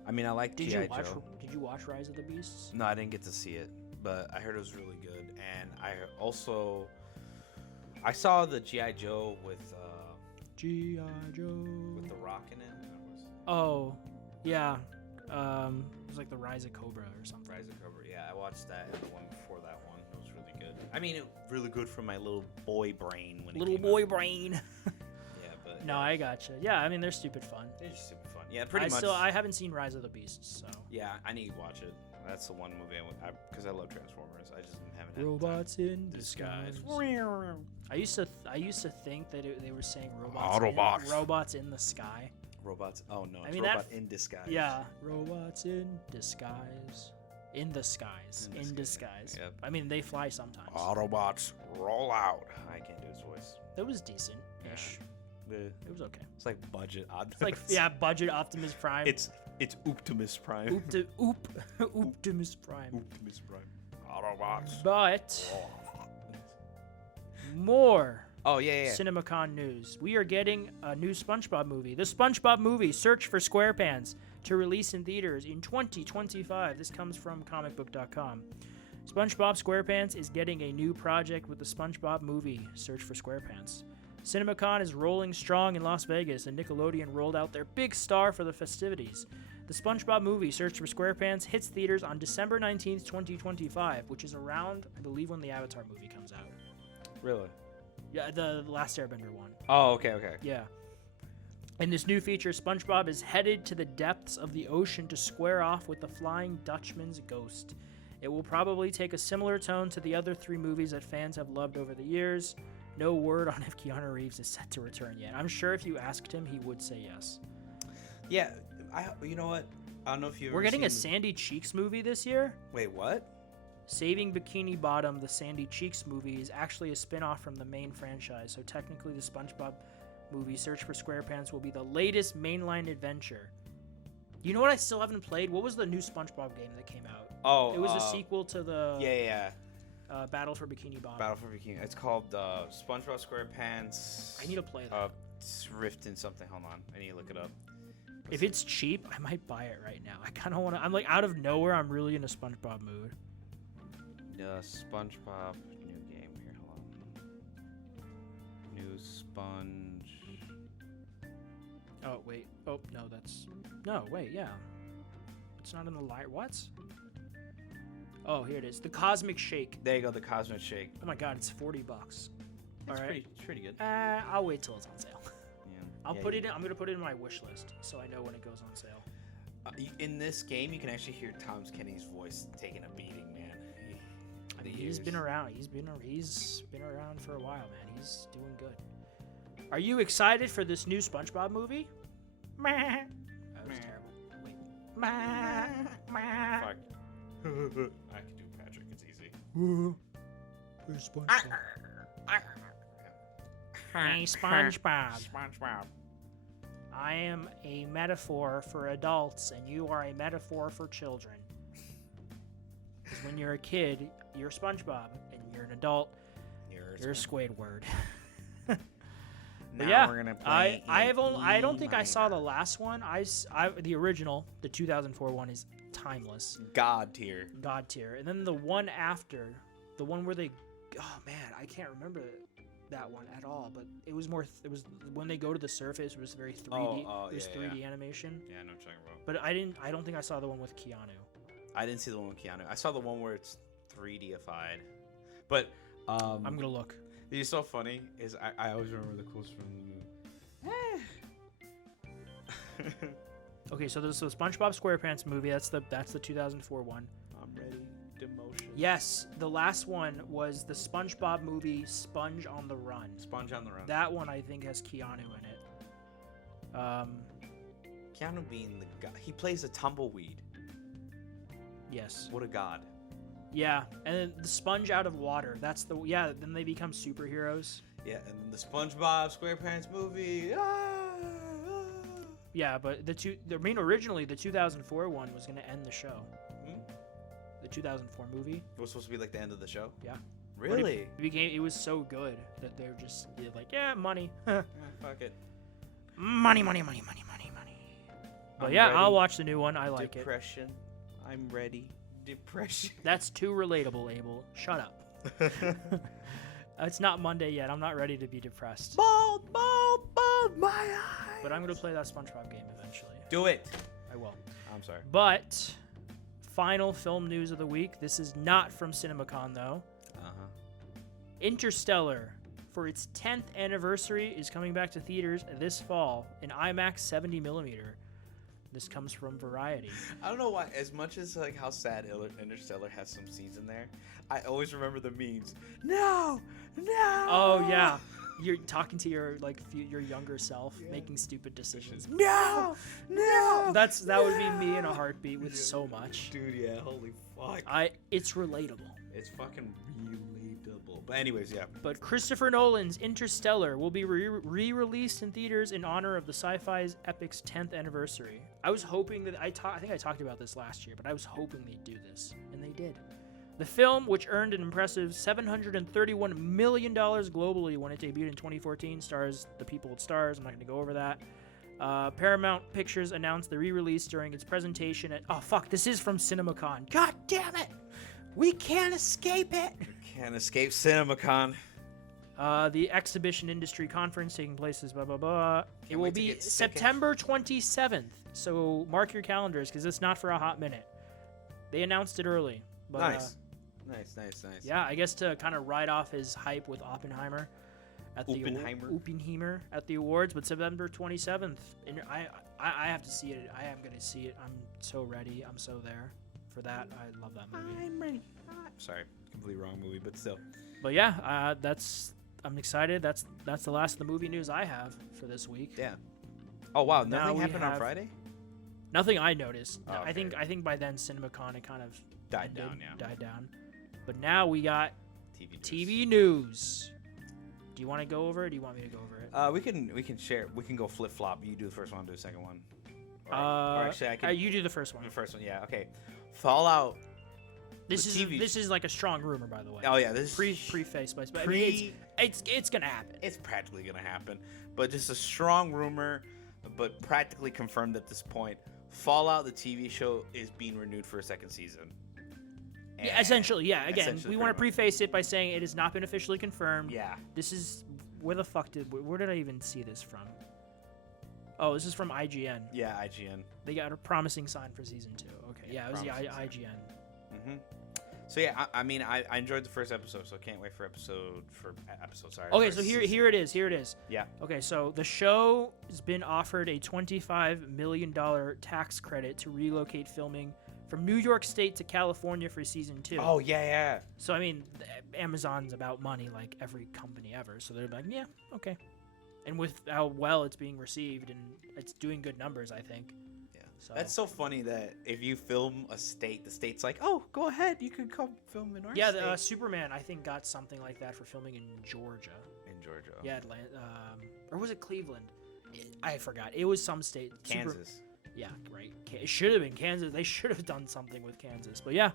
I mean, I like G.I. Joe. Did you watch Rise of the Beasts? No, I didn't get to see it, but I heard it was really good. And I saw the G.I. Joe with G.I. Joe. with The Rock in it. Oh, yeah. It was like the Rise of Cobra or something. Rise of Cobra. Yeah, I watched that and the one before that one. It was really good. I mean, it really good for my little boy brain when it Little came boy out. brain. Yeah, but No, I gotcha. Yeah, I mean, they're stupid fun. they're just super fun. Yeah, pretty much. I haven't seen Rise of the Beasts, so. Yeah, I need to watch it. That's the one movie because I love Transformers. I just haven't had Robots in Disguise. disguise. I used to think that they were saying Autobots. robots in the sky. Robots. Oh no, I it's mean, Robot in Disguise. Yeah, robots in disguise. In the skies. In disguise. Yep. I mean, they fly sometimes. Autobots roll out. I can't do his voice. It was decent-ish. It was okay. It's like budget Optimus. It's like budget Optimus Prime. It's Optimus Prime. Optimus Prime. Optimus Prime. Autobots. But more. Oh yeah. CinemaCon news. We are getting a new SpongeBob movie. The SpongeBob movie, Search for SquarePants, to release in theaters in 2025. This comes from comicbook.com. SpongeBob SquarePants is getting a new project with the SpongeBob movie, Search for SquarePants. CinemaCon is rolling strong in Las Vegas, and Nickelodeon rolled out their big star for the festivities. The SpongeBob movie, Search for SquarePants, hits theaters on December 19th, 2025, which is around, I believe, when the Avatar movie comes out. Really? Yeah, the Last Airbender one. Oh, okay. Yeah. In this new feature, SpongeBob is headed to the depths of the ocean to square off with the Flying Dutchman's ghost. It will probably take a similar tone to the other 3 movies that fans have loved over the years. No word on if Keanu Reeves is set to return yet. I'm sure if you asked him, he would say yes. Yeah, you know what? I don't know if you've We're ever getting a seen... Sandy Cheeks movie this year. Wait, what? Saving Bikini Bottom, the Sandy Cheeks movie, is actually a spin-off from the main franchise, so technically the SpongeBob movie, Search for SquarePants, will be the latest mainline adventure. You know what I still haven't played? What was the new SpongeBob game that came out? Oh, it was a sequel to the Battle for Bikini Bottom. Battle for Bikini. It's called SpongeBob SquarePants. I need to play that. Rift in something. Hold on, I need to look it up. If it's cheap, I might buy it right now. I kind of want to. I'm like out of nowhere. I'm really in a SpongeBob mood. SpongeBob new game here. Hold on. New Sponge. Oh wait. Oh no, that's no wait. Yeah, it's not in the light. What? Oh, here it is. The Cosmic Shake. There you go. The Cosmic Shake. Oh my God, it's $40. All right. It's pretty good. I'll wait till it's on sale. Yeah. I'll put it in. I'm gonna put it in my wish list so I know when it goes on sale. In this game, you can actually hear Tom Kenny's voice taking a beating, man. He's been around. He's been around for a while, man. He's doing good. Are you excited for this new SpongeBob movie? That was terrible. Wait. Fuck. I can do Patrick. It's easy. Where's SpongeBob? Hey, SpongeBob. SpongeBob. I am a metaphor for adults, and you are a metaphor for children. Because when you're a kid, you're SpongeBob, and you're an adult, you're Squidward. Now yeah, we're gonna play I don't think I saw the last one. The original, the 2004 one, is timeless. God tier. God tier. And then the one after, the one where they, oh man, I can't remember that one at all. But it was more. It was when they go to the surface. It was very 3D. It was 3D animation. Yeah, I know what you're talking about. But I don't think I saw the one with Keanu. I didn't see the one with Keanu. I saw the one where it's 3D-ified. But I'm gonna look. It's so funny is I always remember the quotes from the movie. Okay, so there's the SpongeBob SquarePants movie. That's the 2004 one. I'm ready. Demotion. Yes, the last one was the SpongeBob movie, Sponge on the Run. Sponge on the Run. That one I think has Keanu in it. Keanu being the guy. He plays a tumbleweed. Yes. What a god. Yeah, and then the sponge out of water. That's the then they become superheroes. Yeah, and then the SpongeBob SquarePants movie. Yeah, but originally the 2004 one was going to end the show. The 2004 movie. It was supposed to be like the end of the show? Yeah. Really? It was so good that they're just like, yeah, money. Fuck it. Money. But yeah, I'll watch the new one. I like Depression. I'm ready. Depression. That's too relatable, Abel. Shut up. It's not Monday yet. I'm not ready to be depressed. Bald, my eyes. But I'm going to play that SpongeBob game eventually. Do it. I will. I'm sorry. But final film news of the week. This is not from CinemaCon, though. Interstellar, for its 10th anniversary, is coming back to theaters this fall in IMAX 70mm. This comes from Variety. I don't know why, as much as like how sad Interstellar has some scenes in there, I always remember the memes. No. Oh yeah, you're talking to your your younger self, making stupid decisions. No. That would be me in a heartbeat with so much. Dude, yeah, holy fuck. It's relatable. It's fucking relatable. But anyways, yeah. But Christopher Nolan's Interstellar will be re-released in theaters in honor of the sci-fi's epic's 10th anniversary. I was hoping that I think I talked about this last year, but I was hoping they'd do this, and they did. The film, which earned an impressive $731 million globally when it debuted in 2014, stars the people it stars. I'm not going to go over that. Paramount Pictures announced the re-release during its presentation at... Oh, fuck, this is from CinemaCon. God damn it! We can't escape it! Can't escape CinemaCon. The exhibition industry conference taking place is blah, blah, blah. It will be September 27th, so mark your calendars, because it's not for a hot minute. They announced it early. But, Nice. Yeah, I guess to kind of ride off his hype with Oppenheimer at the Oppenheimer at the awards, but September 27th. And I have to see it. I am going to see it. I'm so ready. I'm so there for that. I love that movie. I'm ready. Sorry, completely wrong movie, but still. But yeah, I'm excited. That's the last of the movie news I have for this week. Yeah. Oh wow, nothing happened on Friday? Nothing I noticed. Oh, okay. I think by then CinemaCon it kind of died down. But now we got TV news. Do you want to go over it? Or do you want me to go over it? We can share. We can go flip flop. You do the first one, I'll do the second one. Or actually, I can. You do the first one. The first one, yeah. Okay. Fallout. This is like a strong rumor, by the way. Oh yeah, this is preface, but I mean, it's gonna happen. It's practically gonna happen, but just a strong rumor, but practically confirmed at this point. Fallout, the TV show, is being renewed for a second season. Yeah, essentially, yeah. Again, we want to preface it by saying it has not been officially confirmed. Yeah. This is where did I even see this from? Oh, this is from IGN. Yeah, IGN. They got a promising sign for season 2. Okay, yeah, it was the IGN. Mm-hmm. So yeah, I mean, I enjoyed the first episode, so I can't wait for episode. Sorry. Okay, so here it is. Yeah. Okay, so the show has been offered a $25 million tax credit to relocate filming from New York State to California for season 2. Oh yeah. So I mean, Amazon's about money, like every company ever. So they're like, yeah, okay. And with how well it's being received, and it's doing good numbers, I think. Yeah. So. That's so funny that if you film a state, the state's like, oh, go ahead, you can come film in our state. Yeah, Superman, I think, got something like that for filming in Georgia. In Georgia. Yeah, Atlanta, or was it Cleveland? I forgot. It was some state. Kansas. Yeah, right. It should have been Kansas. They should have done something with Kansas. But yeah.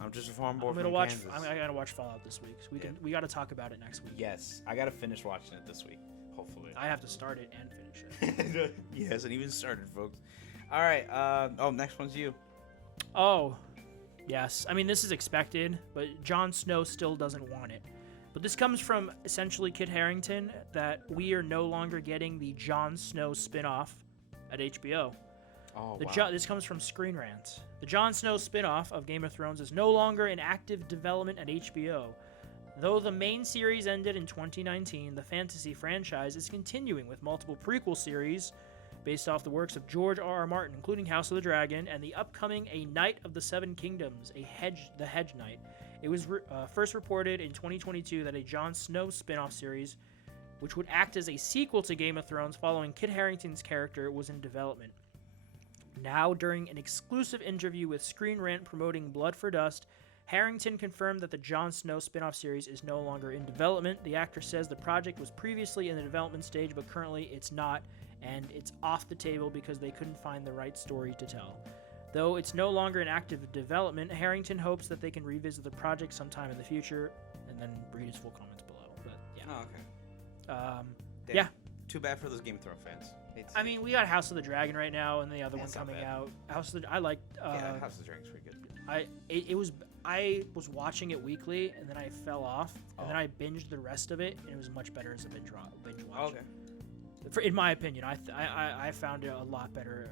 I'm just a farm boy from Kansas. Kansas. I gotta watch Fallout this week. So we gotta talk about it next week. Yes, I gotta finish watching it this week. Hopefully. I have to start it and finish it. He hasn't even started, folks. All right. Next one's you. Oh, yes. I mean, this is expected, but Jon Snow still doesn't want it. But this comes from essentially Kit Harington that we are no longer getting the Jon Snow spin-off at HBO. Oh, wow. This comes from Screen Rant. The Jon Snow spin-off of Game of Thrones is no longer in active development at HBO. Though the main series ended in 2019, the fantasy franchise is continuing with multiple prequel series based off the works of George R.R. Martin, including House of the Dragon and the upcoming A Knight of the Seven Kingdoms, the Hedge Knight. It was first reported in 2022 that a Jon Snow spin-off series, which would act as a sequel to Game of Thrones following Kit Harington's character, was in development. Now, during an exclusive interview with Screen Rant promoting Blood for Dust, Harington confirmed that the Jon Snow spin-off series is no longer in development. The actor says the project was previously in the development stage, but currently it's not, and it's off the table because they couldn't find the right story to tell. Though it's no longer in active development, Harington hopes that they can revisit the project sometime in the future, and then read his full comments below. But yeah. Oh, okay. Yeah. Too bad for those Game of Thrones fans. I mean, we got House of the Dragon right now, and the other one coming out. House of the Dragon's pretty good. I was watching it weekly, and then I fell off, and then I binged the rest of it, and it was much better as a binge watch. Okay. In my opinion, I found it a lot better.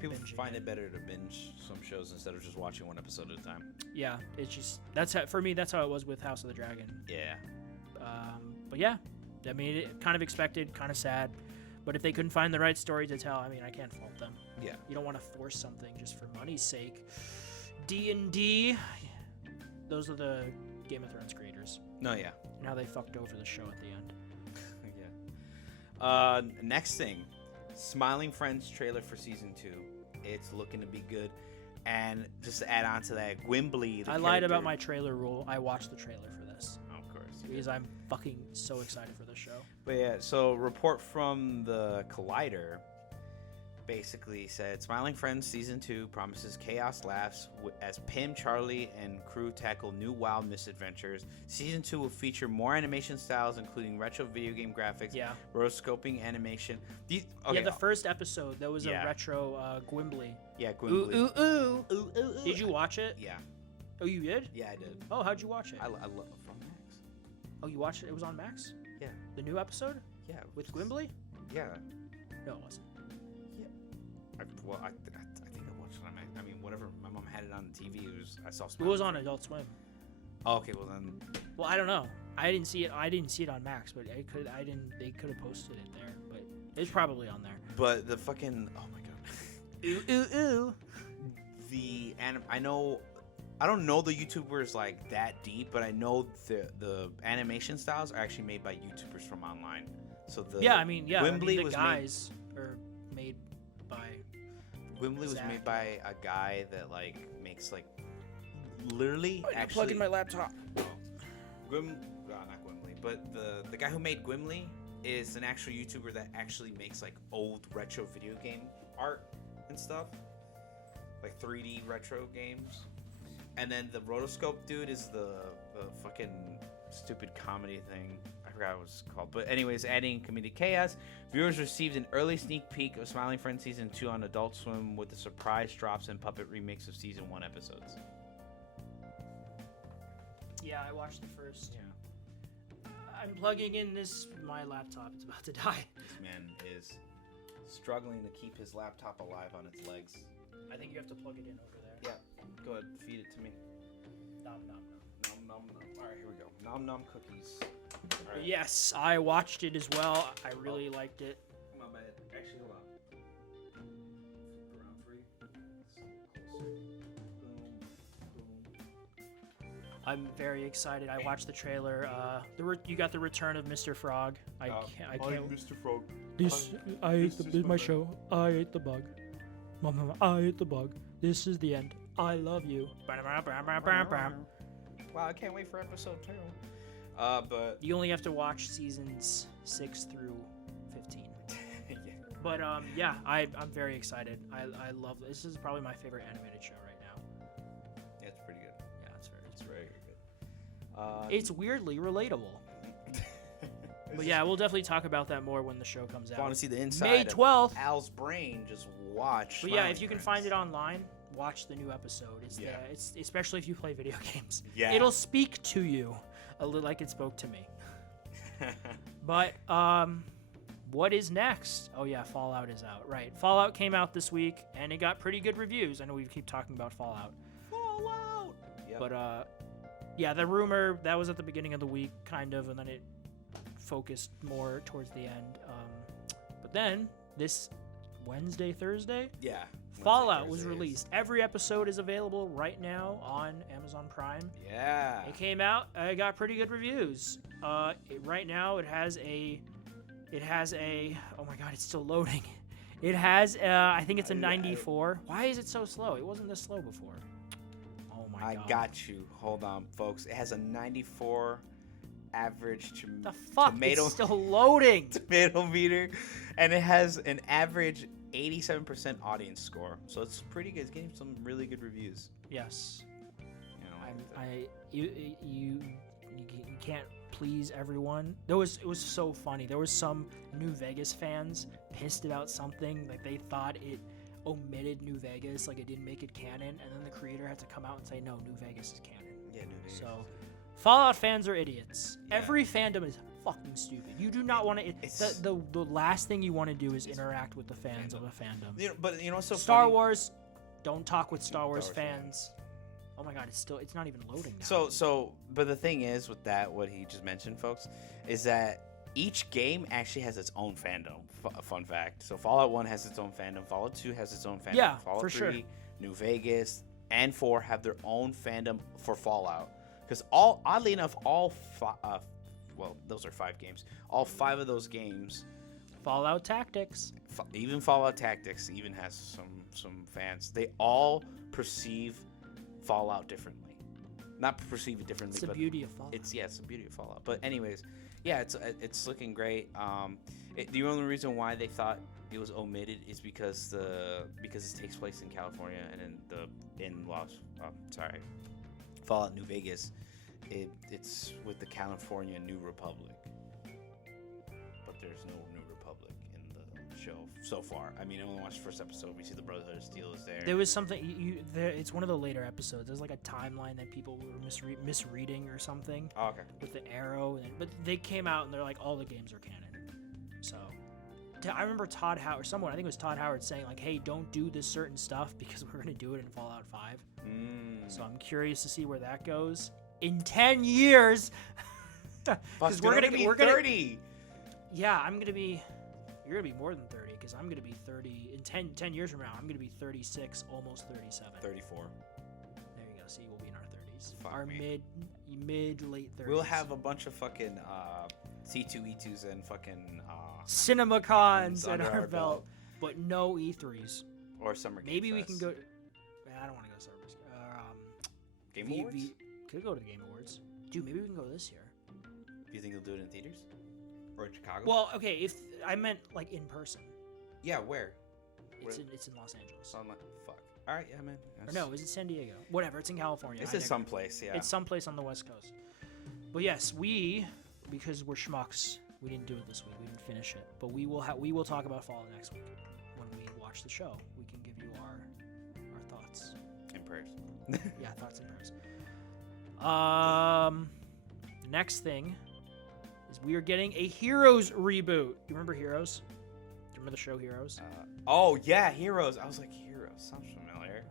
People find it better to binge some shows instead of just watching one episode at a time. Yeah, it's just for me. That's how it was with House of the Dragon. Yeah. But yeah, I mean, it kind of expected, kind of sad. But if they couldn't find the right story to tell, I mean, I can't fault them. Yeah. You don't want to force something just for money's sake. D&D, those are the Game of Thrones creators. No, yeah. Now they fucked over the show at the end. Yeah. Next thing, Smiling Friends trailer for season 2. It's looking to be good. And just to add on to that, Gwimbly, I lied about my trailer rule. I watched the trailer for this. Of course. Because I'm fucking so excited for this show. But yeah, so report from the Collider basically said Smiling Friends Season 2 promises chaos laughs as Pim, Charlie, and crew tackle new wild misadventures. Season 2 will feature more animation styles, including retro video game graphics, rotoscoping animation. The first episode, there was a retro Gwimbly. Yeah, Gwimbly. Ooh, ooh, ooh. Ooh, ooh. Did you watch it? Yeah. Oh, you did? Yeah, I did. Oh, how'd you watch it? I love from Max. Oh, you watched it? It was on Max? Yeah. The new episode? Yeah. With Gwimbly? Yeah. No, it wasn't. Yeah. I think I watched it on Max. I mean, whatever. My mom had it on the TV. I saw. It was on Adult Swim. Oh, okay. Well then. Well, I don't know. I didn't see it on Max, but they could have posted it there, but it's probably on there. But the fucking oh my god. Ooh ooh ooh. I don't know the YouTubers like that deep, but I know the animation styles are actually made by YouTubers from online. So Gwimbly was guys are made by. Gwimbly was made by a guy that like makes like literally actually. Plug in my laptop. Not Gwimbly, but the guy who made Gimli is an actual YouTuber that actually makes like old retro video game art and stuff, like 3D retro games. And then the rotoscope dude is the fucking stupid comedy thing. I forgot what it's called. But anyways, adding comedic chaos. Viewers received an early sneak peek of Smiling Friends Season 2 on Adult Swim with the surprise drops and puppet remix of Season 1 episodes. Yeah, I watched the first. Yeah. I'm plugging in my laptop. It's about to die. This man is struggling to keep his laptop alive on its legs. I think you have to plug it in over there. Yeah, go ahead, feed it to me. Nom nom nom. Nom nom nom. All right, here we go. Nom nom cookies. All right. Yes, I watched it as well. I really liked it. My bad. Actually, hold on. Flip around for you. Closer. Boom. I'm very excited. I watched the trailer. You got the return of Mr. Frog. I can't. Mr. Frog. I ate my show. I ate the bug. Mama, I ate the bug. This is the end. I love you. Wow, I can't wait for episode 2. But you only have to watch seasons 6 through 15. yeah. But yeah, I'm very excited. I love this. Is probably my favorite animated show right now. Yeah, it's pretty good. Yeah, It's very good. It's weirdly relatable. But yeah, we'll definitely talk about that more when the show comes out. If you want to see the inside May 12th. of Al's brain, just watch. But yeah, if you can find it online, watch the new episode. It's especially if you play video games. Yeah. It'll speak to you a little like it spoke to me. But what is next? Oh yeah, Fallout is out. Right. Fallout came out this week and it got pretty good reviews. I know we keep talking about Fallout. Yep. But yeah, the rumor that was at the beginning of the week kind of, and then it focused more towards the end. But then this Thursday, yeah, Fallout was released. Every episode is available right now on Amazon Prime. Yeah, it came out. It got pretty good reviews. Right now it has a. Oh my god, it's still loading. It has. I think it's a 94. Why is it so slow? It wasn't this slow before. Oh my god. I got you. Hold on, folks. It has a 94 average the fuck? tomato. It's still loading. Tomato meter, and it has an average 87% audience score. So it's pretty good. It's getting some really good reviews. Yes. You know, you can't please everyone. It was so funny. There was some New Vegas fans pissed about something, like they thought it omitted New Vegas, like it didn't make it canon, and then the creator had to come out and say no, New Vegas is canon. Yeah, New Vegas. So Fallout fans are idiots. Yeah. Every fandom is fucking stupid. You do not want to. The last thing you want to do is interact with the fans of a fandom. You know, but you know what's so Star funny? Wars, don't talk with Star Wars Wars fans. Oh my god, it's not even loading now. But the thing is with that, what he just mentioned, folks, is that each game actually has its own fandom. Fun fact. So Fallout 1 has its own fandom. Fallout 2 has its own fandom. Yeah, Fallout for 3, sure. New Vegas, and 4 have their own fandom for Fallout. Because oddly enough, those are 5 games. All 5 of those games, Fallout Tactics. Even Fallout Tactics even has some fans. They all perceive Fallout differently. Not perceive it differently, It's the but beauty of Fallout. it's the beauty of Fallout. But anyways, yeah, it's looking great. The only reason why they thought it was omitted is because it takes place in California, and in Fallout New Vegas, it's with the California New Republic. But there's no New Republic in the show so far. I mean, I only watched the first episode. We see the Brotherhood of Steel is there. There was something it's one of the later episodes. There's like a timeline that people were misreading or something. Oh, okay. With the arrow, but they came out and they're like, all the games are canon. So I remember Todd Howard, or someone, I think it was Todd Howard, saying like, hey, don't do this certain stuff because we're gonna do it in Fallout 5. So I'm curious to see where that goes in 10 years. Because we're gonna 30. Yeah, you're gonna be more than 30 because I'm gonna be 30 in 10 years from now. I'm gonna be 36, almost 37. 34. There you go. See, we'll be in our 30s. Fuck Our me. mid late 30s. We'll have a bunch of fucking C2E2s and fucking CinemaCons under at our our belt, but no E3s. or Summer Game Maybe we Fest. can go. I don't want to go to Summer. Game Awards. Could go to the Game Awards. Dude, maybe we can go this year. Do you think they'll do it in theaters? Or in Chicago? Well, okay, if I meant like in person. Yeah, where? It's in Los Angeles. Fuck. All right, yeah, man. Or no, is it San Diego? Whatever, it's in California. It's in someplace, yeah. It's someplace on the West Coast. But yes, because we're schmucks, we didn't do it this week. We didn't finish it. But we will talk about Fallout next week when we watch the show. We can give you our thoughts. And prayers. Yeah, thoughts and prayers. Next thing is we are getting a Heroes reboot. You remember Heroes? Do you remember the show Heroes? Oh yeah, Heroes. I was like, Heroes sounds familiar.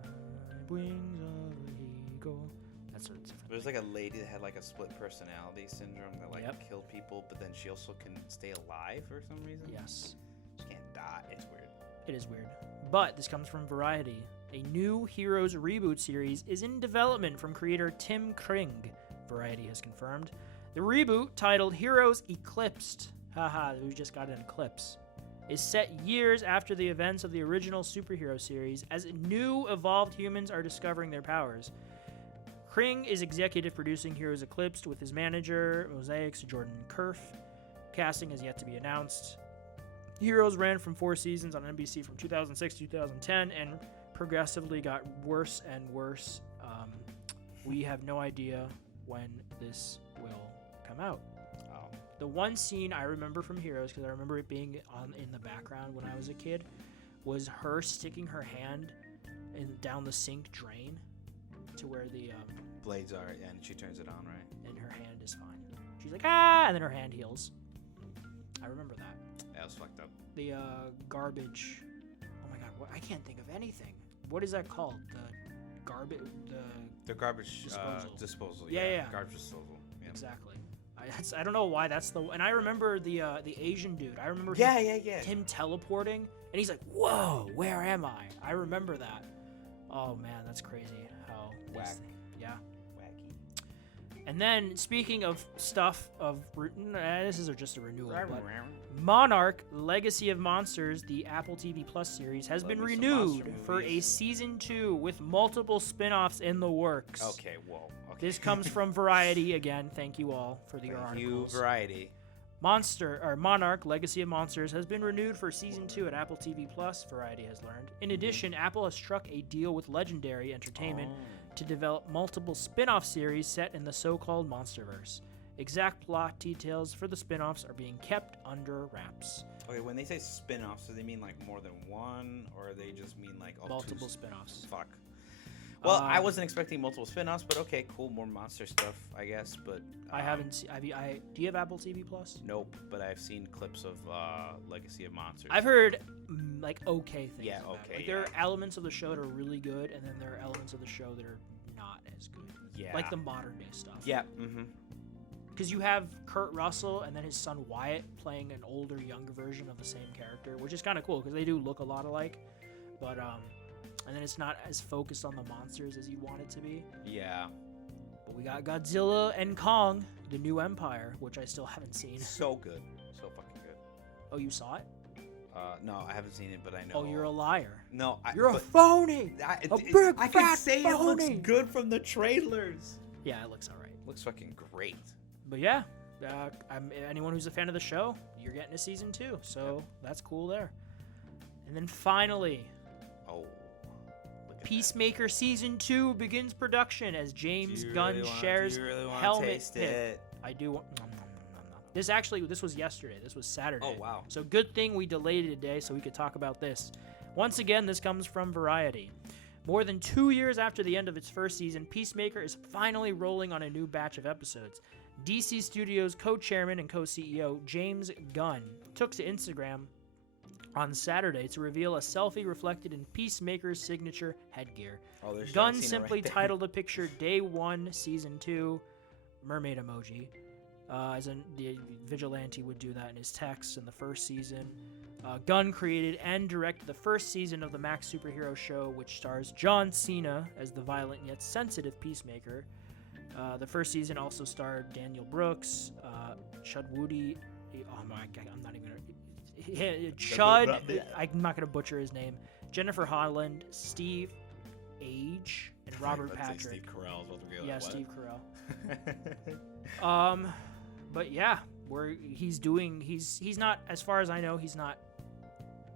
Wings of an eagle. That's what it's. There's like a lady that had like a split personality syndrome that like Yep. killed people, but then she also can stay alive for some reason. Yes, She can't die. It's weird. it is weird. But this comes from Variety. A new Heroes reboot series is in development from creator Tim Kring, Variety has confirmed. The reboot, titled Heroes Eclipsed, haha, we just got an eclipse, is set years after the events of the original superhero series as new evolved humans are discovering their powers. Kring is executive producing Heroes Eclipsed with his manager, Mosaic's Jordan Kerf. Casting has yet to be announced. Heroes ran from 4 seasons on NBC from 2006 to 2010 and progressively got worse and worse. We have no idea when this will come out. The one scene I remember from Heroes, because I remember it being in the background when I was a kid, was her sticking her hand down the sink drain to where the Blades are, yeah, and she turns it on, right? and her hand is fine. She's like, ah, and then her hand heals. I remember that. That was fucked up. The garbage. Oh my god, I can't think of anything. What is that called? The garbage Disposal. disposal. Yeah. Garbage disposal. Yeah. Exactly. I don't know why that's the. And I remember the Asian dude. I remember Yeah. him teleporting, and he's like, "Whoa, where am I?" I remember that. Oh man, that's crazy. How Whack. Yeah. Wacky. And then speaking of stuff this is just a renewal. But Monarch: Legacy of Monsters, the Apple TV Plus series, has been Love me some renewed monster for a movies. season 2 with multiple spin-offs in the works. Okay, whoa. Okay. This comes from Variety again. Thank you all for your Thank articles. you, Variety. Monarch: Legacy of Monsters has been renewed for season 2 at Apple TV Plus, Variety has learned. In addition, Apple has struck a deal with Legendary Entertainment to develop multiple spin-off series set in the so-called Monsterverse. Exact plot details for the spin-offs are being kept under wraps. Okay, when they say spin-offs, do they mean like more than one, or they just mean like Multiple spin-offs. Fuck. Well, I wasn't expecting multiple spin-offs, but okay, cool, more monster stuff, I guess. But I haven't seen. Do you have Apple TV Plus? Nope, but I've seen clips of Legacy of Monsters. I've heard like okay things. Yeah, about it. okay, Like there are yeah. elements of the show that are really good, and then there are elements of the show that are not as good. Yeah. Like the modern day stuff. Yeah. Mm-hmm. Because you have Kurt Russell and then his son Wyatt playing an older, younger version of the same character, which is kind of cool because they do look a lot alike. But and then it's not as focused on the monsters as you'd want it to be. Yeah. But we got Godzilla and Kong, the New Empire, which I still haven't seen. So good. So fucking good. Oh, you saw it? No, I haven't seen it, but I know. Oh, you're a liar. No, You're a phony. Big I fat can say it looks phony. good from the trailers. Yeah, it looks all right. Looks fucking great. But yeah, anyone who's a fan of the show, you're getting a season 2, so that's cool there. And then finally, Oh. Look at Peacemaker season 2 begins production as that. James Gunn shares Do you really wanna helmet taste pick. it? I do. Nom, nom, nom, nom, nom. This was yesterday. This was Saturday. Oh wow. So good thing we delayed it a day so we could talk about this. Once again, this comes from Variety. More than 2 years after the end of its first season, Peacemaker is finally rolling on a new batch of episodes. DC Studios co-chairman and co-CEO James Gunn took to Instagram on Saturday to reveal a selfie reflected in Peacemaker's signature headgear. Oh, there's Gunn John Cena simply right there. titled the picture Day 1, Season 2, mermaid emoji. As in the vigilante would do that in his text in the first season. Gunn created and directed the first season of the Max superhero show, which stars John Cena as the violent yet sensitive Peacemaker. The first season also starred Daniel Brooks, Chud Woody. Oh my god, I'm not even gonna. Chud. I'm not gonna butcher his name. Jennifer Holland, Steve Age, and Robert Let's say Patrick. Steve Carell is what we're Yeah, what? Steve Carell. But yeah, he's not, as far as I know, he's not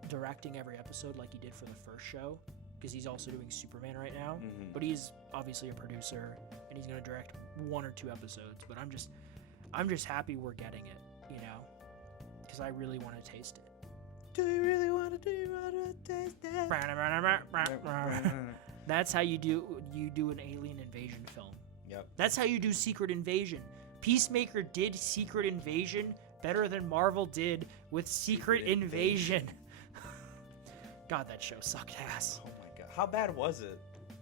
directing every episode like he did for the first show, because he's also doing Superman right now. Mm-hmm. But he's obviously a producer, and he's going to direct 1 or 2 episodes. But I'm just happy we're getting it, you know, because I really want to taste it. Do you really want to taste that? That's how you do an alien invasion film. Yep. That's how you do Secret Invasion. Peacemaker did Secret Invasion better than Marvel did with Secret Invasion. God, that show sucked ass. Oh my god. How bad was it? It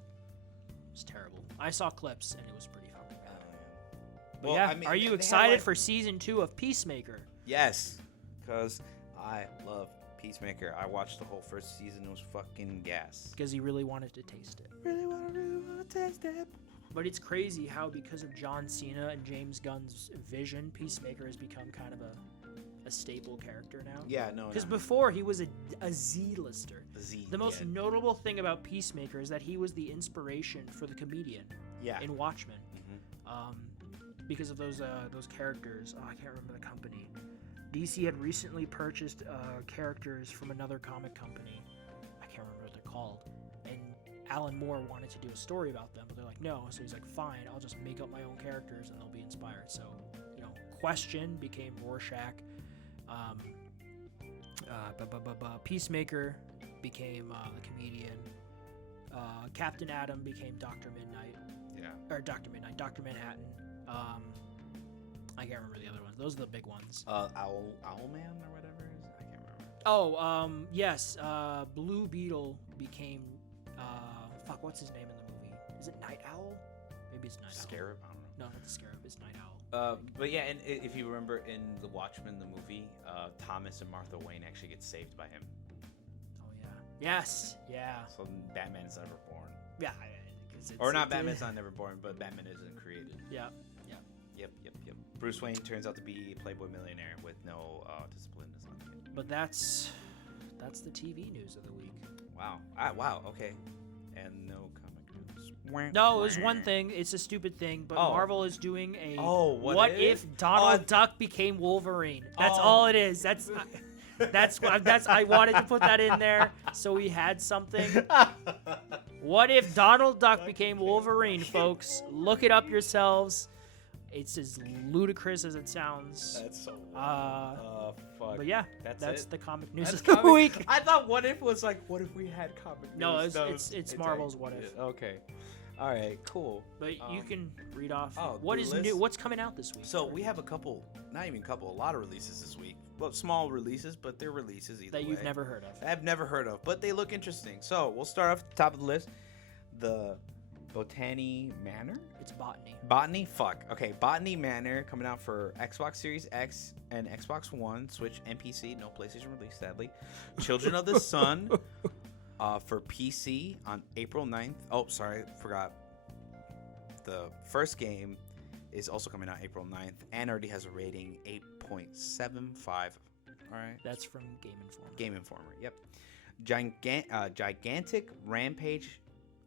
was terrible. I saw clips and it was pretty fucking bad. But Well, yeah, I mean, are you they excited had, like... for season 2 of Peacemaker? Yes, because I love Peacemaker. I watched the whole first season. It was fucking gas. Because he really wanted to taste it. Really want to taste it. But it's crazy how, because of John Cena and James Gunn's vision, Peacemaker has become kind of a staple character now. Yeah, no. Because before, he was a Z-lister. The most notable thing about Peacemaker is that he was the inspiration for the comedian in Watchmen. Mm-hmm. Because of those characters. Oh, I can't remember the company. DC had recently purchased characters from another comic company. I can't remember what they're called. And Alan Moore wanted to do a story about them, but they're like, no. So he's like, fine, I'll just make up my own characters and they'll be inspired. So, you know, Question became Rorschach. Peacemaker became the comedian. Captain Atom became Dr. Midnight. Yeah. Or Dr. Manhattan. I can't remember the other ones. Those are the big ones. Owlman or whatever it is? I can't remember. Oh, yes. Blue Beetle became what's his name in the movie? Is it Night Owl? Maybe it's Night Owl. Scarab? I don't know. No, not the Scarab. It's Night Owl. But yeah, and if you remember in The Watchmen, the movie, Thomas and Martha Wayne actually get saved by him. Oh yeah. Yes. Yeah. So Batman's never born. Yeah. Batman's not never born, but Batman isn't created. Yeah. Yep. Bruce Wayne turns out to be a playboy millionaire with no discipline. But that's the TV news of the week. Wow. Wow. Okay. And no comic news. No, it was one thing. It's a stupid thing, but Marvel is doing a what if Donald Duck became Wolverine. That's all it is. That's I wanted to put that in there so we had something. What if Donald Duck became Wolverine, folks? Look it up yourselves. It's as ludicrous as it sounds. That's so fuck. But yeah, that's the comic news That's of the comic. week. I thought what if was like, what if we had comic news? No, it's Marvel's What If. Okay. All right, cool. But you can read off what is new. What's coming out this week? So we have a lot of releases this week. Well, small releases, but they're releases either that way. You've never heard of. I've never heard of, but they look interesting. So we'll start off at the top of the list. The Botany Manor? It's Botany. Botany? Fuck. Okay, Botany Manor coming out for Xbox Series X and Xbox One, Switch, and PC. No PlayStation release, sadly. Children of the Sun for PC on April 9th. Oh, sorry, forgot. The first game is also coming out April 9th and already has a rating 8.75. All right. That's from Game Informer. Game Informer, yep. Gigantic Rampage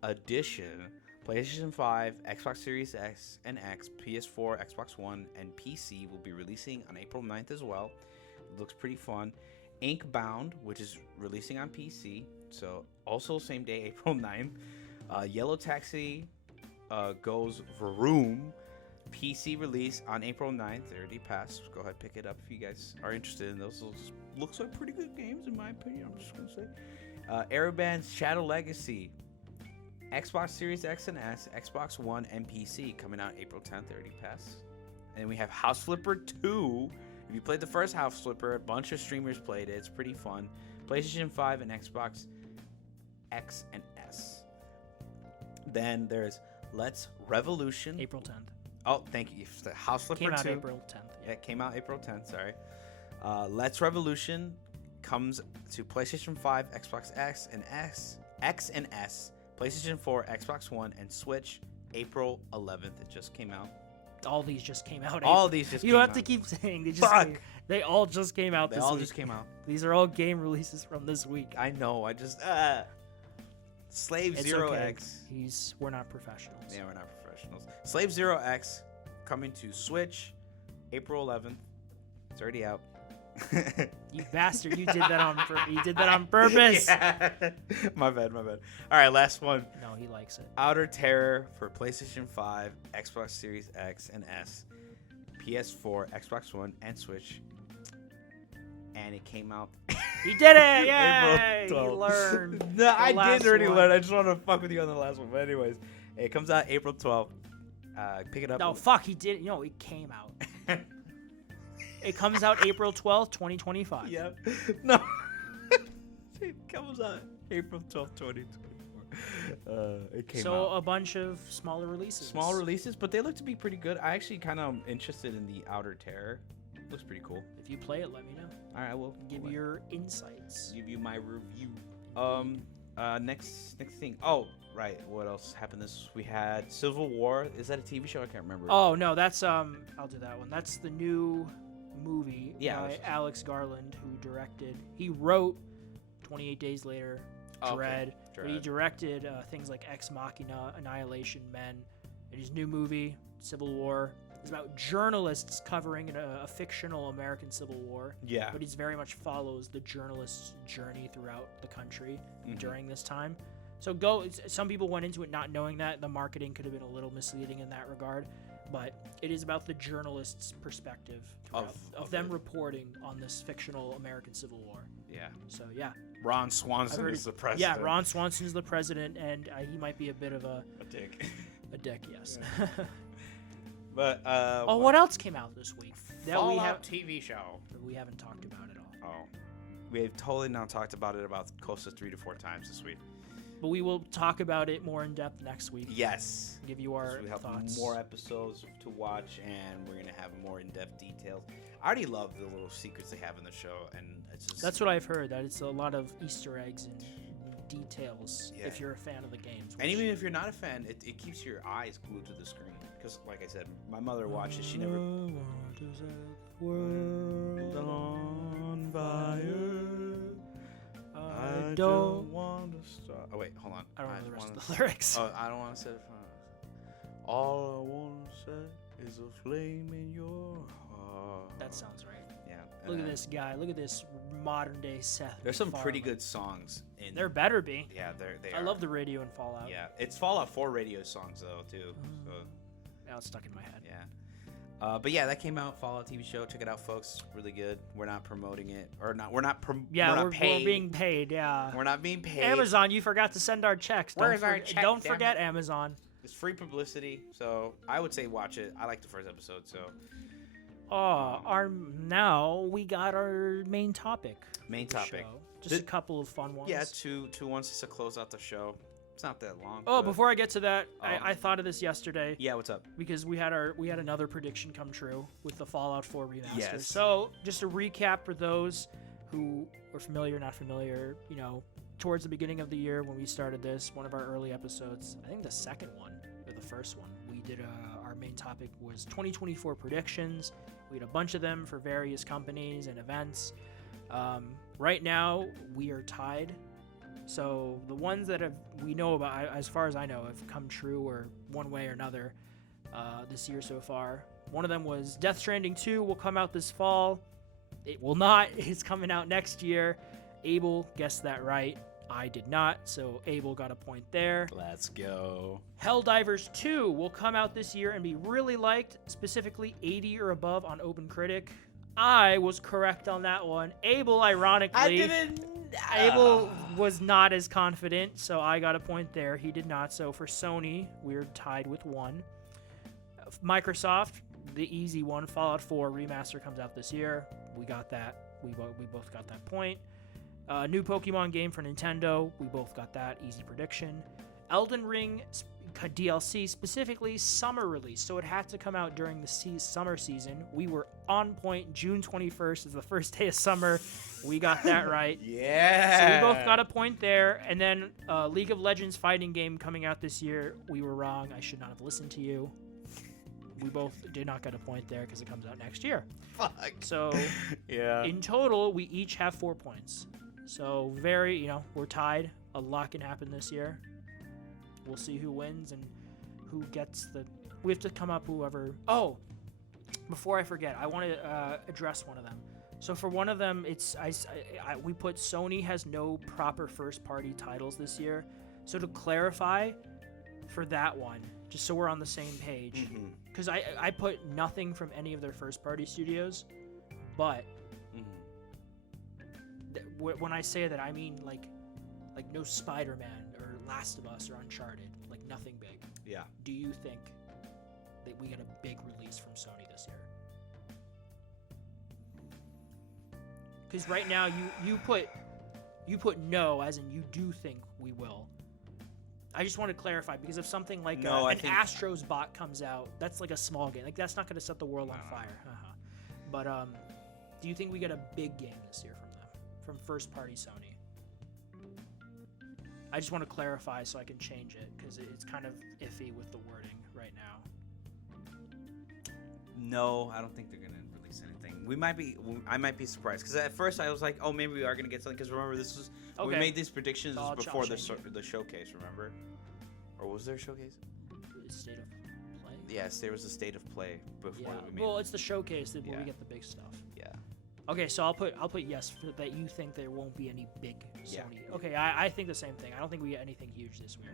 Edition. PlayStation 5, Xbox Series X and X, PS4, Xbox One, and PC will be releasing on April 9th as well. It looks pretty fun. Inkbound, which is releasing on PC, so also same day, April 9th. Yellow Taxi goes Vroom. PC release on April 9th. It already passed. Go ahead, pick it up if you guys are interested in those. Looks like pretty good games in my opinion, I'm just going to say. Aeroband's Shadow Legacy. Xbox Series X and S, Xbox One, and PC coming out April 10th. Already passed. And we have House Flipper 2. If you played the first House Flipper, a bunch of streamers played it. It's pretty fun. PlayStation 5 and Xbox X and S. Then there's Let's Revolution. April 10th. Oh, thank you. The House Flipper 2. Came out April 10th. Yeah, it came out April 10th. Sorry. Let's Revolution comes to PlayStation 5, Xbox X and S. PlayStation 4, Xbox One, and Switch, April 11th. It just came out. All these just came out. All these just came out. You don't have to keep saying. They all just came out this week. They all just came out. These are all game releases from this week. I know. I just... Slave Zero okay. X. We're not professionals. Yeah, we're not professionals. Slave Zero X coming to Switch, April 11th. It's already out. You bastard! You did that on purpose. Yeah. My bad. All right, last one. No, he likes it. Outer Terror for PlayStation 5, Xbox Series X and S, PS4, Xbox One, and Switch. And it came out. He did it! Yay! April He 12th. learned. No, I last did already one. learn. I just want to fuck with you on the last one. But anyways, it comes out April 12th. Pick it up. No, fuck, he did. No, it came out. It comes out April 12th, 2025. Yep. No. It comes out April 12th, 2024. It came So out. a bunch of smaller releases. Small releases, but they look to be pretty good. I actually kind of am interested in the Outer Terror. Looks pretty cool. If you play it, let me know. All right, I will. Give you your insights. Give you my review. Next thing. Oh, right. What else happened this? We had Civil War. Is that a TV show? I can't remember. Oh no, that's I'll do that one. That's the new movie by that's- Alex Garland, who directed. He wrote 28 Days Later, Dread, but he directed things like Ex Machina, Annihilation Men, and his new movie Civil War. It's about journalists covering a fictional American Civil War. Yeah. But he very much follows the journalist's journey throughout the country during this time. So some people went into it not knowing that. The marketing could have been a little misleading in that regard. But it is about the journalist's perspective of them reporting on this fictional American Civil War. Yeah. So, yeah. Ron Swanson is the president. Yeah, Ron Swanson is the president, and he might be a bit of a dick. A dick, yes. Yeah. But what else came out this week? Fallout TV show. That we haven't talked about at all. Oh, we've totally not talked about it about close to 3 to 4 times this week. But we will talk about it more in depth next week. Yes. Give you our we have thoughts. more episodes to watch, and we're gonna have more in-depth details. I already love the little secrets they have in the show, and it's just That's what I've heard. That it's a lot of Easter eggs and details. Yeah. If you're a fan of the games. And even if you're not a fan, it keeps your eyes glued to the screen. Because, like I said, my mother watches. She never. World on fire. I don't want to stop. Oh wait, hold on. I don't know the rest of the lyrics. Oh, I don't want to say it. All I want to say is a flame in your heart. That sounds right. Yeah. Look at this guy. Look at this modern day Seth. There's some pretty MacFarlane. good songs in. There better be. Yeah, they I are. love the radio in Fallout. Yeah, it's Fallout 4 radio songs though too. So. Now it's stuck in my head. Yeah. But yeah, that came out. Fallout TV show. Check it out, folks. Really good. We're not promoting it, or not. We're not. We're being paid. Yeah. We're not being paid. Amazon, you forgot to send our checks. Where's our check, Don't damn forget it? Amazon. It's free publicity, so I would say watch it. I like the first episode, so. Now we got our main topic. Main of the topic. show. Just a couple of fun ones. Yeah, two ones just to close out the show. It's not that long. Oh, but- before I get to that, I thought of this yesterday. Yeah, what's up? Because we had another prediction come true with the Fallout 4 remaster. Yes. So just a recap for those who were familiar, not familiar, towards the beginning of the year when we started this, one of our early episodes, I think the second one or the first one, we did our main topic was 2024 predictions. We had a bunch of them for various companies and events. Right now we are tied. So the ones that we know about, as far as I know, have come true or one way or another this year so far. One of them was Death Stranding 2 will come out this fall. It will not. It's coming out next year. Abel guessed that right. I did not, so Abel got a point there. Let's go. Helldivers 2 will come out this year and be really liked, specifically 80 or above on OpenCritic. I was correct on that one. Abel, ironically... I didn't... Abel was not as confident, so I got a point there. He did not. So for Sony, we're tied with 1. Microsoft, the easy one, Fallout 4 remaster comes out this year. We got that. We both got that point. New Pokemon game for Nintendo. We both got that. Easy prediction. Elden Ring DLC, specifically summer release. So it had to come out during the summer season. We were on point. June 21st is the first day of summer. We got that right. Yeah. So we both got a point there. And then League of Legends fighting game coming out this year. We were wrong. I should not have listened to you. We both did not get a point there because it comes out next year. Fuck. So yeah. in total, we each have 4 points. So we're tied. A lot can happen this year. We'll see who wins and who gets the... We have to come up whoever... Oh! before I forget, I want to address one of them. So for one of them, we put Sony has no proper first-party titles this year. So to clarify, for that one, just so we're on the same page, because I put nothing from any of their first-party studios, but when I say that, I mean like no Spider-Man or Last of Us or Uncharted, like nothing big. Yeah. Do you think that we get a big release from Sony this year? Because right now you put no, as in you do think we will. I just want to clarify, because if something like an Astros bot comes out, that's like a small game. Like that's not going to set the world on fire. But do you think we get a big game this year from them, from first party Sony? I just want to clarify so I can change it, because it's kind of iffy with the wording right now. No, I don't think they're gonna release anything. I might be surprised, because at first I was like, oh, maybe we are gonna get something. Because remember, this was when we made these predictions before the showcase. Remember, or was there a showcase? State of play. Yeah, there was a state of play before we made. Well, it's the showcase that where we get the big stuff. Yeah. Okay, so I'll put yes for that. You think there won't be any big Sony? Yeah. Okay, I think the same thing. I don't think we get anything huge this year.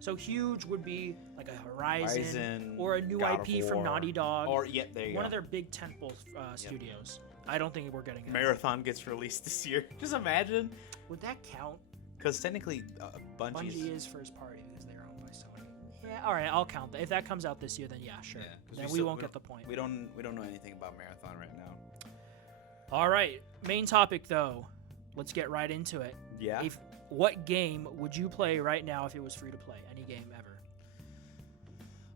So huge would be like a Horizon or a new God IP from Naughty Dog, or there you go. One of their big tentpole studios. I don't think we're getting Marathon gets released this year. Just imagine. Would that count? Because technically, Bungie is first party because they're owned by Sony. Yeah, all right, I'll count that. If that comes out this year, then yeah, sure. Yeah, then we won't get the point. We don't know anything about Marathon right now. All right, main topic though. Let's get right into it. Yeah. What game would you play right now if it was free to play? Any game ever?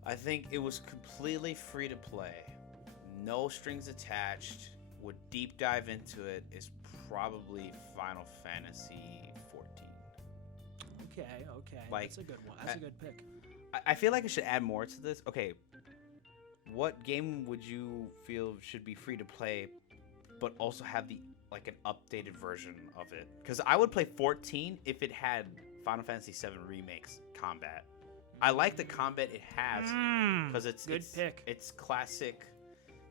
I think it was completely free to play, no strings attached. Would deep dive into it is probably Final Fantasy 14. Okay. Like, that's a good one. That's a good pick. I feel like I should add more to this. Okay, what game would you feel should be free to play, but also have an updated version of it? Because I would play 14 if it had Final Fantasy 7 Remake's combat. I like the combat it has because it's pick. It's classic.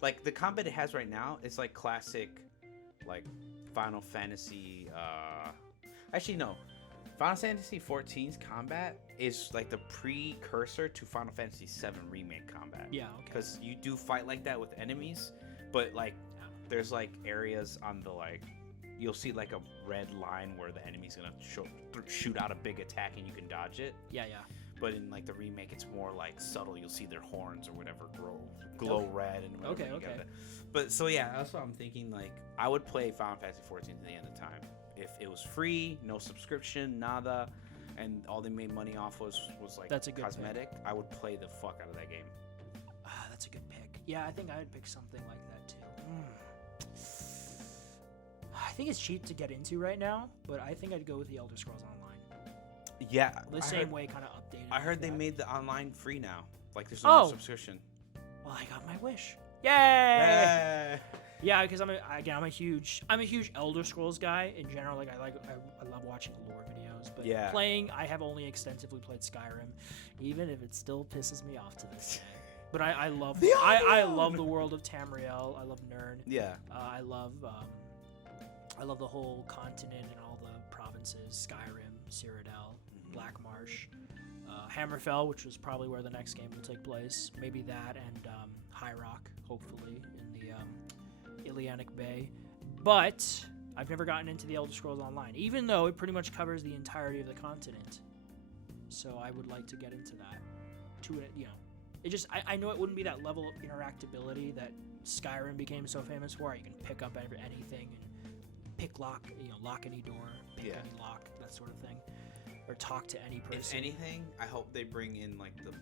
Like the combat it has right now, it's like classic, like Final Fantasy. Actually, no. Final Fantasy 14's combat is like the precursor to Final Fantasy 7 Remake combat. Yeah, okay. Because you do fight like that with enemies, but like there's like areas on the you'll see like a red line where the enemy's gonna shoot out a big attack and you can dodge it. Yeah. But in like the remake, it's more like subtle. You'll see their horns or whatever glow red and whatever. Okay. But so yeah, that's what I'm thinking. Like I would play Final Fantasy 14 to the end of time if it was free, no subscription, nada, and all they made money off was like that's a good cosmetic. Pick. I would play the fuck out of that game. That's a good pick. Yeah, I think I would pick something like that too. I think it's cheap to get into right now, but I think I'd go with the Elder Scrolls Online. Yeah, the same way, kind of updated. I heard they made the online free now. Like there's no subscription. Well, I got my wish. Yay! Yeah, because I'm a huge Elder Scrolls guy in general. Like I love watching lore videos, but playing, I have only extensively played Skyrim, even if it still pisses me off to this day. But I love I love the world of Tamriel. I love Nirn. Yeah. I love the whole continent and all the provinces: Skyrim, Cyrodiil, Black Marsh, Hammerfell, which was probably where the next game will take place. Maybe that and High Rock, hopefully in the Ilianic Bay. But I've never gotten into the Elder Scrolls Online, even though it pretty much covers the entirety of the continent. So I would like to get into that. It just I know it wouldn't be that level of interactability that Skyrim became so famous for. You can pick up anything and pick lock any door, pick any lock, that sort of thing, or talk to any person. If anything, I hope they bring in like the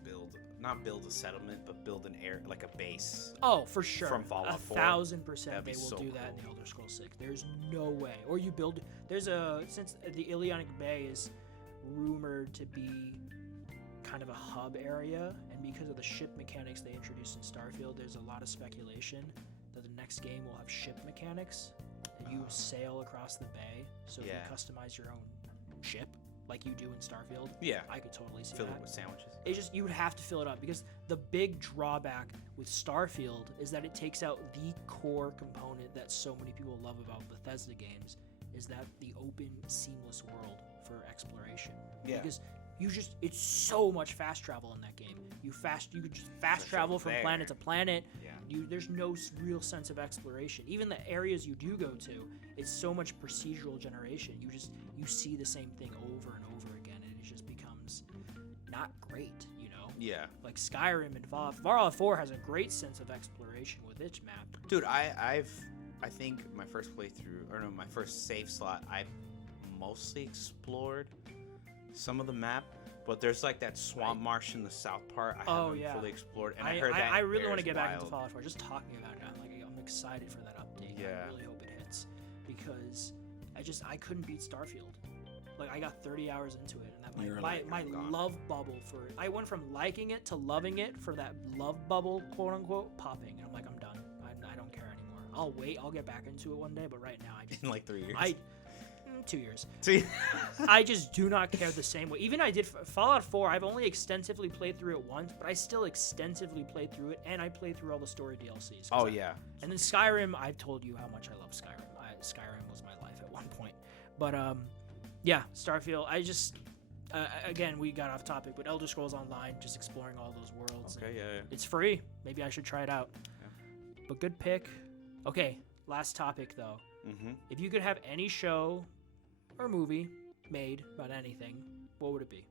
not build a settlement, but build an like a base. Oh, for sure. From Fallout 4. 1,000% they will do that in the Elder Scrolls 6. There's no way. Or you build. Since the Ilianic Bay is rumored to be kind of a hub area, and because of the ship mechanics they introduced in Starfield, there's a lot of speculation that the next game will have ship mechanics. And you sail across the bay, so you can customize your own ship. like you do in Starfield, Yeah. I could totally see Fill that. it with sandwiches. It's just, you would have to fill it up, because the big drawback with Starfield is that it takes out the core component that so many people love about Bethesda games, is that the open, seamless world for exploration. Yeah. Because it's so much fast travel in that game. You could just fast travel from planet to planet. Yeah. There's no real sense of exploration. Even the areas you do go to, it's so much procedural generation. You see the same thing over and over again, and it just becomes not great, you know? Yeah. Like Skyrim and Fallout 4 has a great sense of exploration with its map. Dude, I think my first playthrough, or no, my first save slot, I mostly explored some of the map, but there's like that swamp marsh in the south part I haven't fully explored, and I heard that I really want to Bear's get back into wild. Fallout 4. Just talking about it, I'm excited for that update. Yeah. I really hope it hits, because I couldn't beat Starfield. Like, I got 30 hours into it, and You're that like, my I'm gone. love bubble for it. I went from liking it to loving it for that love bubble, quote unquote, popping, and I'm like, I'm done. I don't care anymore. I'll wait. I'll get back into it one day, but right now I just In like 3 years. 2 years. See? I just do not care the same way. Even I did Fallout 4. I've only extensively played through it once, but I still extensively played through it, and I played through all the story DLCs. Oh yeah. And then Skyrim, I've told you how much I love Skyrim. Skyrim was my life at one point. But yeah, Starfield. I just again, we got off topic, but Elder Scrolls Online, just exploring all those worlds. Okay, yeah. It's free. Maybe I should try it out. Yeah. But good pick. Okay, last topic though. Mm-hmm. If you could have any show or movie made about anything, what would it be?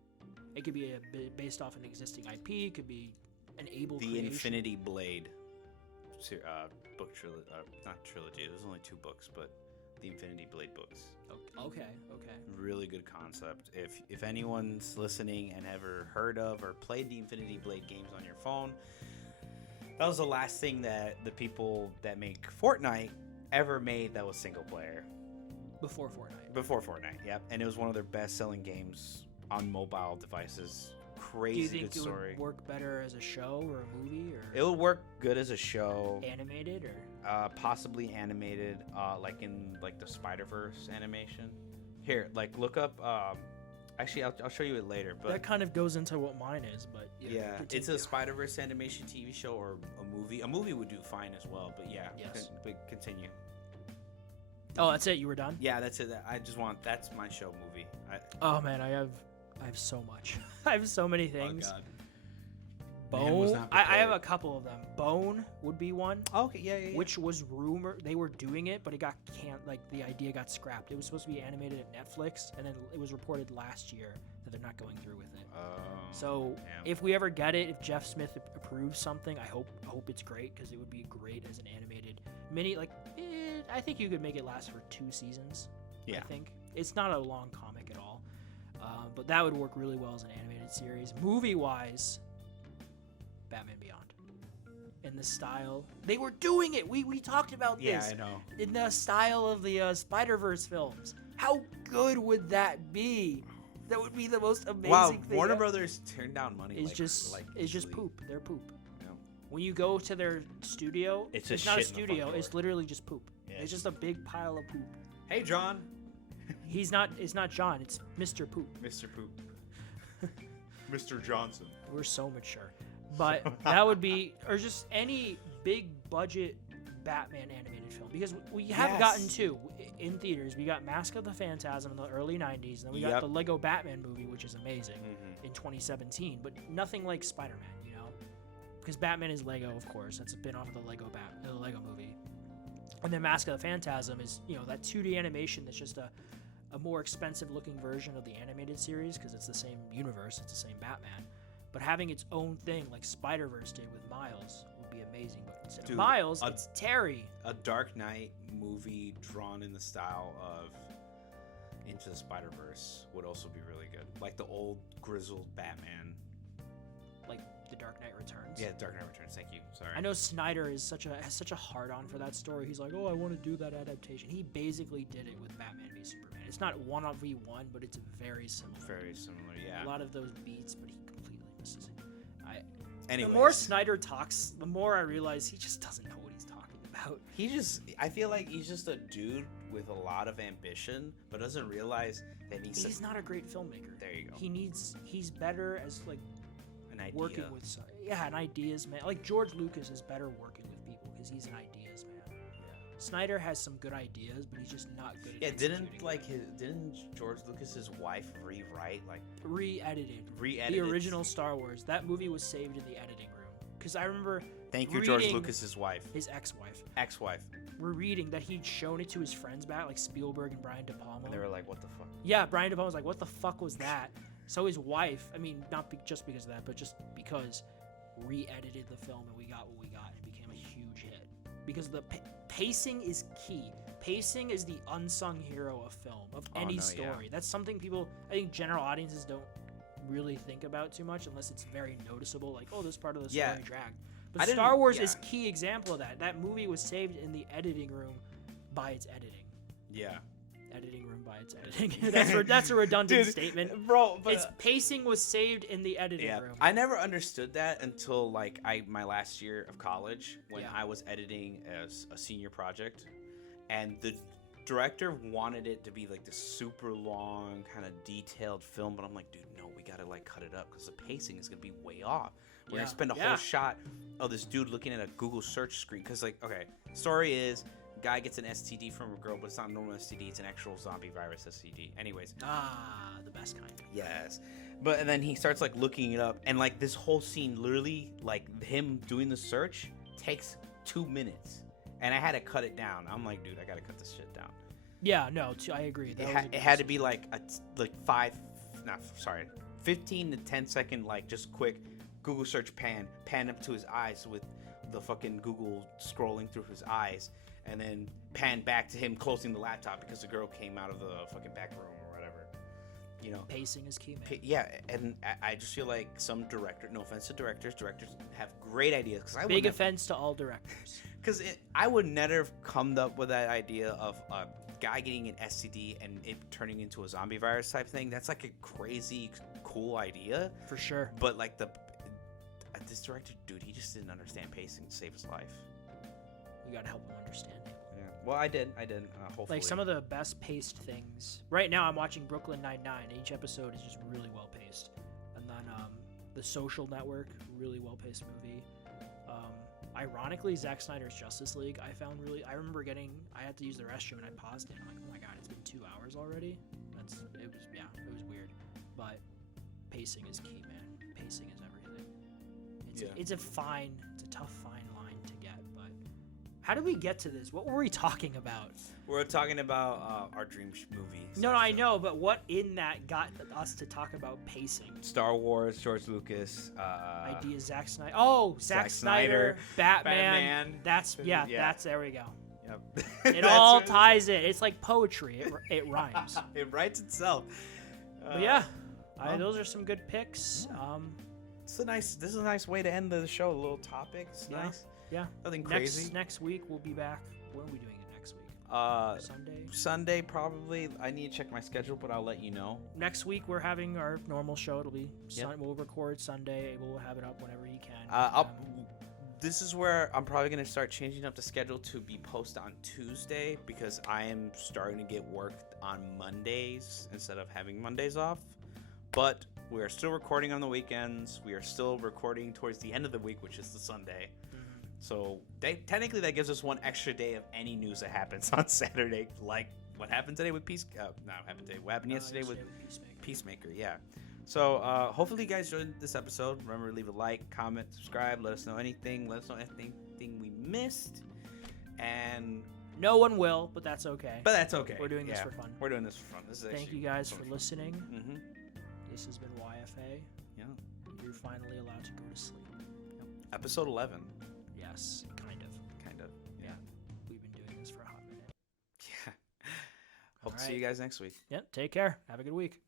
It could be based off an existing IP. It could be an able The creation. Infinity Blade book trilogy, not trilogy. There's only 2 books, but the Infinity Blade books. Okay. Really good concept. If anyone's listening and ever heard of or played the Infinity Blade games on your phone, that was the last thing that the people that make Fortnite ever made that was single player. Before Fortnite. Before Fortnite, yep. And it was one of their best-selling games on mobile devices. Crazy Do you think good it story. would work better as a show or a movie, or It would work good as a show. animated, or Possibly animated, like in like the Spider-Verse animation. Here, like look up. Actually, I'll show you it later. But that kind of goes into what mine is. But yeah, it's continue. a Spider-Verse animation TV show or a movie. A movie would do fine as well. But yeah, Yes. but continue. Oh, that's it. You were done. Yeah, that's it. That's my show movie. Oh man, I have so much. I have so many things. Oh God. Man was Bone. not I have prepared. a couple of them. Bone would be one. Okay, yeah. Which was rumored they were doing it, but it got the idea got scrapped. It was supposed to be animated at Netflix, and then it was reported last year that they're not going through with it. So damn. if we ever get it, if Jeff Smith approves something, I hope it's great, because it would be great as an animated mini. I think you could make it last for 2 seasons. Yeah. I think it's not a long comic at all, but that would work really well as an animated series. Movie wise, Batman Beyond. In the style they were doing it, we talked about Yeah, this. I know. In the style of the Spider-Verse films. How good would that be? That would be the most amazing Wow, thing. Warner Brothers turned down money. It's just easily. poop. They're poop. Yeah. When you go to their studio, It's it's just not a shit in the studio. front It's door. literally just poop. Yeah, It's just a big pile of poop. Hey, John. It's not John. It's Mr. Poop. Mr. Poop. Mr. Johnson. We're so mature. But that would be, or just any big budget Batman animated film, because we have Yes. gotten 2 in theaters. We got Mask of the Phantasm in the early 90s, and then we got Yep. the Lego Batman movie, which is amazing, Mhm. in 2017, but nothing like Spider-Man, you know? Because Batman is Lego, of course. That's a spin-off of the Lego movie. And then Mask of the Phantasm is, that 2D animation that's just a more expensive looking version of the animated series, because it's the same universe, it's the same Batman. But having its own thing, like Spider-Verse did with Miles, would be amazing. But instead Dude, of Miles, a- it's Terry. A Dark Knight movie drawn in the style of Into the Spider-Verse would also be really good. Like the old grizzled Batman. Like The Dark Knight Returns. Yeah, Dark Knight Returns. Thank you. Sorry. I know Snyder has such a hard-on for that story. He's like, oh, I want to do that adaptation. He basically did it with Batman v Superman. It's not 1v1, but it's very similar. Very similar. Yeah. A lot of those beats, but he completely misses it. Anyways, The more Snyder talks, the more I realize he just doesn't know what he's talking about. I feel like he's just a dude with a lot of ambition, but doesn't realize that he's not a great filmmaker. There you go. He's better as like an idea. Working with an ideas man. Like George Lucas is better working with people because he's an ideas man. Yeah. Snyder has some good ideas, but he's just not good at didn't George Lucas's wife re-edited the original Star Wars? That movie was saved in the editing room because I remember Thank you, George Lucas's wife. His ex-wife. We're reading that he'd shown it to his friends back, like Spielberg and Brian De Palma. And they were like, what the fuck? Yeah, Brian De Palma was like, what the fuck was that? So his wife, I mean, just because of that, but just because re-edited the film and we got what we got and it became a huge hit. Because the pacing is key. Pacing is the unsung hero of film, of any story. Yeah. That's something I think general audiences don't really think about too much unless it's very noticeable, like, oh, this part of the story dragged. But Star Wars is a key example of that. That movie was saved in the editing room by its editing. Yeah. Editing room by its editing. That's a redundant statement, bro. But its pacing was saved in the editing room. I never understood that until my last year of college when I was editing as a senior project, and the director wanted it to be like this super long, kind of detailed film. But I'm like, dude, no, we gotta cut it up because the pacing is gonna be way off. We're gonna spend a whole shot of this dude looking at a Google search screen because, story is. Guy gets an STD from a girl, but it's not a normal STD. It's an actual zombie virus STD. Anyways. The best kind. Yes. And then he starts looking it up, and this whole scene, literally him doing the search takes 2 minutes, and I had to cut it down. I'm like, dude, I gotta cut this shit down. Yeah, no, I agree. It had to be 15 to 10 second, just quick Google search pan up to his eyes with the fucking Google scrolling through his eyes. And then pan back to him closing the laptop because the girl came out of the fucking back room or whatever. Pacing is key, man. And I just feel like some no offense to directors have great ideas. Big offense to all directors. Because I would never have come up with that idea of a guy getting an STD and it turning into a zombie virus type thing. That's a crazy, cool idea. For sure. But this director, dude, he just didn't understand pacing to save his life. You gotta help him understand it. Yeah. Well, I did. Hopefully. Some of the best paced things. Right now, I'm watching Brooklyn Nine-Nine. Each episode is just really well paced. And then The Social Network, really well paced movie. Ironically, Zack Snyder's Justice League, I remember I had to use the restroom and I paused it. I'm like, oh my god, it's been 2 hours already. It was weird. But pacing is key, man. Pacing is everything. It's a tough fine line to get. How did we get to this? What were we talking about? We're talking about our dream movie. No, I know, but what in that got us to talk about pacing? Star Wars, George Lucas. Idea, Zack Snyder. Oh, Zack Snyder, Batman. That's there we go. Yep. It all ties in. It's like poetry. It rhymes. It writes itself. Those are some good picks. This is a nice way to end the show. A little topic. It's nice. Yeah. Nothing crazy. Next week we'll be back. When are we doing it next week? Sunday probably. I need to check my schedule, but I'll let you know. Next week we're having our normal show. It'll be we'll record Sunday. We'll have it up whenever you can. This is where I'm probably going to start changing up the schedule to be posted on Tuesday because I am starting to get work on Mondays instead of having Mondays off. But we are still recording on the weekends. We are still recording towards the end of the week, which is the Sunday. So technically that gives us one extra day of any news that happens on Saturday, like what happened today with what happened yesterday with Peacemaker. Yeah. So hopefully you guys enjoyed this episode. Remember to leave a like, comment, subscribe. Let us know anything. Let us know anything we missed. And no one will, but that's okay. We're doing this for fun. We're doing this for fun. Thank you guys for listening. Mm-hmm. This has been YFA. Yeah. You're finally allowed to go to sleep. Yep. Episode 11. Yes, kind of. Yeah. We've been doing this for a hot minute. Yeah. Hope to see you guys next week. Yep. Take care. Have a good week.